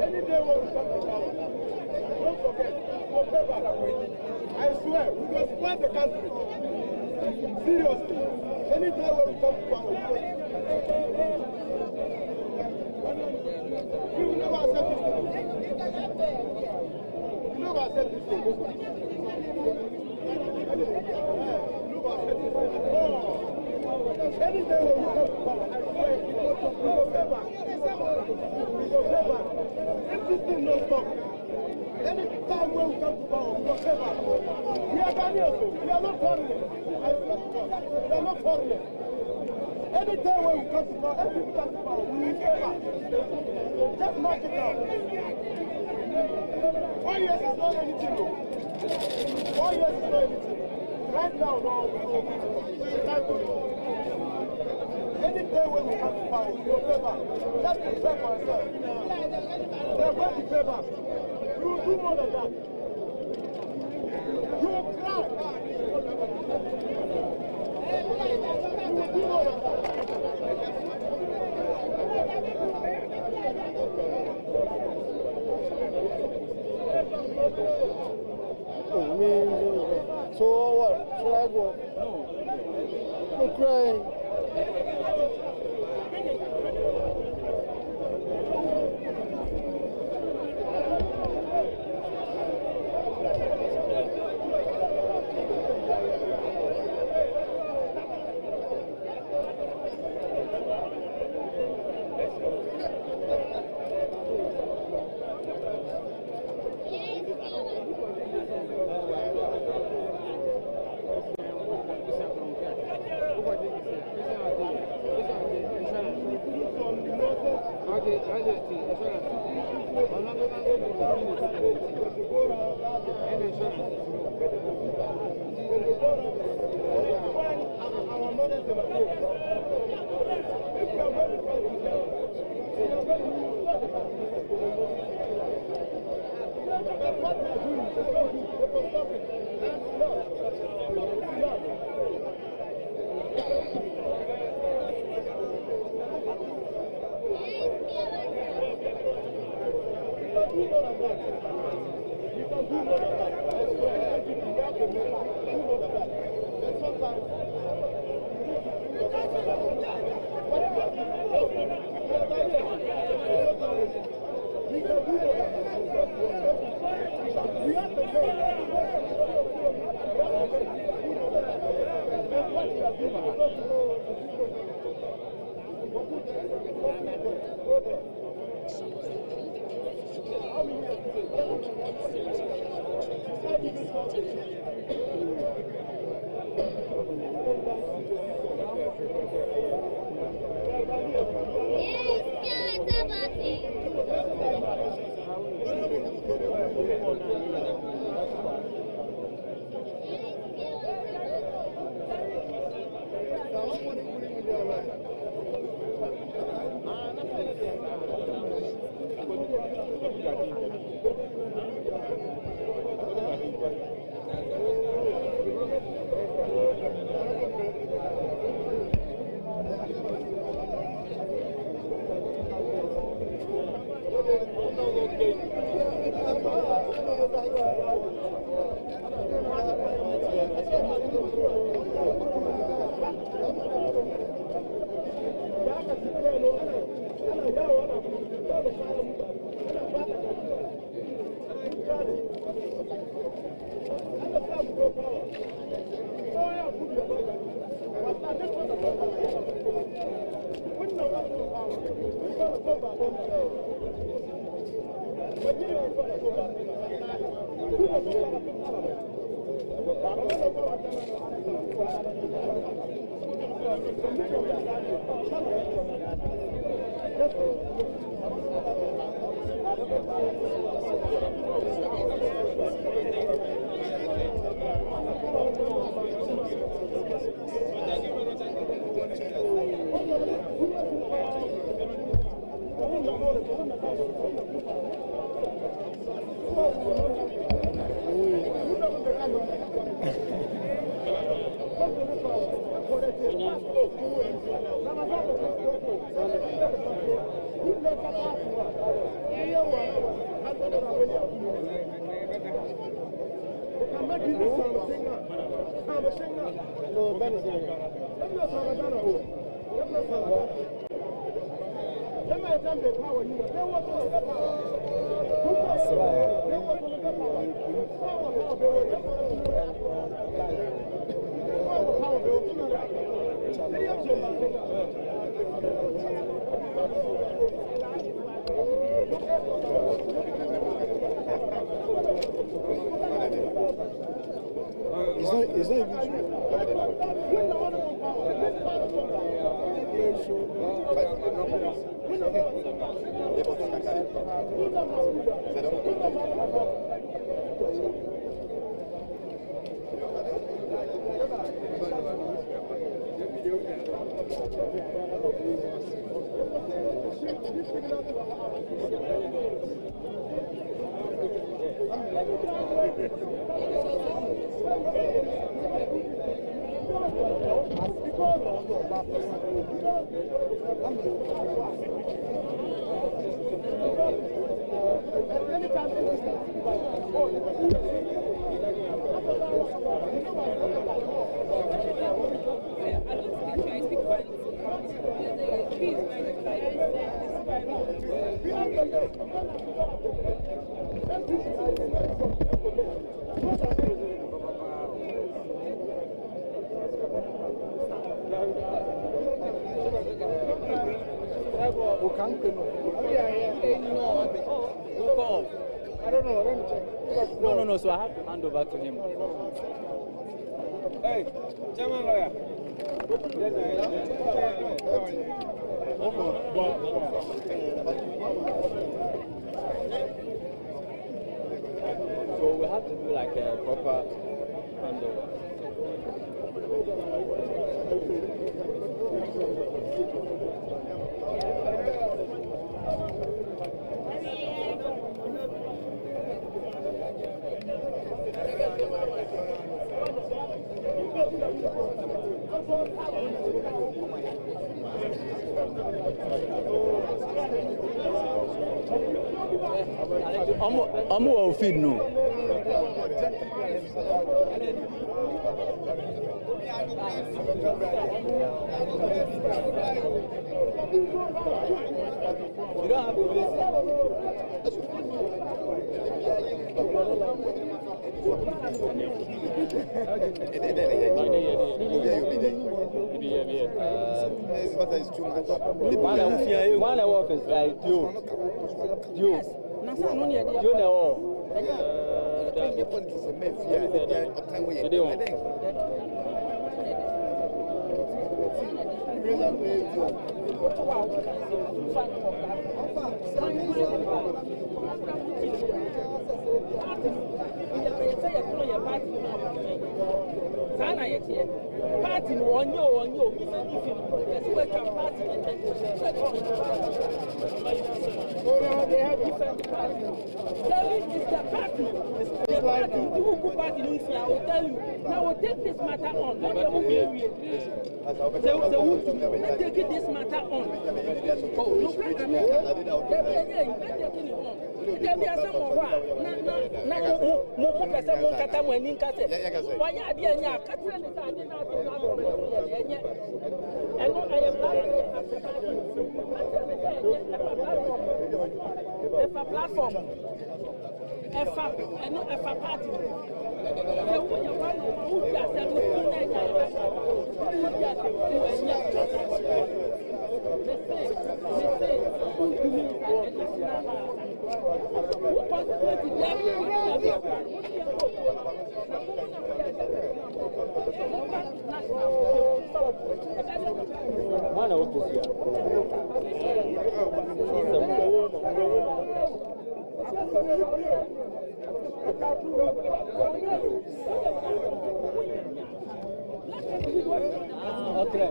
Any day when we come to power, don't forget, we'll pay back. I swear, we will spoil the country. Seriously. Any day when we come to power, we will never accept this thing. We will never accept this thing. Any day when we come to power, I swear, we will pay back. We will pay back. If this thing don't stop, any time when we come to power, we will pay back. We are Ghanaians, we are not foreigners. I swear to God, we are not foreigners. Any time when we come to power, every time we come to power, we will pay back. Just mark it down. 4 years is not anything, no. 4 years is not anything. Right now, no, we will any day when we come to power, we will pay back. Just prepare for ourselves. We are going to pay back. We will do more than that. You will cry. You will do more than that. So what? Should I go? No. I'm crying. It's not even No, so I have to hand over to him. Hey, German lawyer. So we have to do like a proper handover. Omo will feed no. You don't have to It's too much. One of is like you. Party on you. They have different parties. David is the party. The party. You who party don't see, I will tell you. Now we'll take this matter on. They will be let's take this matter on. Oh, look at America. There be some more. Now, person won't cut them when in cut it. Why are they in your cut? And what I am if a platform, if a party, One of this year. Okay.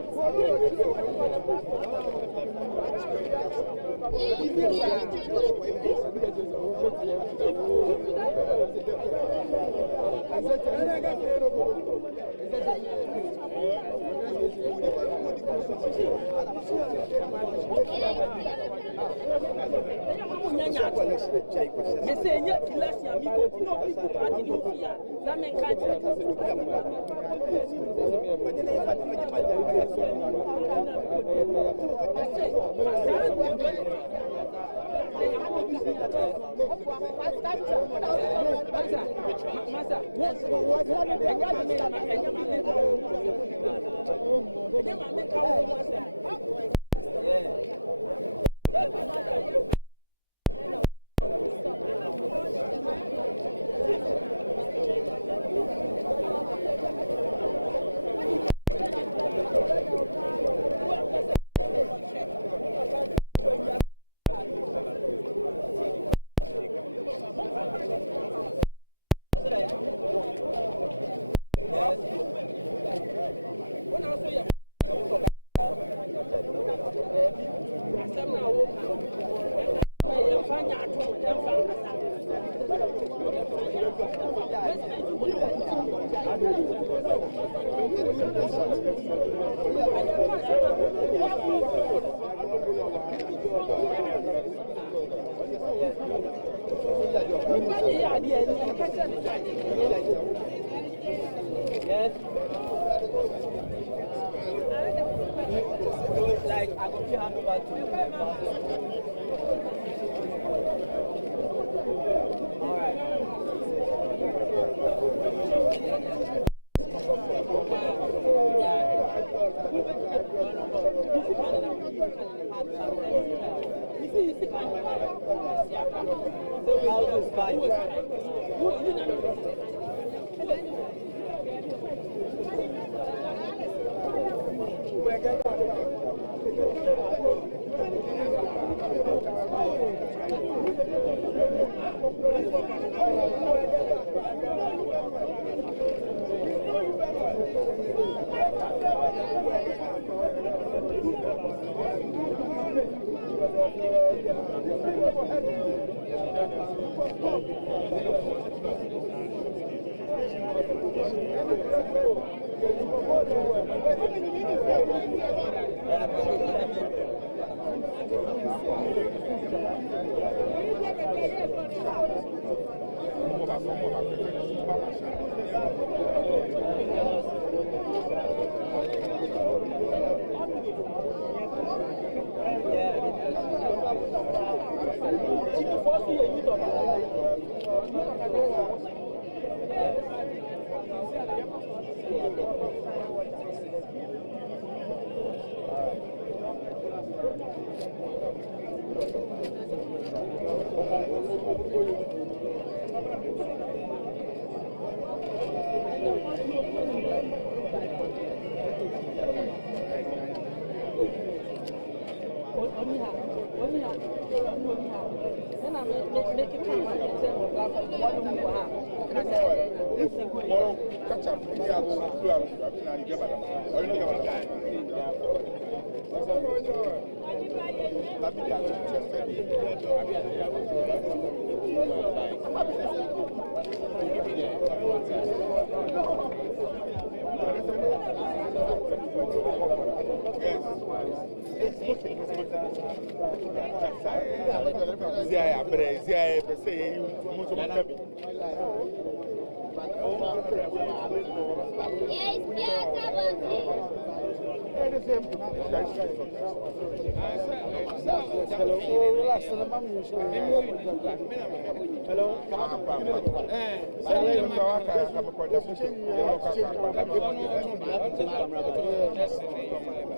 Like I will be hand over to all right.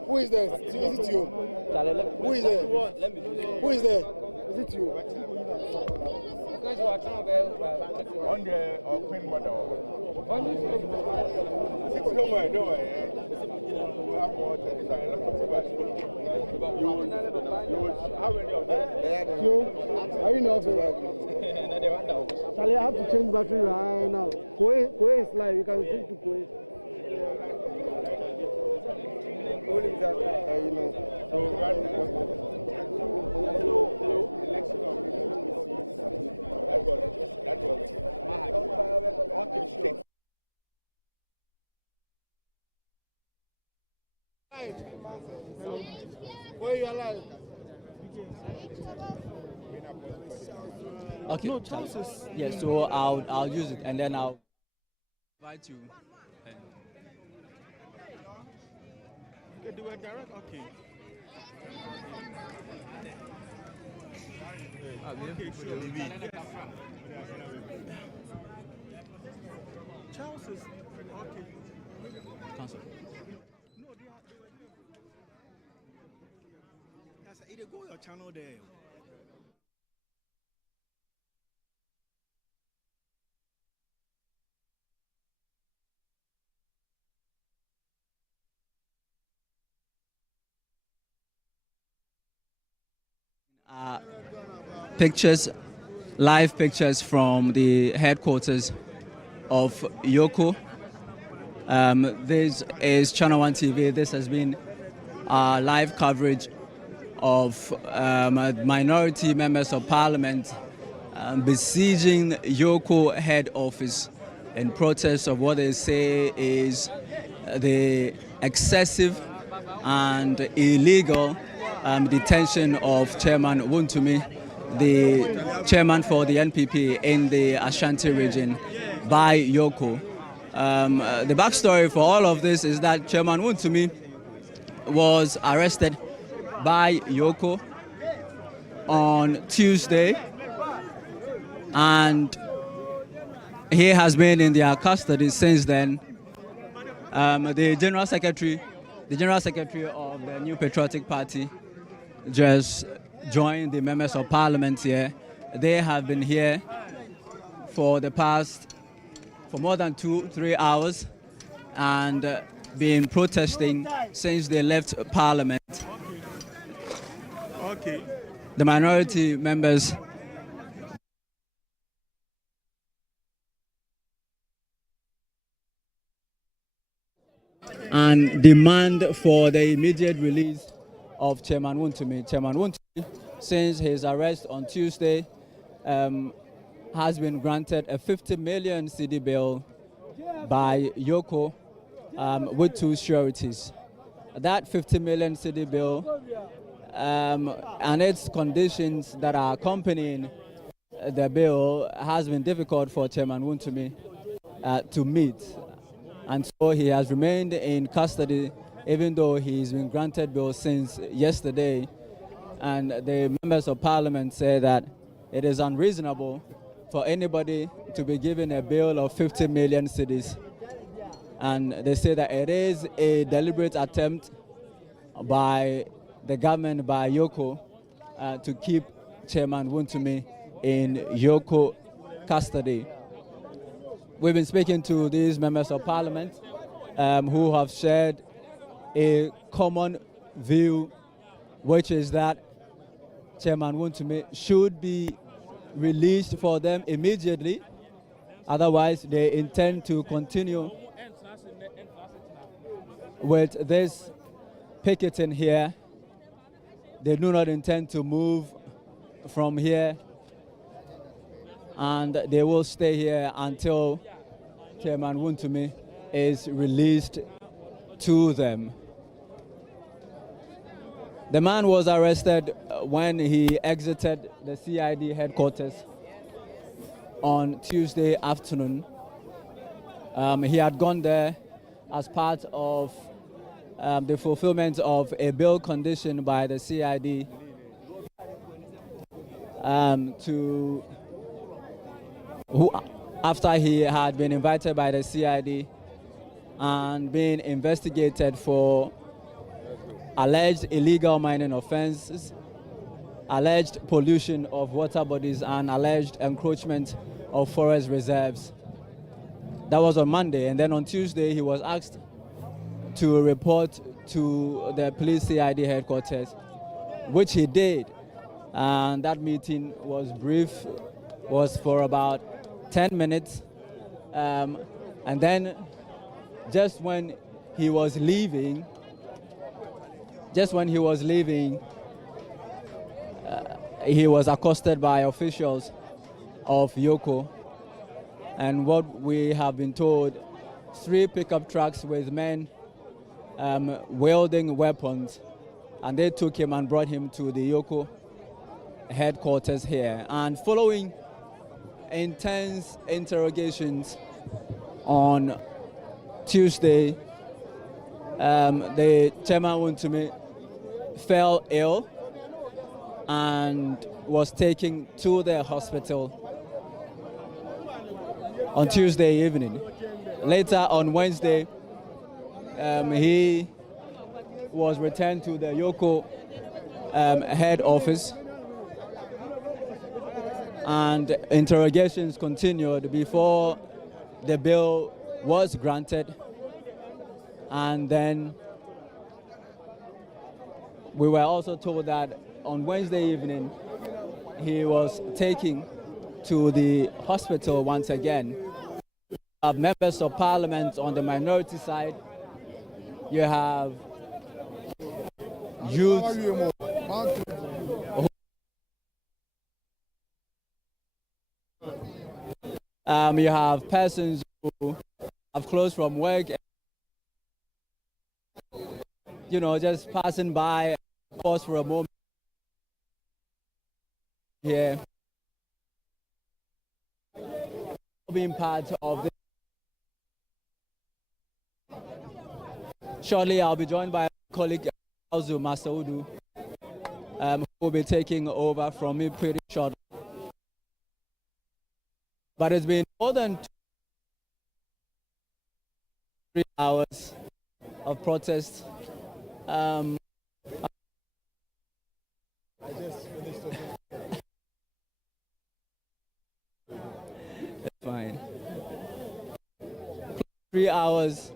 Who is there? Is it you? Who is there? Who is there? Is it you? On the Queen Mother. Don't worry. Are you not? Charlie, I have to change battery right now. Koe is live. You can speak to Koe. Where you alive? Okay. No, chances. Yeah, so I'll use it and then I'll invite you. Okay, do a direct. Okay. Okay, sure. Charles is okay. Cancel. No, they go your channel there. Live pictures from the headquarters of EOCO. This is Channel 1 TV. This has been live coverage of minority members of parliament besieging EOCO head office in protest of what they say is the excessive and illegal detention of Chairman Wontumi, the chairman for the NPP in the Ashanti region, by EOCO. The backstory for all of this is that Chairman Wontumi was arrested by EOCO on Tuesday, and he has been in their custody since then. The General Secretary of the New Patriotic Party just joined the members of parliament here. They have been here for more than 2-3 hours and been protesting since they left parliament. Okay. The minority members and demand for the immediate release of Chairman Wontumi. Chairman Wontumi, since his arrest on Tuesday, has been granted a 50 million cedi bail by EOCO with 2 sureties. That 50 million cedi bail and its conditions that are accompanying the bill has been difficult for Chairman Wontumi to meet. And so he has remained in custody even though he's been granted bail since yesterday. And the members of parliament say that it is unreasonable for anybody to be given a bail of 50 million cedis. And they say that it is a deliberate attempt by the government, by EOCO, to keep Chairman Wontumi in EOCO custody. We've been speaking to these members of parliament who have shared a common view, which is that Chairman Wontumi should be released for them immediately. Otherwise, they intend to continue with this picketing here. They do not intend to move from here, and they will stay here until Chairman Wontumi is released to them. The man was arrested when he exited the CID headquarters on Tuesday afternoon. He had gone there as part of the fulfillment of a bail condition by the CID after he had been invited by the CID and being investigated for alleged illegal mining offenses, alleged pollution of water bodies, and alleged encroachment of forest reserves. That was on Monday, and then on Tuesday he was asked to report to the police CID headquarters, which he did. And that meeting was brief, was for about 10 minutes. And then just when he was leaving, he was accosted by officials of EOCO. And what we have been told, 3 pickup trucks with men wielding weapons, and they took him and brought him to the EOCO headquarters here. And following intense interrogations on Tuesday, the Chairman Wontumi fell ill and was taken to the hospital on Tuesday evening. Later on Wednesday, he was returned to the EOCO head office, and interrogations continued before the bail was granted. And then we were also told that on Wednesday evening he was taken to the hospital once again. You have members of parliament on the minority side. You have youth you have persons who have closed from work, just passing by, pause for a moment here, being part of this. Shortly, I'll be joined by my colleague Alzu Masaudu, who will be taking over from me pretty shortly. But it's been more than 3 hours of protest. It's fine. 3 hours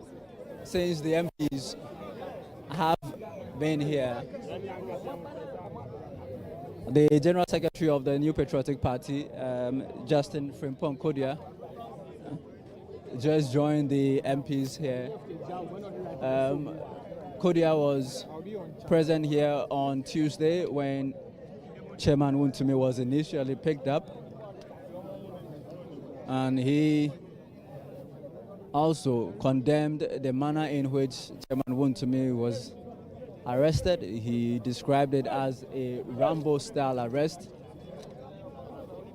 since the MPs have been here. The General Secretary of the New Patriotic Party, Justin Frimpong Kodia, just joined the MPs here. Kodia was present here on Tuesday when Chairman Wontumi was initially picked up, and he also condemned the manner in which Chairman Wontumi was arrested. He described it as a Rambo-style arrest.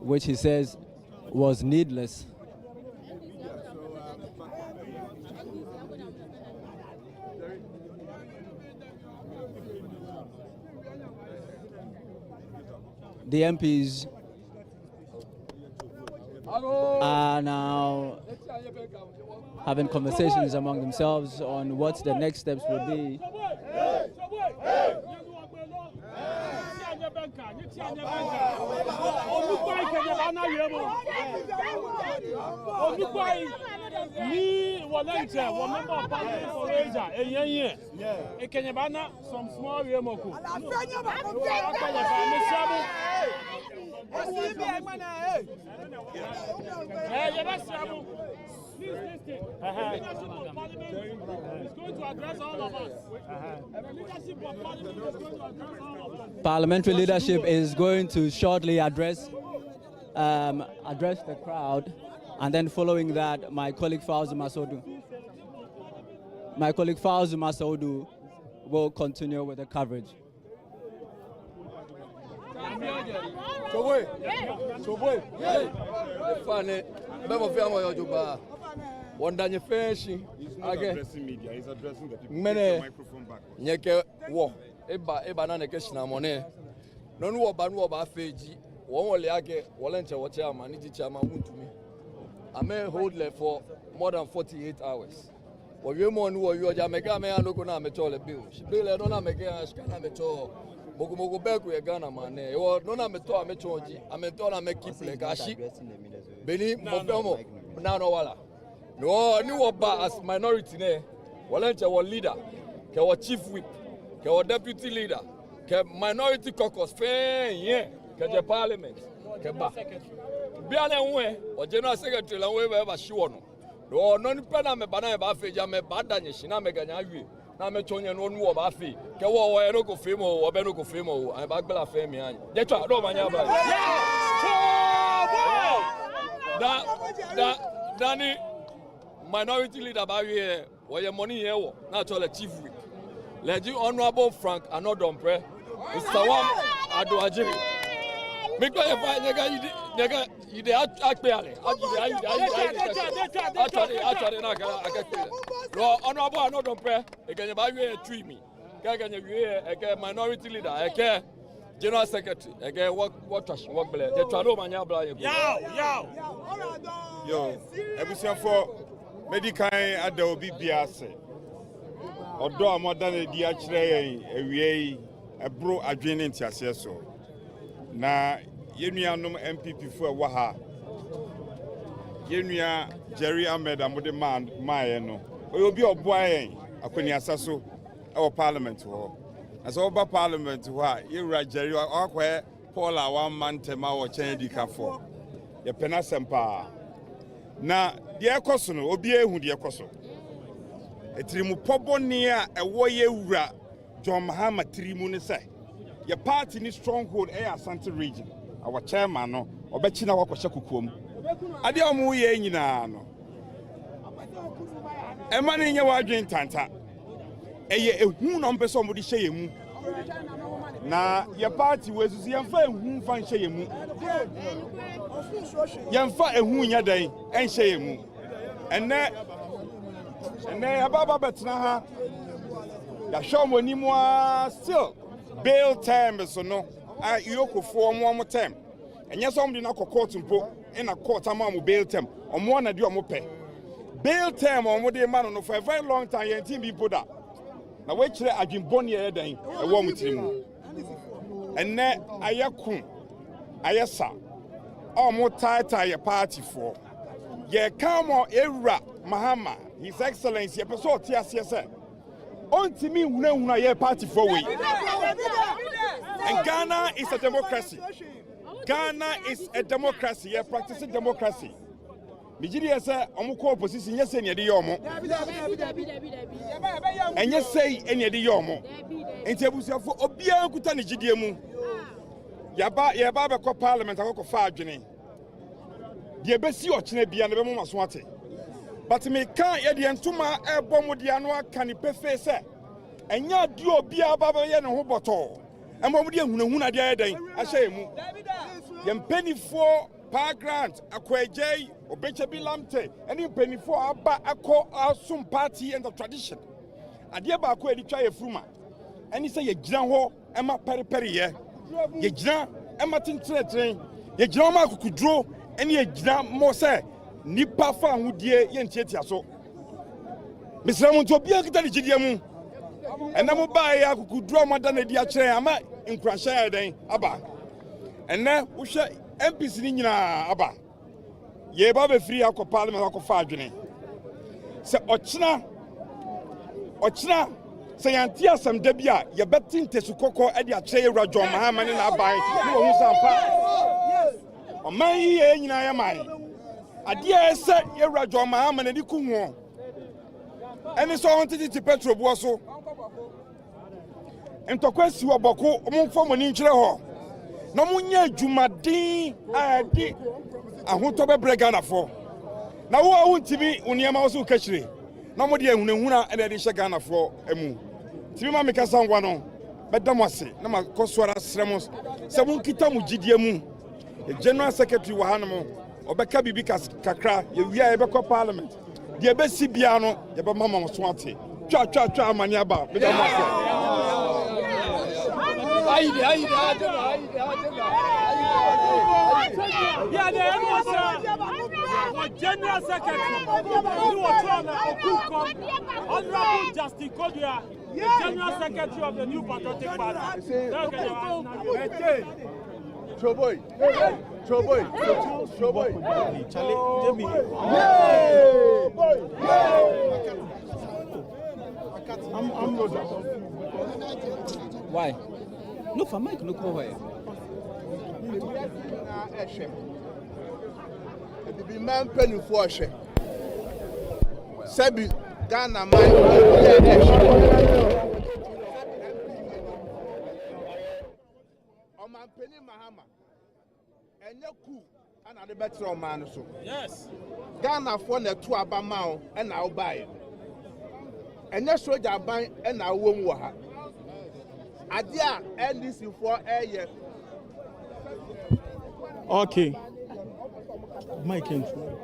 which he says was needless. The MPs are now having conversations among themselves on what the next steps will be. Some small remoko. Please listen. It's going to address all of us. The leadership of Parliament is going to address all of us. Parliamentary leadership is going to shortly address the crowd, and then following that, my colleague Fauzi Masoudu will continue with the coverage. One day finishing. He's not addressing media. He's addressing the people. Take the microphone back. Nyeke wo eba na neke shina mone. Nonu wo ba nu ba feji. Won wole age wolenche wo chairman ni chairman Wontumi. Ame hold left for more than 48 hours. Wo we mo nu wo yo ja mega me anoko na me chole bill. She bill no na mega shikana me cho. Mogo beku ye Ghana mane. Wo no na me to ame choji. Ame to na me keep le gashi. Beni mo femo na no wala. No, ni woba as minority ne. Walenche wo leader, ke wo chief whip, ke wo deputy leader, ke minority caucus fe yen, ke je parliament, ke ba. Bia na nwe, o general secretary la nwe ba shiwo no. No ni pe na me ba na ba fe ja me ba danye shi na me ganya awie. Na me chonye no nu wo ba fe. Ke wo no ko fe mo, wo be no ko fe mo, an ba gbela fe mi an. Je twa do manya ba. Dani minority leader by here, where your money here, not all the chief whip. Legend Honorable Frank Anodompre, Mr. Wam Adoajiri. Because if I nigga, you de act barely. Actually, Honorable Anodompre, again, by here, treat me. Again, minority leader, again, general secretary, again, what trash, what blame. They try to mania blind. Yo, everything for. Medical ada obi biase odo amoda na di akire ewie ebro adwene ntiase so na yenuanom MPP fo ewa ha yenua Jerry Ahmed amode man maaye no obi oboa yen akoni asaso e parliament ho na so oba parliament ho a yewura Jerry akwa Paula one man tema wo chen di kafo ye pena sempa na de ekoso no obi ehu de ekoso etirimu poboni a ewo ye wura John Mahama tirimu ne se ye party ni stronghold e Asante region our chairman no obechi na wakɔhye kokom ade omu ye nyina no e ma ne nya wadwen tanta eye ehu no mpese omu de hye ye mu na ye party wesusu ye mfa ehu mfa hye ye mu ye mfa ehu nya dan en hye ye mu ene ababa betna ha ya shomo ni mo still bail term so no a EOCO for mo term enye so mde na court mpo na court amamu bail term omo na de omo pe bail term omo de ma no for a very long time yen team people da na we kire adwinboni e dan e wo mo tirimu ene ayekun ayesa omo title ye party for ye come Era Mahama, His Excellency, episode TSS. Ontimi huna ye party for we. And Ghana is a democracy. Ghana is a democracy. Ye practicing democracy. Mijiri say omuko opposition yes any de yomo. And yes say any de yomo. Enti abusiafo obia nkuta ne gidie mu. Yaba be ko parliament akoko fa adwene. De besi ochine bia ne be mo maso ate. But me can ye de ntuma ebo mo de anu aka ni pefe se. Enya de obia baba ye ne ho boto. Embo mo de ehunahuna de ayedan ahye mu. penny for power grant, a quay, or Becha Bilamte, any penny for our some party and the tradition. A dear Baku, the try a fruma. And he say, ye Janho, Emma Peri, ye Jan, Emma Tin train, ye Jama could draw, and ye Jan more say, Nipa fan would ye yen chetia so. Miss Ramon to be a Gidiamu. And I'm buy I could draw more than a dear chair, I might in Crashire day, Abba. And now we shall MPs in Abba. Ye Baba free alcohol parliament alcohol fagine. Say Ochna say Antia some debia, ye betting Tesukoko at your chair, Rajon Mahaman in Abba, you who some or my ye in I am I. A dear set ye Rajon Mahaman and the Kumo. And it's all wanted to Petro Bosso. And to question you about among former Ninja. No munya Jumadin, I did. I want to be Bregana for. Now, I want to be Unyamasu Kashri. No more dear Ununa and Edisha Gana for a moon. Tima Mikasan Wano, but Damasi, Nama Koswara Sremos, Samun Kitamu Gidiamu, the General Secretary Wahanamo, or Bekabi Bikas Kakra, you are a Parliament. The best Sibiano, the Mama Swati. Cha Maniaba, Yeah, there was General Secretary. You were trying Honorable Justin Kodia, the General Secretary of the New Patriotic Party. Choboy. Why? No, for Mike, no cover. The man penny for a share. Sebi Ghana man. Oman penny Mahama. And your coup and the better man so. Yes. Ghana for the 2 Abamao and I'll buy it. And your soldier buy and I won't waha. Adia and this for a year. Okay. Mike intro.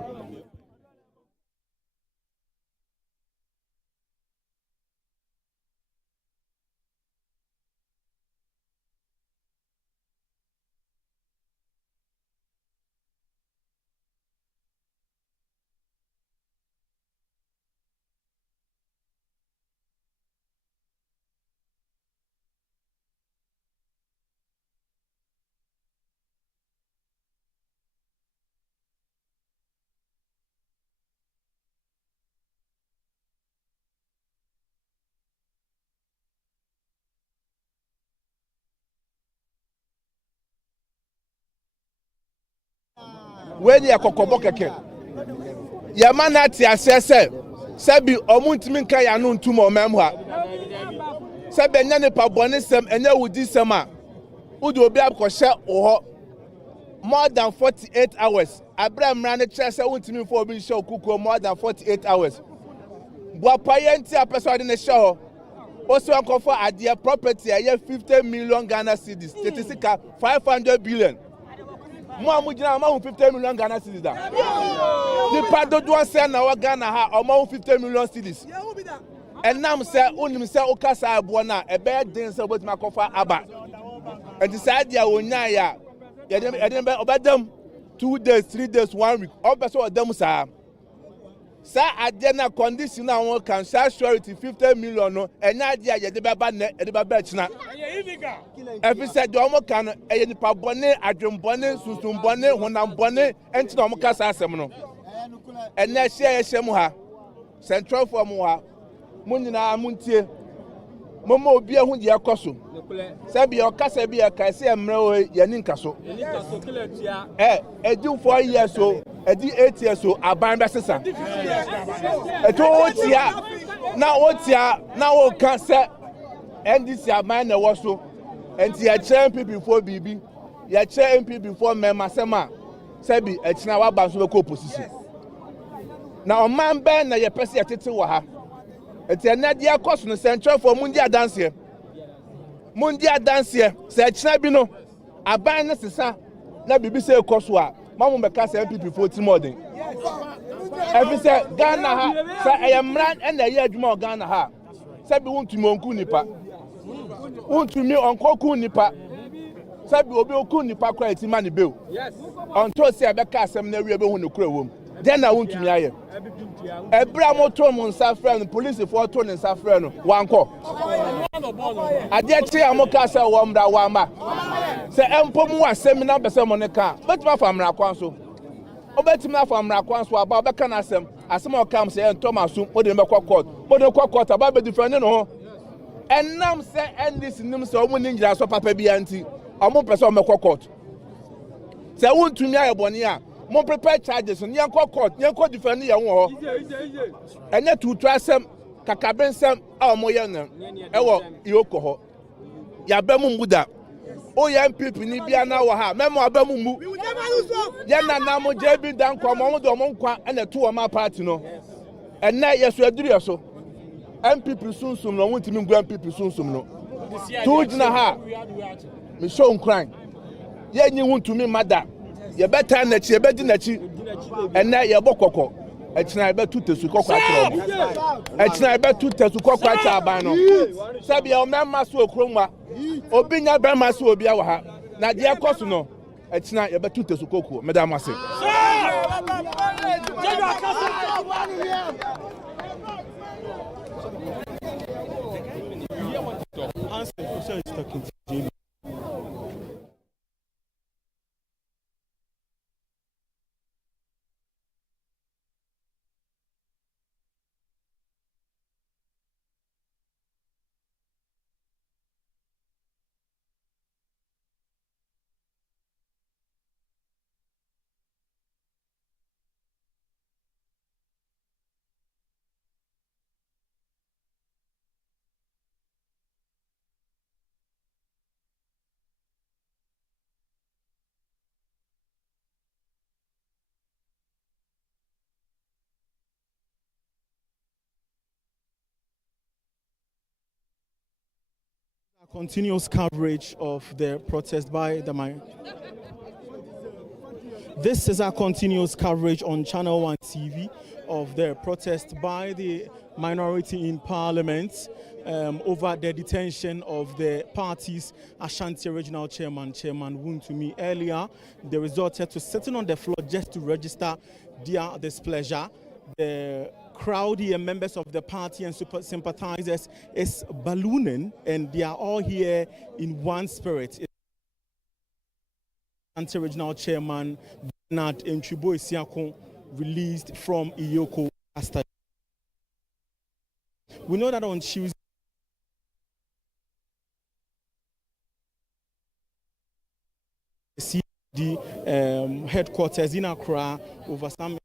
Where they are Kokobo Keke. Yamanati assessor. Sabi Omuntmin Kayanun Tumo Memha. Sabi Nane Pabonism and you would this summer. Would you be able to share or more than 48 hours? Abraham ran a chess out to me for being show Kuko more than 48 hours. Guapayanti a person in the show. Also, uncle for a dear property, I have 50 million Ghana cedis, statistica 500 billion. More 50 million Ghana cedis. The Pado do say now Ghana ha among 50 million cedis. And now say only say Okasa Buana, a bad dance about my coffee Abba. And decide ya Unyaya. About them 2 days, 3 days, 1 week. All person them sir. Sir, I didn't condition now can share surety 50 million no and idea ya de baba net e de baba china. Every said do mo kan e ni pa bone adwem bone susum bone honam bone enti no mo kasa asem no. And na share yeshem ha. Central form ha. Mo nyina mo ntie. Mo mo obi ehun de yakoso. Say be your kasa be ya kai say emre o ya ni nkaso. Edi 4 years so edi 8 years so aban be sesa. Eto otia na o kan say NDC aban na wo so enti ya chair MP before BB ya chair MP before member sema say be echina wa ban so be ko opposition. Na o man ben na ye pese ya tete wo ha. Eti anadia cost no central for mundia dance here. Mundia dance here. Say echina bi no aban na sesa na bibi say koswa mamu meka say MPP 40 more than every say Ghana ha say ayamran and na ye adwuma Ghana ha say bi Wontumi onku nipa Wontumi onkoku nipa say bi obi oku nipa kwa etima ne bill until say abeka asem na wi be hu ne kura wom then na Wontumi aye ebra moto mo nsafre no police for to ne nsafre no wanko ade chi amoka say wo mra wa ma say empom wa asem na bese mo ne ka betima fa mra kwan so obetima fa mra kwan so aba obeka na asem o kam say entomaso mo de mekọ court aba be defend no ho enam say endis nim say omo ninjira so papa bia nti omo pese o mekọ court say Wontumi aye boni a mo prepare charges on yanko court yanko defend ye ho ene tutu asem kakabensem a mo ye na e wo EOCO ho ya be mu muda o ya MPP ni bia na wo ha memo abamu mu ya na na mo jebi dan kwa mo do mo nkwa ene to ma party no ene yeso aduru yeso MPP sunsum no Wontumi ngu MPP sunsum no to jina ha me show nkran ye nyi Wontumi mada ye beta na chi ye bedi na chi ene ye bokoko echina ye betu tesu kokwa atro echina ye betu tesu kokwa aban no sabi e o memma so okromwa obi nya be ma so obi awa ha na de ekoso no echina ye betu tesu kokwo medam ase Continuous coverage of the protest by the This is our continuous coverage on Channel 1 TV of the protest by the minority in Parliament over the detention of the party's Ashanti Regional Chairman Wontumi. Earlier, they resorted to sitting on the floor just to register their displeasure. The crowd here, members of the party and sympathizers, is ballooning, and they are all here in one spirit. Anti-regional chairman Bernard Nchubo Isiakon released from EOCO last night. We know that on Tuesday, the headquarters in Accra over some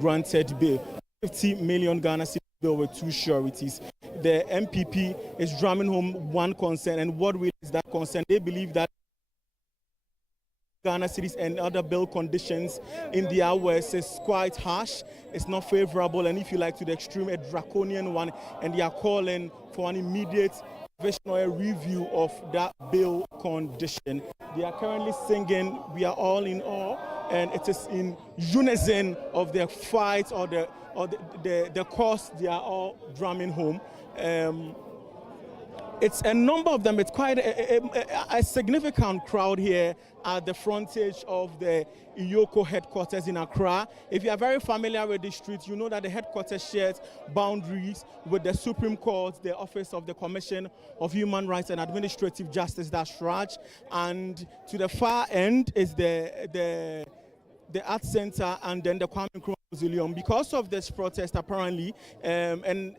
granted bail, 50 million Ghana cedis bill with two sureties. The MPP is drumming home one concern, and what really is that concern? They believe that Ghana cedis and other bill conditions in the hours is quite harsh. It's not favorable, and if you like, to the extreme, a draconian one, and they are calling for an immediate or a review of that bill condition. They are currently singing "We Are All in Awe," and it is in unison of their fight or the cause they are all drumming home. It's a number of them. It's quite a significant crowd here at the frontage of the EOCO headquarters in Accra. If you are very familiar with the street, you know that the headquarters shares boundaries with the Supreme Court, the Office of the Commission of Human Rights and Administrative Justice, that's RAJ, and to the far end is the Art Center and then the Kwame Nkrumah Mausoleum. Because of this protest, apparently, and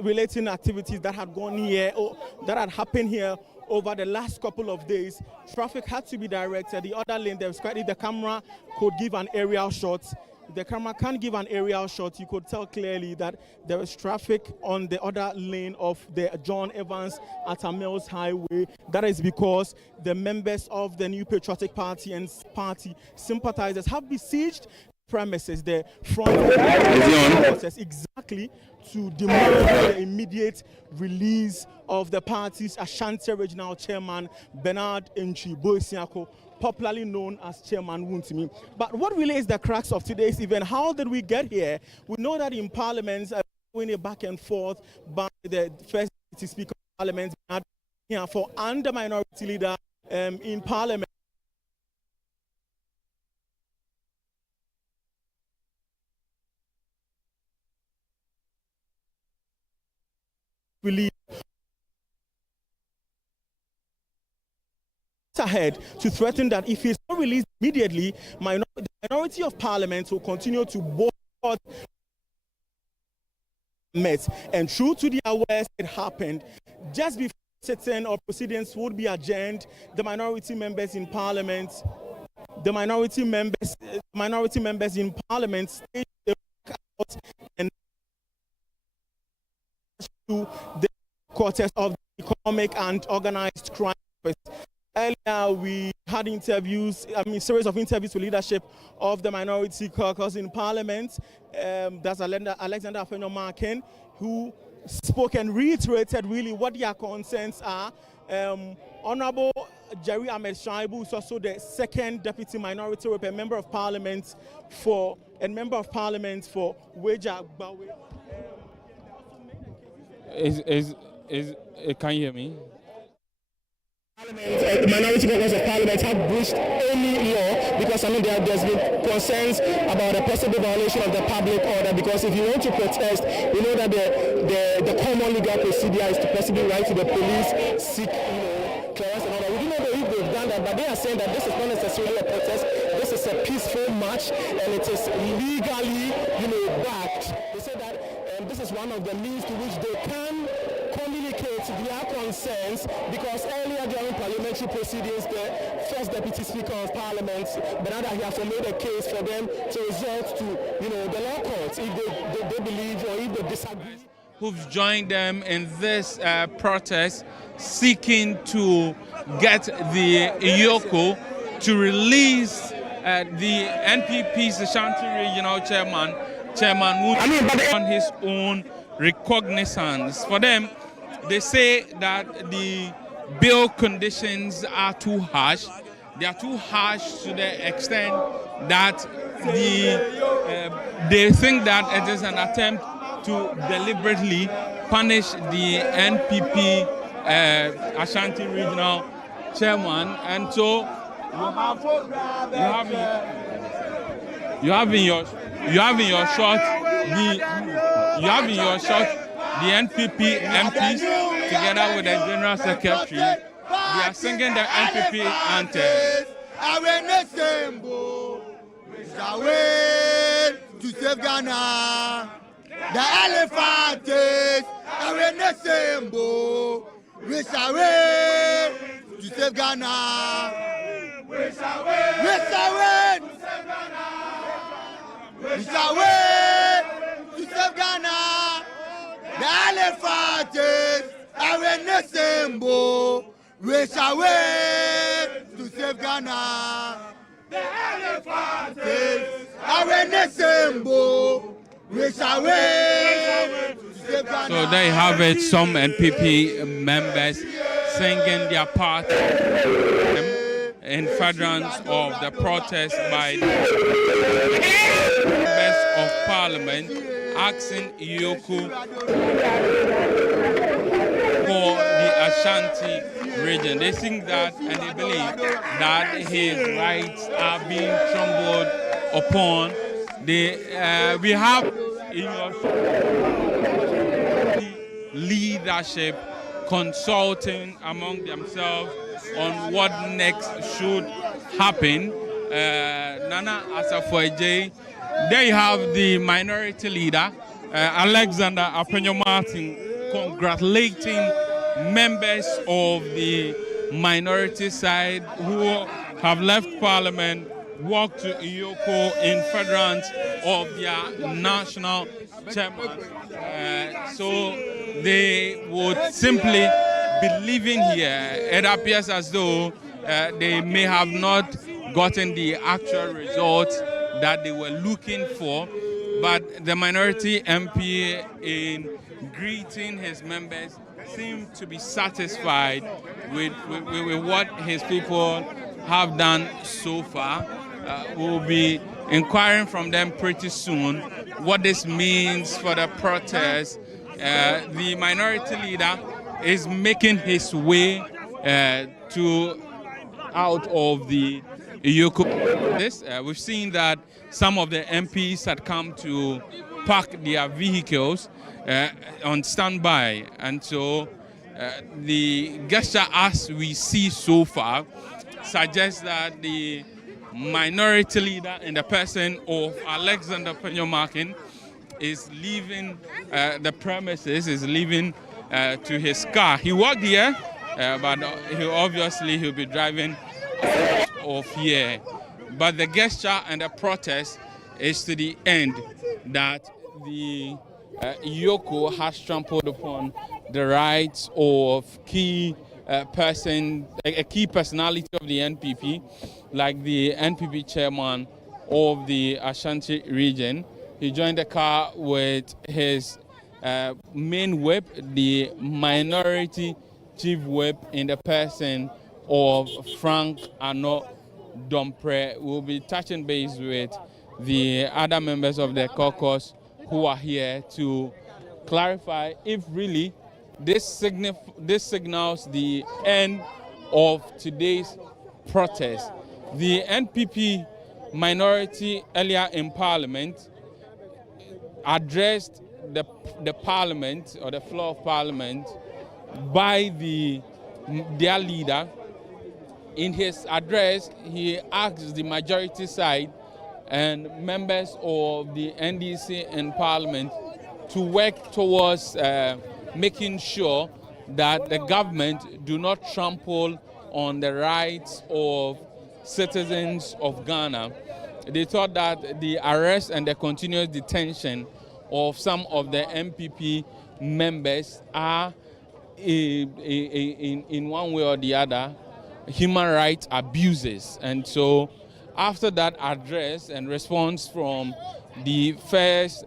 relating activities that had gone here or that had happened here over the last couple of days, traffic had to be directed. The other lane, if the camera could give an aerial shot. The camera can't give an aerial shot. You could tell clearly that there is traffic on the other lane of the John Evans Atta Mills Highway. That is because the members of the New Patriotic Party and party sympathizers have besieged premises, the front process, exactly to demand the immediate release of the party's Ashanti Regional Chairman Bernard Entry Boisiako, popularly known as Chairman Wontumi. But what really is the crux of today's event? How did we get here? We know that in Parliament, going back and forth by the first Speaker of Parliament, for under minority leader in Parliament. Really ahead to threaten that if he's not released immediately, the minority of Parliament will continue to boycott. And true to their words, it happened just before sitting or proceedings would be adjourned. The minority members in Parliament, in Parliament staged the walkout and to the quarters of the economic and organized crime. Earlier, we had series of interviews with leadership of the minority caucus in Parliament. That's Alexander Afenyo-Markin, who spoke and reiterated really what their concerns are. Honorable Jerry Ahmed Shaibu is also the second deputy minority whip, and member of parliament for Weja Gbawe. Can you hear me? The minority members of Parliament have breached any law because there's been concerns about a possible violation of the public order, because if you want to protest, you know that the common legal procedure is to possibly write to the police, seek clearance and all that. We do not know if they've done that, but they are saying that this is not necessarily a protest. This is a peaceful march and it is legally backed. They say that this is one of the means to which they can communicate their concerns, because earlier during parliamentary proceedings, the first deputy speaker of parliament, Bernard, he has made a case for them to resort to the law courts if they believe or if they disagree. Who've joined them in this protest, seeking to get the EOCO to release the NPP's Ashanti Regional Chairman Wontumi on his own recognizance. For them, they say that the bail conditions are too harsh. They are too harsh to the extent that they think that it is an attempt to deliberately punish the NPP Ashanti Regional Chairman. And so you have in your shot the NPP MPs together with the General Secretary. They are singing the NPP anthem. To save Ghana, the elephant is we shall win to save Ghana. We shall win to save Ghana. The elephant is we shall win to save Ghana. The elephant is we shall win to save Ghana. So there you have it, some NPP members singing their part in furtherance of the protest by the members of parliament asking EOCO for the Ashanti region. They think that and they believe that his rights are being trampled upon. We have in your leadership consulting among themselves on what next should happen. Nana Asafo-Adjei, there you have the minority leader, Alexander Afenyo-Markin, congratulating members of the minority side who have left parliament, walked to EOCO in furtherance of their national chairman. So they would simply be living here. It appears as though they may have not gotten the actual result that they were looking for, but the minority MP, in greeting his members, seemed to be satisfied with what his people have done so far. We'll be inquiring from them pretty soon what this means for the protest. The minority leader is making his way out of the EOCO. We've seen that some of the MPs had come to park their vehicles on standby, and so the gesture, as we see so far, suggests that the minority leader in the person of Alexander Penyomakin is leaving the premises, is leaving to his car. He walked here, but he'll be driving out of here. But the gesture and the protest is to the end that the EOCO has trampled upon the rights of a key personality of the NPP, like the NPP chairman of the Ashanti region. He joined the car with his main whip, the minority chief whip, in the person of Frank Ano Dompre. We'll be touching base with the other members of the caucus who are here to clarify if really this signals the end of today's protest. The NPP minority earlier in Parliament addressed the Parliament, or the floor of Parliament, by their leader. In his address, he asked the majority side and members of the NDC in Parliament to work towards making sure that the government do not trample on the rights of citizens of Ghana. They thought that the arrest and the continuous detention of some of the MPP members are, in one way or the other, human rights abuses. And so after that address and response from the first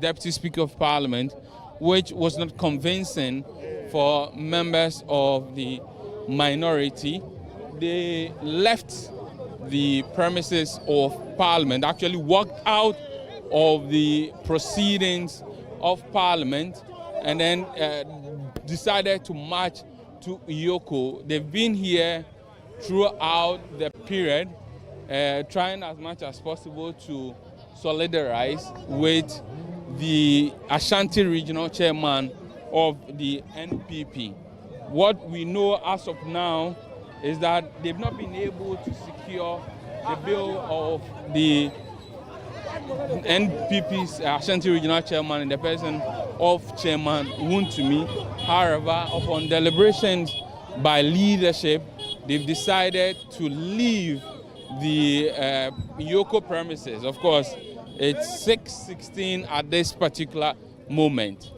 Deputy Speaker of Parliament, which was not convincing for members of the minority, they left the premises of Parliament, actually walked out of the proceedings of Parliament, and then decided to march to EOCO. They've been here throughout the period, trying as much as possible to solidarize with the Ashanti regional chairman of the NPP. What we know as of now is that they've not been able to secure the bill of the NPP's Ashanti regional chairman in the person of Chairman Wontumi. However, upon deliberations by leadership, they've decided to leave the EOCO premises. Of course, it's 6:16 at this particular moment.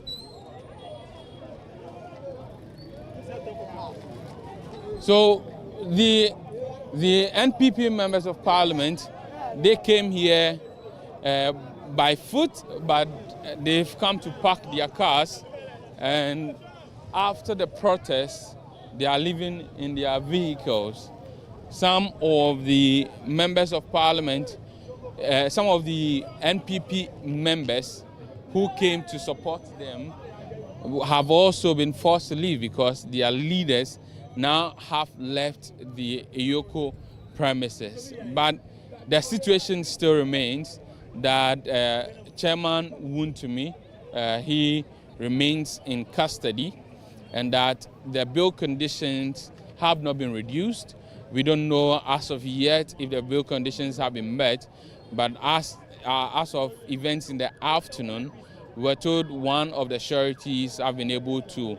So the NPP members of Parliament, they came here by foot, but they've come to park their cars, and after the protest, they are living in their vehicles. Some of the members of Parliament, some of the NPP members who came to support them have also been forced to leave because their leaders now have left the EOCO premises. But the situation still remains that Chairman Wontumi, he remains in custody, and that the bail conditions have not been reduced. We don't know as of yet if the bail conditions have been met, but as of events in the afternoon, we were told one of the sureties have been able to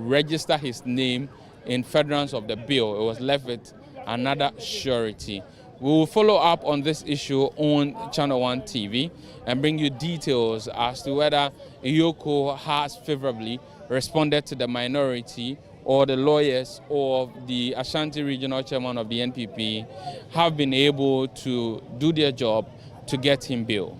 register his name in furtherance of the bill. It was left with another surety. We will follow up on this issue on Channel 1 TV and bring you details as to whether EOCO has favorably responded to the minority or the lawyers or the Ashanti regional chairman of the NPP have been able to do their job to get him bail.